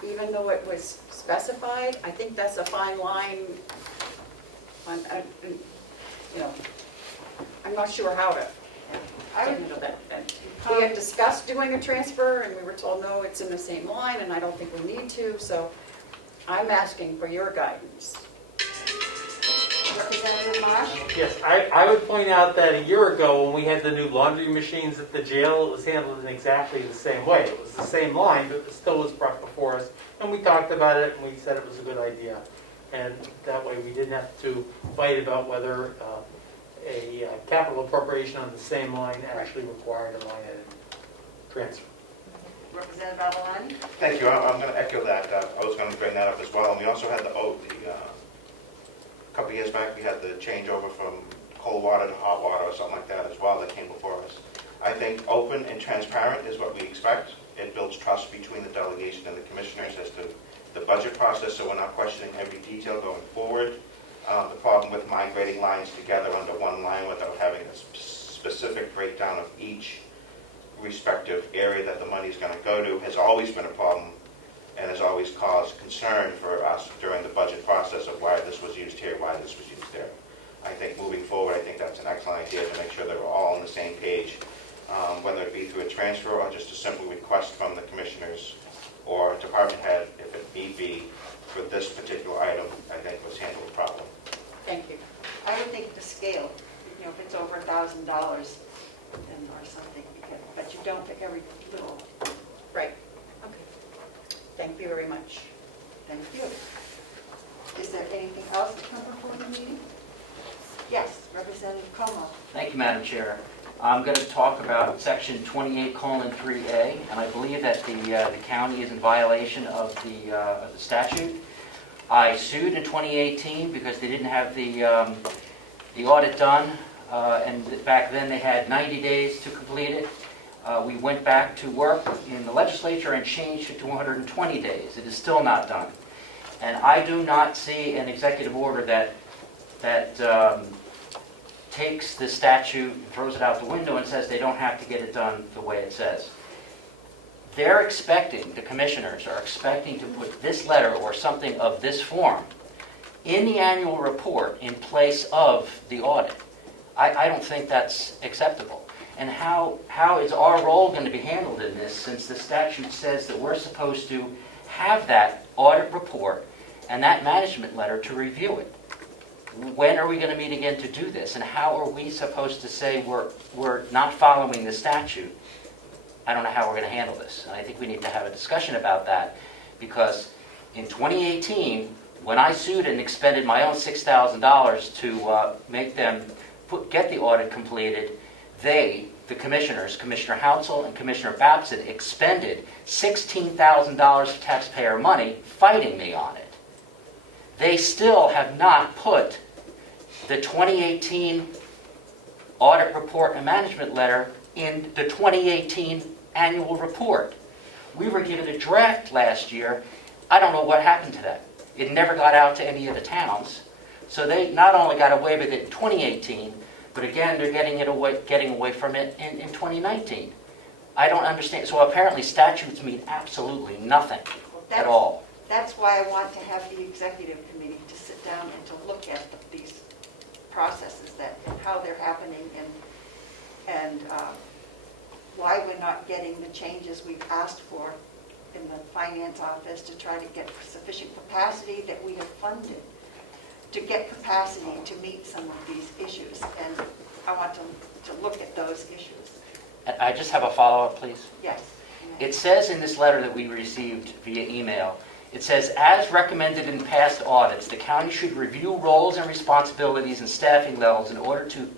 even though it was specified. I think that's a fine line. I'm not sure how to handle that. We had discussed doing a transfer, and we were told, no, it's in the same line, and I don't think we need to, so I'm asking for your guidance. Representative Marsh? Yes, I would point out that a year ago when we had the new laundry machines at the jail, it was handled in exactly the same way. It was the same line, but it still was brought before us. And we talked about it and we said it was a good idea. And that way we didn't have to fight about whether a capital appropriation on the same line actually required a line item transfer. Representative Avalani? Thank you. I'm going to echo that. I was going to bring that up as well. And we also had a couple of years back, we had the changeover from cold water to hot water or something like that as well that came before us. I think open and transparent is what we expect. It builds trust between the delegation and the commissioners as to the budget process, so we're not questioning every detail going forward. The problem with migrating lines together under one line without having a specific breakdown of each respective area that the money is going to go to has always been a problem and has always caused concern for us during the budget process of why this was used here, why this was used there. I think moving forward, I think that's an excellent idea to make sure that we're all on the same page, whether it be through a transfer or just a simple request from the commissioners or department head, if it need be, for this particular item, I think was handled properly. Thank you. I would think the scale, if it's over $1,000 or something, but you don't for every little. Right. Okay. Thank you very much. Thank you. Is there anything else to come before the meeting? Yes, Representative Comeau. Thank you, Madam Chair. I'm going to talk about Section 28:3A, and I believe that the county is in violation of the statute. I sued in 2018 because they didn't have the audit done, and back then they had 90 days to complete it. We went back to work in the legislature and changed it to 120 days. It is still not done. And I do not see an executive order that takes the statute and throws it out the window and says they don't have to get it done the way it says. They're expecting, the commissioners are expecting to put this letter or something of this form in the annual report in place of the audit. I don't think that's acceptable. And how is our role going to be handled in this, since the statute says that we're supposed to have that audit report and that management letter to review it? When are we going to meet again to do this? And how are we supposed to say we're not following the statute? I don't know how we're going to handle this. And I think we need to have a discussion about that, because in 2018, when I sued and expended my own $6,000 to make them get the audit completed, the commissioners, Commissioner Hounsel and Commissioner Babson, expended $16,000 of taxpayer money fighting me on it. They still have not put the 2018 audit report and management letter in the 2018 annual report. We were given a draft last year. I don't know what happened to that. It never got out to any of the towns. So they not only got away with it in 2018, but again, they're getting away from it in 2019. I don't understand. So apparently statutes mean absolutely nothing at all. That's why I want to have the executive committee to sit down and to look at these processes and how they're happening and why we're not getting the changes we've asked for in the finance office to try to get sufficient capacity that we have funded to get capacity to meet some of these issues. And I want to look at those issues. I just have a follow-up, please. Yes. It says in this letter that we received via email, it says, as recommended in past audits, the county should review roles and responsibilities and staffing levels in order to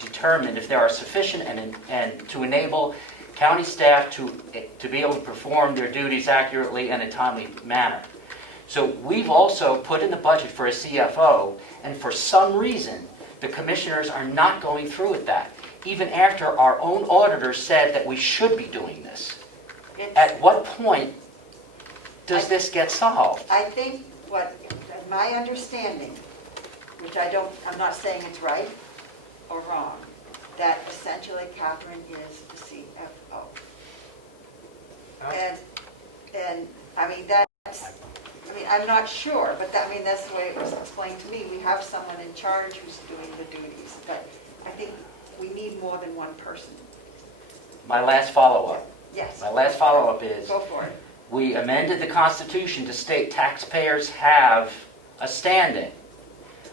determine if there are sufficient and to enable county staff to be able to perform their duties accurately and in a timely manner. So we've also put in the budget for a CFO, and for some reason, the commissioners are not going through with that, even after our own auditor said that we should be doing this. At what point does this get solved? I think my understanding, which I'm not saying it's right or wrong, that essentially Catherine is the CFO. And I mean, I'm not sure, but that's the way it was explained to me. We have someone in charge who's doing the duties, but I think we need more than one person. My last follow-up. Yes. My last follow-up is, go for it. We amended the Constitution to state taxpayers have a standing.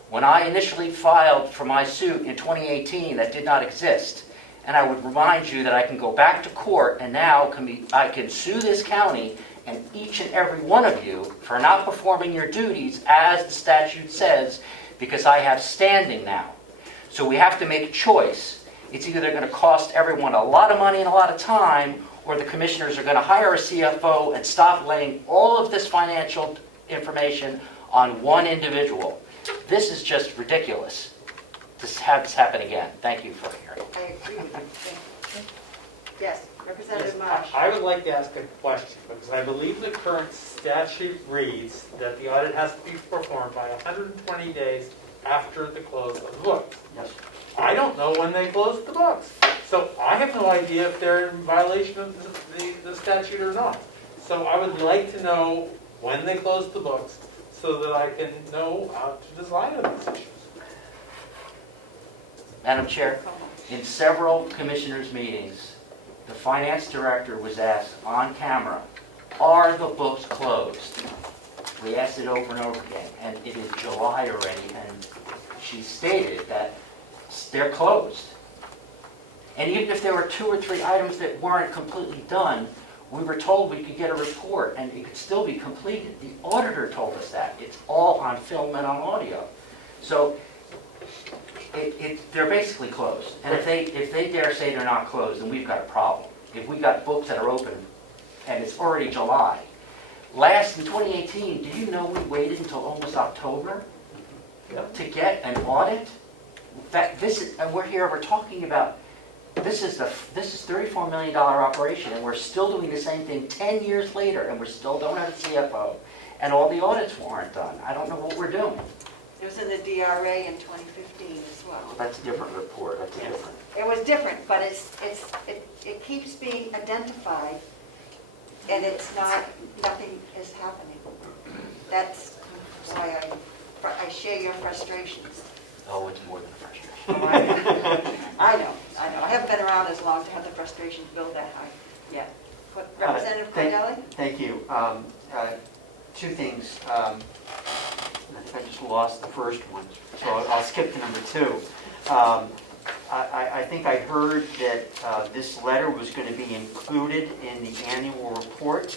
When I initially filed for my suit in 2018, that did not exist. And I would remind you that I can go back to court and now I can sue this county and each and every one of you for not performing your duties as the statute says, because I have standing now. So we have to make a choice. It's either going to cost everyone a lot of money and a lot of time, or the commissioners are going to hire a CFO and stop laying all of this financial information on one individual. This is just ridiculous. have this happen again. Thank you for hearing. I agree with you. Thank you. Yes, Representative Yes, Marsh. I would like to ask a question, because I believe the current statute reads that the audit has to be performed by 120 days after the close of the books. Yes. I don't know when they close the books, so I have no idea if they're in violation of the statute or not. So I would like to know when they close the books, so that I can know how to decide on these issues. Madam Chair, in several commissioners' meetings, the finance director was asked on camera, are the books closed? We asked it over and over again, and it is July already, and she stated that they're closed. And even if there were 2 or 3 items that weren't completely done, we were told we could get a report and it could still be completed. The auditor told us that. It's all on film and on audio. So they're basically closed. And if they dare say they're not closed, then we've got a problem. If we got books that are open and it's already July. Last in 2018, do you know we waited until almost October to get an audit? And we're here, we're talking about, this is $34 million operation, and we're still doing the same thing 10 years later, and we still don't have a CFO, and all the audits weren't done. I don't know what we're doing. It was in the DRA in 2015 as well. That's a different report. That's a different. It was different, but it keeps being identified, and it's not, nothing is happening. That's why I share your frustrations. Oh, it's more than a frustration. I know. I haven't been around as long to have the frustrations build that high yet. Representative Cordelli? Thank you. 2 things. I think I just lost the first one, so I'll skip to number 2. I think I heard that this letter was going to be included in the annual report.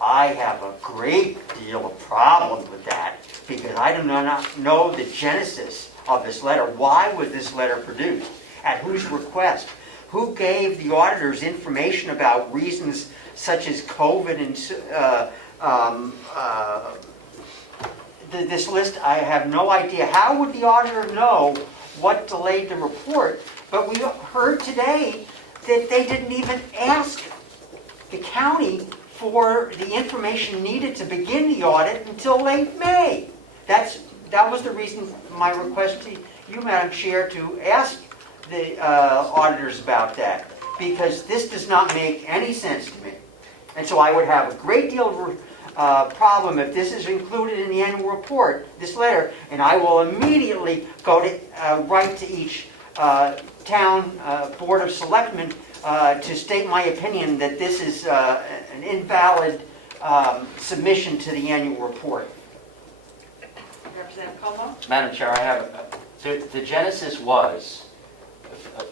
I have a great deal of problem with that because I do not know the genesis of this letter. Why was this letter produced? At whose request? Who gave the auditors information about reasons such as COVID and this list? I have no idea. How would the auditor know what delayed the report? But we heard today that they didn't even ask the county for the information needed to begin the audit until late May. That was the reason my request to you, Madam Chair, to ask the auditors about that, because this does not make any sense to me. And so I would have a great deal of problem if this is included in the annual report, this letter, and I will immediately go to write to each town board of selectmen to state my opinion that this is an invalid submission to the annual report. Representative Comeau? Madam Chair, I have, the genesis was,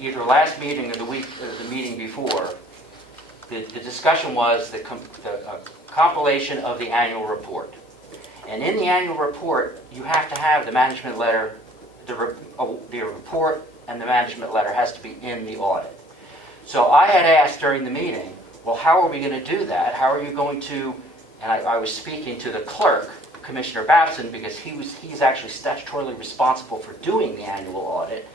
either last meeting or the meeting before, the discussion was the compilation of the annual report. And in the annual report, you have to have the management letter, the report and the management letter has to be in the audit. So I had asked during the meeting, well, how are we going to do that? How are you going to, and I was speaking to the clerk, Commissioner Babson, because he's actually statutorily responsible for doing the annual audit.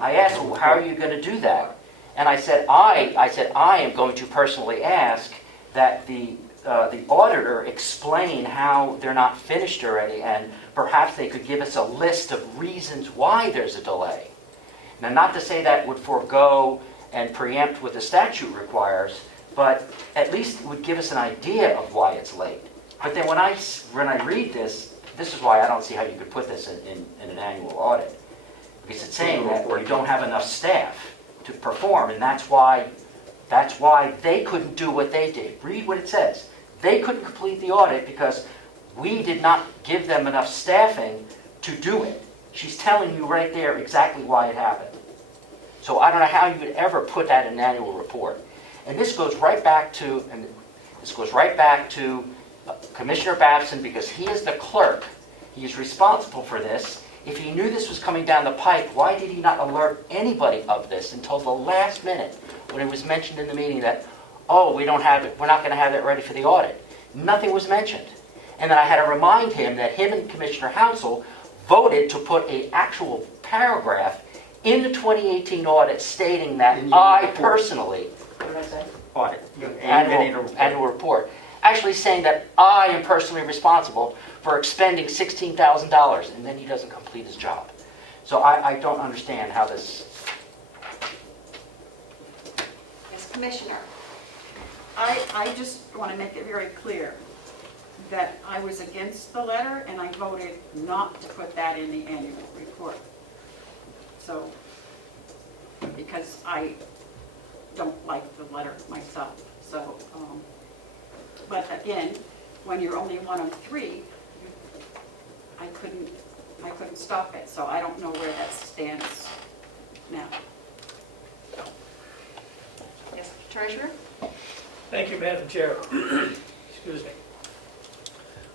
I asked, well, how are you going to do that? And I said, I am going to personally ask that the auditor explain how they're not finished already, and perhaps they could give us a list of reasons why there's a delay. Now, not to say that would forego and preempt what the statute requires, but at least it would give us an idea of why it's late. But then when I read this is why I don't see how you could put this in an annual audit. Because it's saying that you don't have enough staff to perform, and that's why they couldn't do what they did. Read what it says. They couldn't complete the audit because we did not give them enough staffing to do it. She's telling you right there exactly why it happened. So I don't know how you would ever put that in an annual report. And this goes right back to, Commissioner Babson, because he is the clerk. He is responsible for this. If he knew this was coming down the pipe, why did he not alert anybody of this until the last minute when it was mentioned in the meeting that, oh, we don't have it, we're not going to have it ready for the audit? Nothing was mentioned. And then I had to remind him that him and Commissioner Hounsel voted to put an actual paragraph in the 2018 audit stating that In your I report. personally, what did I say? Audit, Your annual report. annual report, actually saying that I am personally responsible for expending $16,000, and then he doesn't complete his job. So I don't understand how this, Yes, Commissioner. I just want to make it very clear that I was against the letter and I voted not to put that in the annual report. So, because I don't like the letter myself. So, but again, when you're only one of three, I couldn't stop it. So I don't know where that stands now. Yes, Treasurer? Thank you, Madam Chair. Excuse me.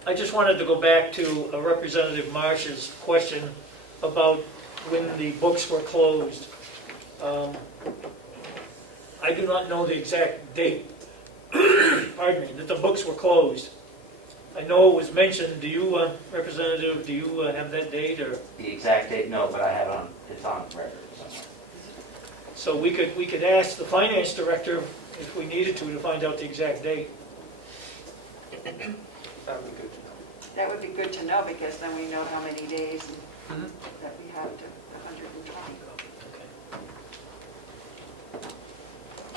I just wanted to go back to Representative Marsh's question about when the books were closed. I do not know the exact date, pardon me, that the books were closed. I know it was mentioned. Do you, Representative, do you have that date, or? the exact date, no, but I have it on, it's on record somewhere. So we could ask the finance director if we needed to find out the exact date. That would be good to know. That would be good to know, because then we know how many days Mhm. that we have to 120.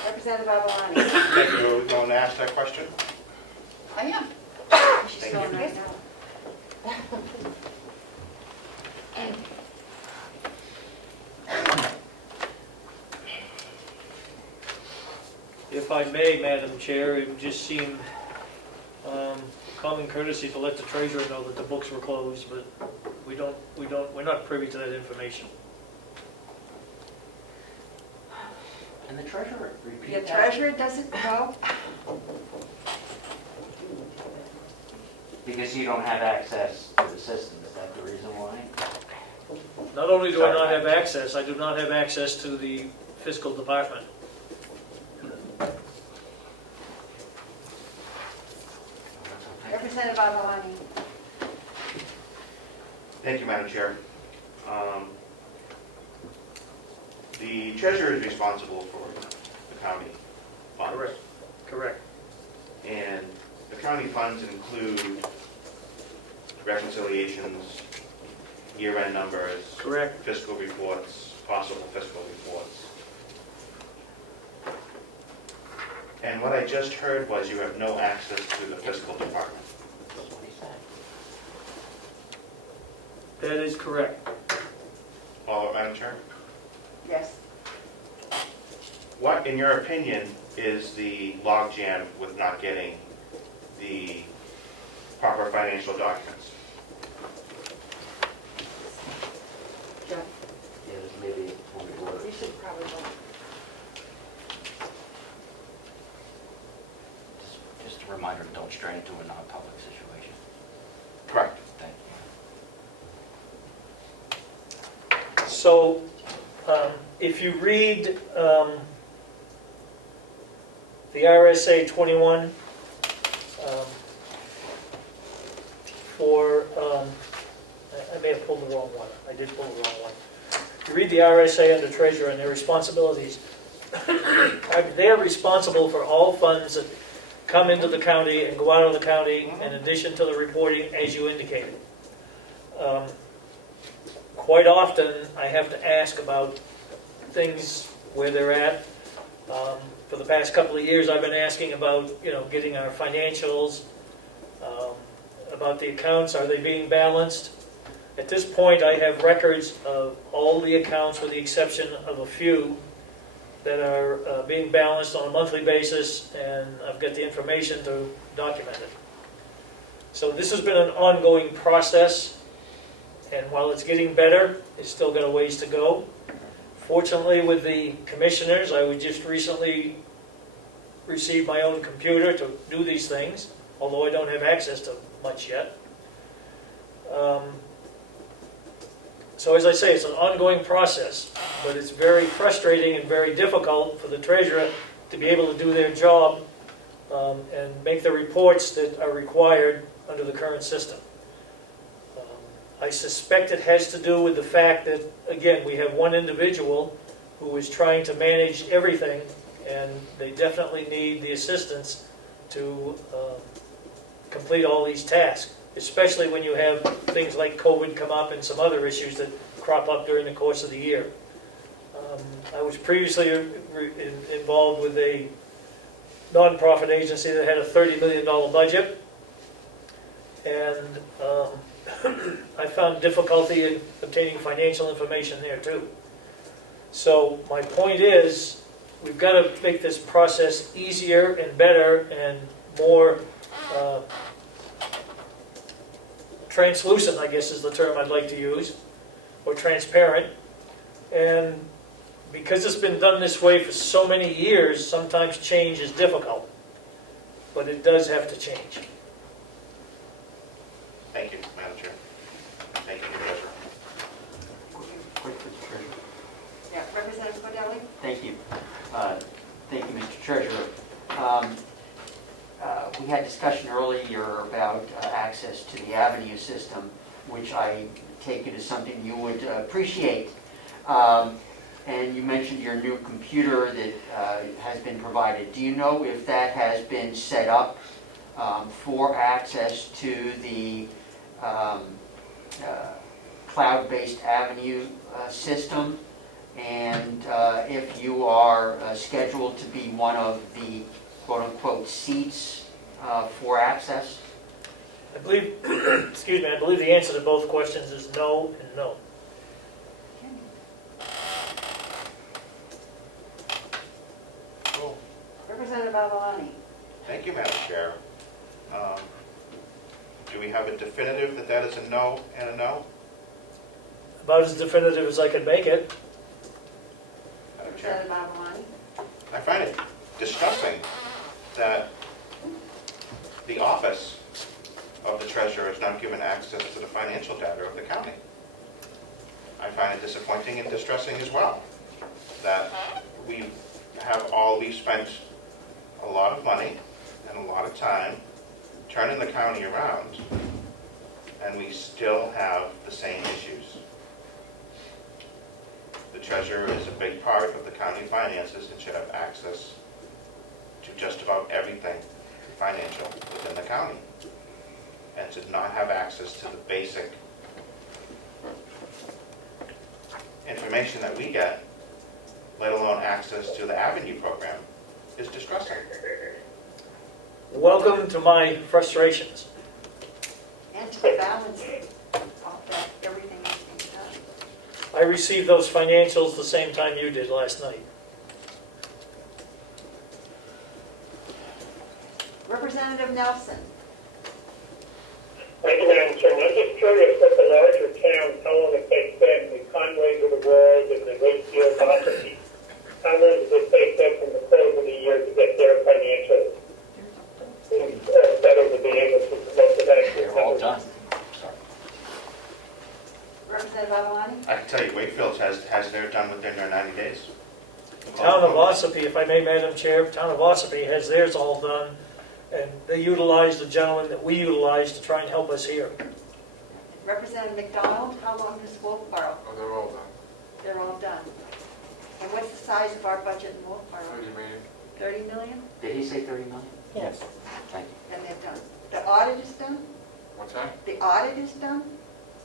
Representative Avalani. Thank you. Are we going to ask that question? I am. She's Thank still you. right now. If I may, Madam Chair, it would just seem common courtesy to let the treasurer know that the books were closed, but we're not privy to that information. And the treasurer repeat The that? treasurer doesn't know? Because you don't have access to the system, is that the reason why? Not only do I not have access, I do not have access to the fiscal department. Representative Avalani. Thank you, Madam Chair. The treasurer is responsible for the county funds. Correct. Correct. And the county funds include reconciliations, year-end numbers, Correct. fiscal reports, possible fiscal reports. And what I just heard was you have no access to the fiscal department. That's what he said. That is correct. Follow up, Madam Chair? Yes. What, in your opinion, is the logjam with not getting the proper financial documents? Jeff? Yeah, there's maybe one order. You should probably go. Just a reminder, don't stray into a non-public situation. Correct. Thank you. So, if you read the RSA 21 for, I may have pulled the wrong one. I did pull the wrong one. You read the RSA under treasurer and their responsibilities. They're responsible for all funds that come into the county and go out of the county in addition to the reporting as you indicated. Quite often, I have to ask about things where they're at. For the past couple of years, I've been asking about, getting our financials, about the accounts, are they being balanced? At this point, I have records of all the accounts with the exception of a few that are being balanced on a monthly basis, and I've got the information to document it. So this has been an ongoing process, and while it's getting better, it's still got a ways to go. Fortunately, with the commissioners, I would just recently receive my own computer to do these things, although I don't have access to much yet. So as I say, it's an ongoing process, but it's very frustrating and very difficult for the treasurer to be able to do their job and make the reports that are required under the current system. I suspect it has to do with the fact that, again, we have one individual who is trying to manage everything, and they definitely need the assistance to complete all these tasks, especially when you have things like COVID come up and some other issues that crop up during the course of the year. I was previously involved with a nonprofit agency that had a $30 million budget, and I found difficulty in obtaining financial information there too. So my point is, we've got to make this process easier and better and more translucent, I guess is the term I'd like to use, or transparent. And because it's been done this way for so many years, sometimes change is difficult, but it does have to change. Thank you, Madam Chair. Thank you, Treasurer. Quick, Mr. Treasurer. Yeah, Representative Cordelli? Thank you. Thank you, Mr. Treasurer. We had discussion earlier about access to the Avenue system, which I take it as something you would appreciate. And you mentioned your new computer that has been provided. Do you know if that has been set up for access to the cloud-based Avenue system? And if you are scheduled to be one of the quote-unquote seats for access? I believe, excuse me, I believe the answer to both questions is no and no. Representative Avalani? Thank you, Madam Chair. Do we have a definitive that that is a no and a no? About as definitive as I can make it. Madam Chair. Representative Avalani? I find it disgusting that the office of the treasurer is not given access to the financial data of the county. I find it disappointing and distressing as well that we've spent a lot of money and a lot of time turning the county around, and we still have the same issues. The treasurer is a big part of the county finances and should have access to just about everything financial within the county, and to not have access to the basic information that we get, let alone access to the Avenue program, is distressing. Welcome to my frustrations. And to the balance of that, everything is being done. I received those financials the same time you did last night. Representative Nelson? Thank you, Madam Chairman. I'm just curious what the larger towns, how long it takes them, the Conways of the world and the Wakefield, Ossipee, how long does it take them from the close of the year to get their financials better to be able to promote the bank? They're all done. Representative Avalani? I can tell you, Wakefield has theirs done within their 90 days. Town of Ossipee, if I may, Madam Chair, Town of Ossipee has theirs all done, and they utilized the gentleman that we utilized to try and help us here. Representative McDonald, how long does Wolfboro? Oh, they're all done. They're all done. And what's the size of our budget in Wolfboro? 30 million. 30 million? Did he say 30 million? Yes. Thank you. And they're done. The audit is done? What's that? The audit is done?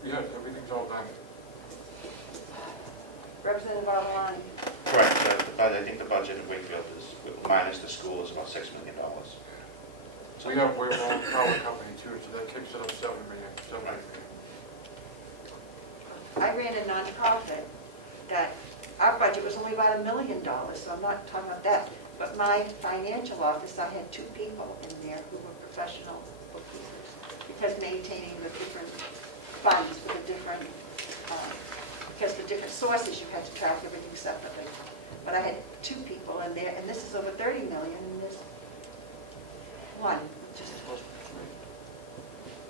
Yes, everything's all done. Representative Avalani? Correct. I think the budget in Wakefield is, minus the school, is about $6 million. We have our own power company too, so that kicks it up 7 million. 7 million. I ran a nonprofit that our budget was only about $1 million, so I'm not talking about that. But my financial office, I had 2 people in there who were professional bookkeepers, because maintaining the different funds for the different, because the different sources, you had to track everything separately. But I had 2 people in there, and this is over 30 million, and this one, just.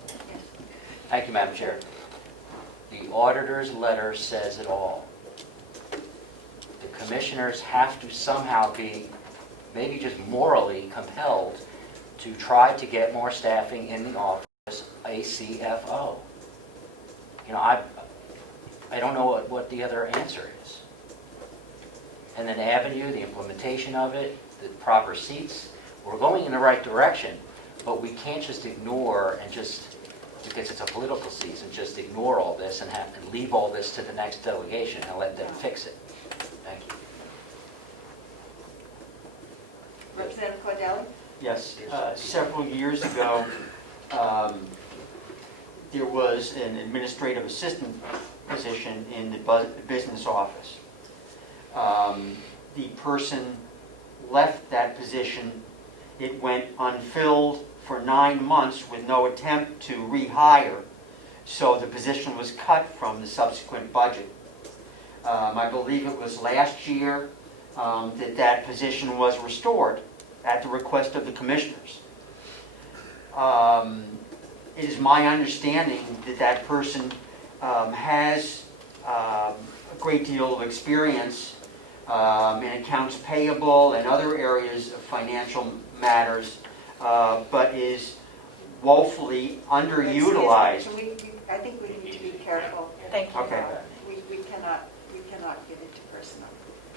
Yes. Thank you, Madam Chair. The auditor's letter says it all. The commissioners have to somehow be, maybe just morally compelled, to try to get more staffing in the office, a CFO. You know, I don't know what the other answer is. And then Avenue, the implementation of it, the proper seats, we're going in the right direction, but we can't just ignore and just, because it's a political season, just ignore all this and leave all this to the next delegation and let them fix it. Thank you. Representative Cordelli? Yes, several years ago, there was an administrative assistant position in the business office. The person left that position. It went unfilled for 9 months with no attempt to rehire, so the position was cut from the subsequent budget. I believe it was last year that position was restored at the request of the commissioners. It is my understanding that that person has a great deal of experience in accounts payable and other areas of financial matters, but is woefully underutilized. I think we need to be careful. Thank you. Okay. We cannot get into personal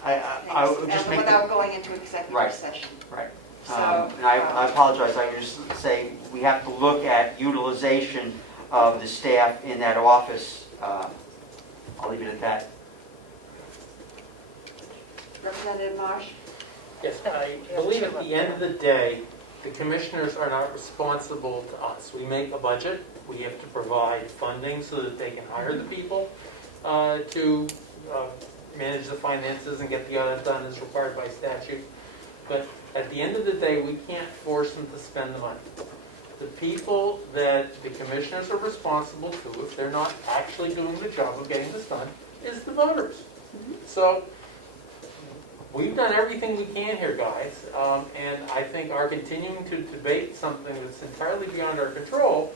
I would just things make without going into executive Right. session. Right. So, And I apologize, I just say we have to look at utilization of the staff in that office. I'll leave it at that. Representative Marsh? Yes, I believe at the end of the day, the commissioners are not responsible to us. We make a budget, we have to provide funding so that they can hire the people to manage the finances and get the audit done as required by statute. But at the end of the day, we can't force them to spend the money. The people that the commissioners are responsible to, if they're not actually doing the job of getting this done, is the voters. So we've done everything we can here, guys, and I think our continuing to debate something that's entirely beyond our control,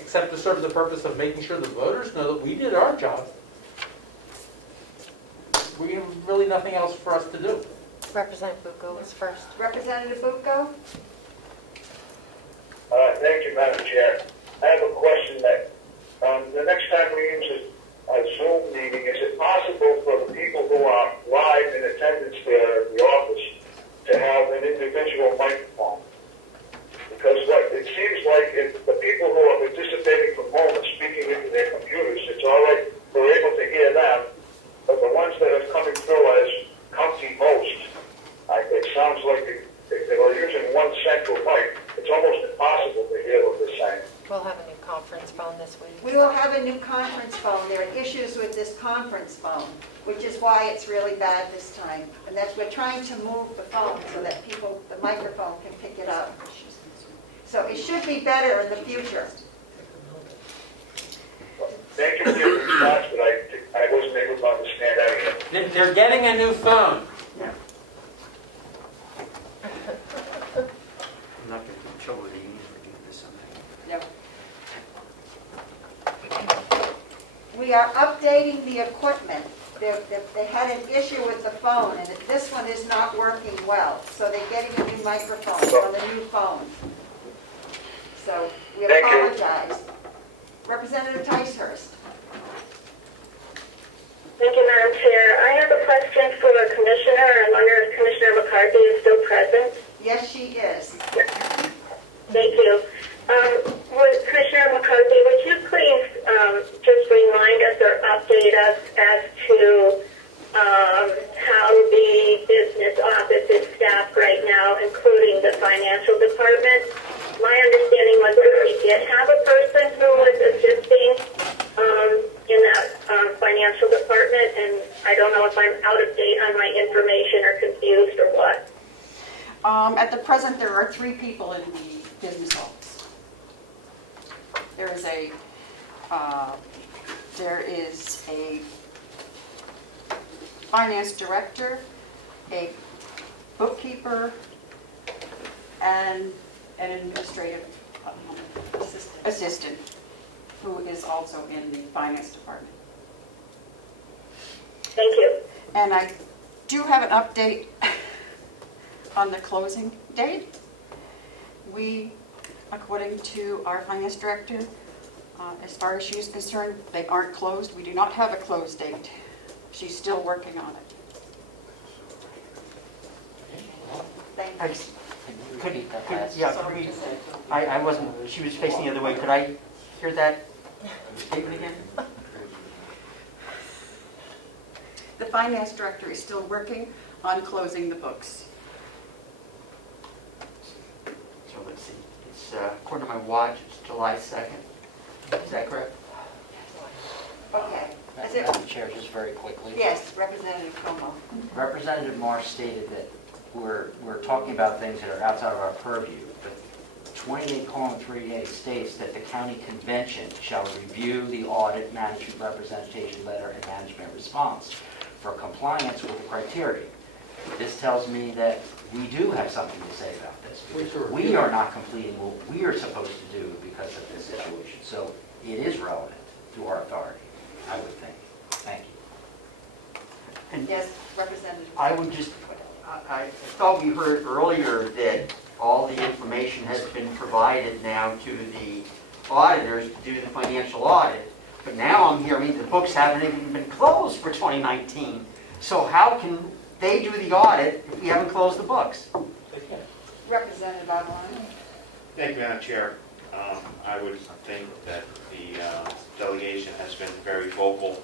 except to serve the purpose of making sure the voters know that we did our job, we have really nothing else for us to do. Representative Bucco was first. Representative Bucco? Thank you, Madam Chair. I have a question that the next time we use a Zoom meeting, is it possible for the people who are live in attendance there at the office to have an individual microphone? Because it seems like if the people who are participating from home and speaking into their computers, it's all right, we're able to hear them, but the ones that are coming through as comfy hosts, it sounds like if they were using one central mic, it's almost impossible to hear what they're saying. We'll have a new conference phone this week. We will have a new conference phone. There are issues with this conference phone, which is why it's really bad this time. And that's, we're trying to move the phone so that the microphone can pick it up. So it should be better in the future. Thank you for your response, but I wasn't able to understand anything. They're getting a new phone. I'm not going to get in trouble with the union for doing this someday. We are updating the equipment. They had an issue with the phone, and this one is not working well. So they're getting a new microphone on the new phone. So we Thank you. apologize. Representative Ticehurst. Thank you, Madam Chair. I have a question for the Commissioner. I wonder if Commissioner McCarthy is still present. Yes, she is. Thank you. Commissioner McCarthy, would you please just remind us or update us as to how the business office is staffed right now, including the financial department? My understanding was that we did have a person who was assisting in that financial department, and I don't know if I'm out of date on my information or confused or what. At the present, there are 3 people in the business office. There is a finance director, a bookkeeper, and an administrative assistant who is also in the finance department. Thank you. And I do have an update on the closing date. We, according to our finance director, As far as she's concerned, they aren't closed. We do not have a close date. She's still working on it. I just- Repeat that could- last. Yeah, could we, I wasn't, she was facing the other way. Could I hear that statement again? The finance director is still working on closing the books. So let's see, it's, according to my watch, it's July 2nd. Is that correct? Okay. Is it, Madam Chair, just very quickly. yes, Representative Comeau. Representative Marr stated that we're talking about things that are outside of our purview, but 28:38 states that the county convention shall review the audit, management representation letter, and management response for compliance with the criteria. This tells me that we do have something to say about this, because we are not completing what we are supposed to do because of this situation. So it is relevant to our authority, I would think. Thank you. And Yes, Representative. I would just, I thought we heard earlier that all the information has been provided now to the auditors to do the financial audit. But now I'm hearing the books haven't even been closed for 2019. So how can they do the audit if we haven't closed the books? Representative Avalon. Thank you, Madam Chair. I would think that the delegation has been very vocal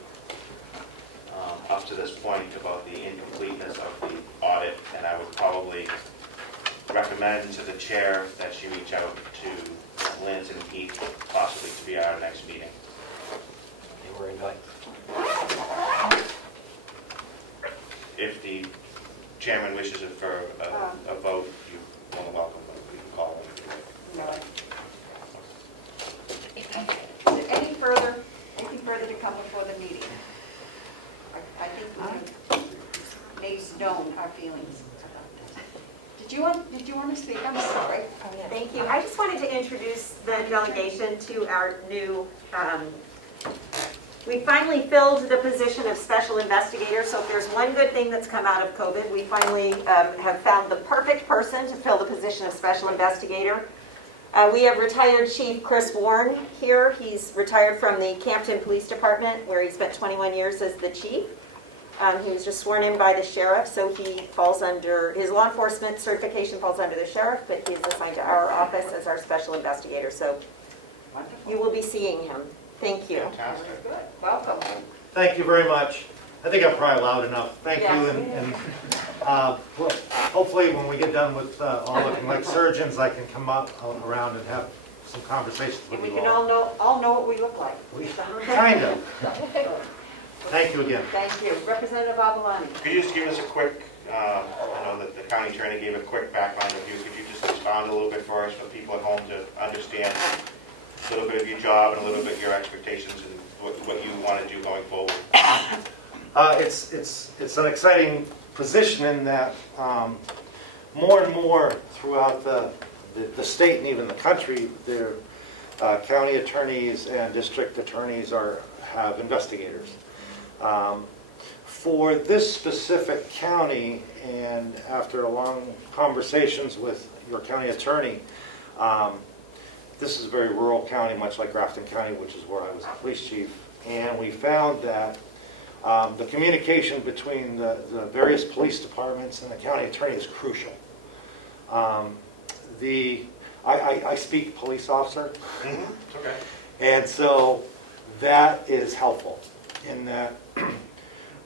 up to this point about the incompleteness of the audit, and I would probably recommend to the chair that she reach out to Liz and Pete, possibly to be at our next meeting. They were invited. If the chairman wishes it for a vote, you're more than welcome, but we can call it. No. Is there anything further to come before the meeting? I think we have made known our feelings about this. Did you want to speak? I'm sorry. Thank you. I just wanted to introduce the delegation to our new, we finally filled the position of special investigator. So if there's one good thing that's come out of COVID, we finally have found the perfect person to fill the position of special investigator. We have retired Chief Chris Warren here. He's retired from the Campton Police Department, where he spent 21 years as the chief. He was just sworn in by the sheriff, so he falls under, his law enforcement certification falls under the sheriff, but he's assigned to our office as our special investigator. So you will be seeing him. Thank you. Fantastic. Welcome. Thank you very much. I think I'm probably loud enough. Thank Yes. you, and well, hopefully when we get done with all looking like surgeons, I can come up around and have some conversations with And we you can all. all know what we look like. Kind of. Thank you again. Thank you. Representative Avalon. Could you just give us a quick, I know that the county attorney gave a quick background review. Could you just expound a little bit for us, for people at home to understand a little bit of your job and a little bit your expectations and what you want to do going forward? It's an exciting position in that more and more throughout the state and even the country, their county attorneys and district attorneys have investigators. For this specific county, and after long conversations with your county attorney, this is a very rural county, much like Grafton County, which is where I was the police chief, and we found that the communication between the various police departments and the county attorney is crucial. I speak police officer, It's okay. and so that is helpful in that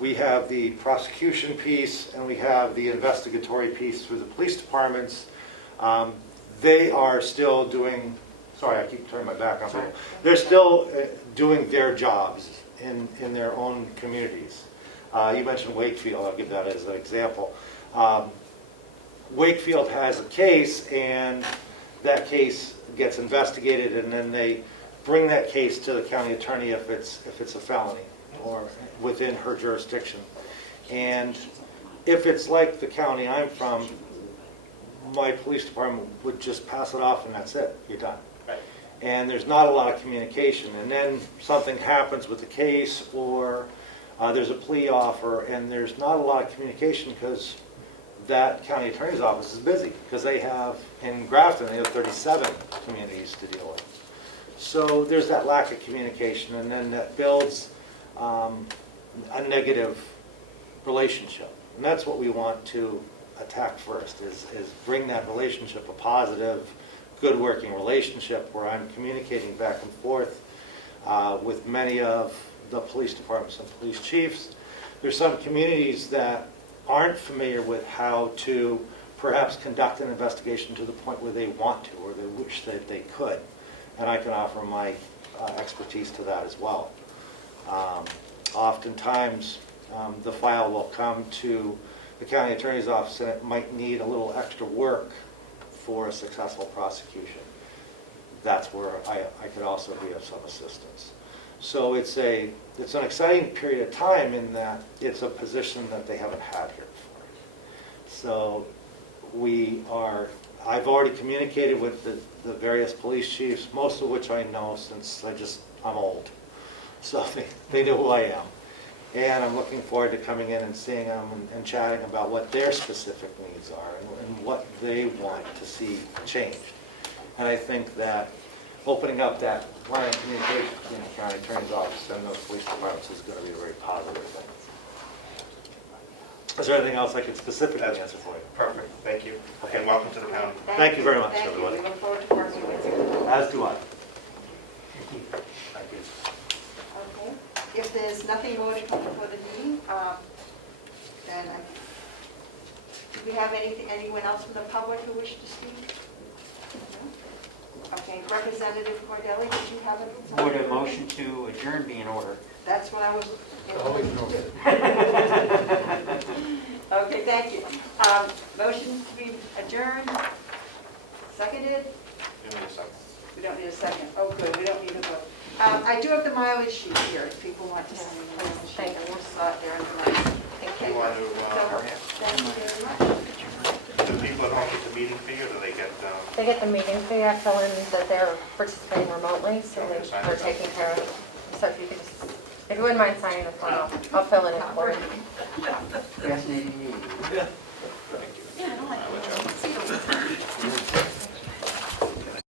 we have the prosecution piece and we have the investigatory piece through the police departments. They are still doing, sorry, I keep turning my back on people. They're still doing their jobs in their own communities. You mentioned Wakefield, I'll give that as an example. Wakefield has a case, and that case gets investigated, and then they bring that case to the county attorney if it's a felony or within her jurisdiction. And if it's like the county I'm from, my police department would just pass it off and that's it, you're done. Right. And there's not a lot of communication. And then something happens with the case, or there's a plea offer, and there's not a lot of communication because that county attorney's office is busy, because they have, in Grafton, they have 37 communities to deal with. So there's that lack of communication, and then that builds a negative relationship. And that's what we want to attack first, is bring that relationship, a positive, good working relationship where I'm communicating back and forth with many of the police departments and police chiefs. There's some communities that aren't familiar with how to perhaps conduct an investigation to the point where they want to, or they wish that they could. And I can offer my expertise to that as well. Oftentimes, the file will come to the county attorney's office and it might need a little extra work for a successful prosecution. That's where I could also be of some assistance. So it's an exciting period of time in that it's a position that they haven't had here before. So I've already communicated with the various police chiefs, most of which I know since I'm old. So they know who I am. And I'm looking forward to coming in and seeing them and chatting about what their specific needs are and what they want to see changed. And I think that opening up that line of communication between the county attorney's office and those police departments is going to be a very positive thing. Is there anything else I could specifically answer for you? Perfect, thank you. Okay, and welcome to the county. Thank you very much, Thank everybody. you. We look forward to working with you. As do I. Thank you. Okay. If there's nothing more to come before the meeting, then do we have anyone else from the public who wish to speak? No? Okay, Representative Cordelli, did you have a... Would a motion to adjourn be in order? That's what I was... Oh, ignore it. Okay, thank you. Motion to be adjourned, seconded? You need a second. We don't need a second. Oh, good, we don't need a vote. I do have the mileage sheet here, if people want to see the mileage sheet. Thank I you. just saw it there in the mic. Do you want to, Thank you very much. do people at home get the meeting fee, or do they get, They get the meeting fee. I fill in that they're participating remotely, so Okay, sign they're it. taking care of it. So if you wouldn't mind signing the form, I'll fill it in for you. Fascinating meeting. thank you.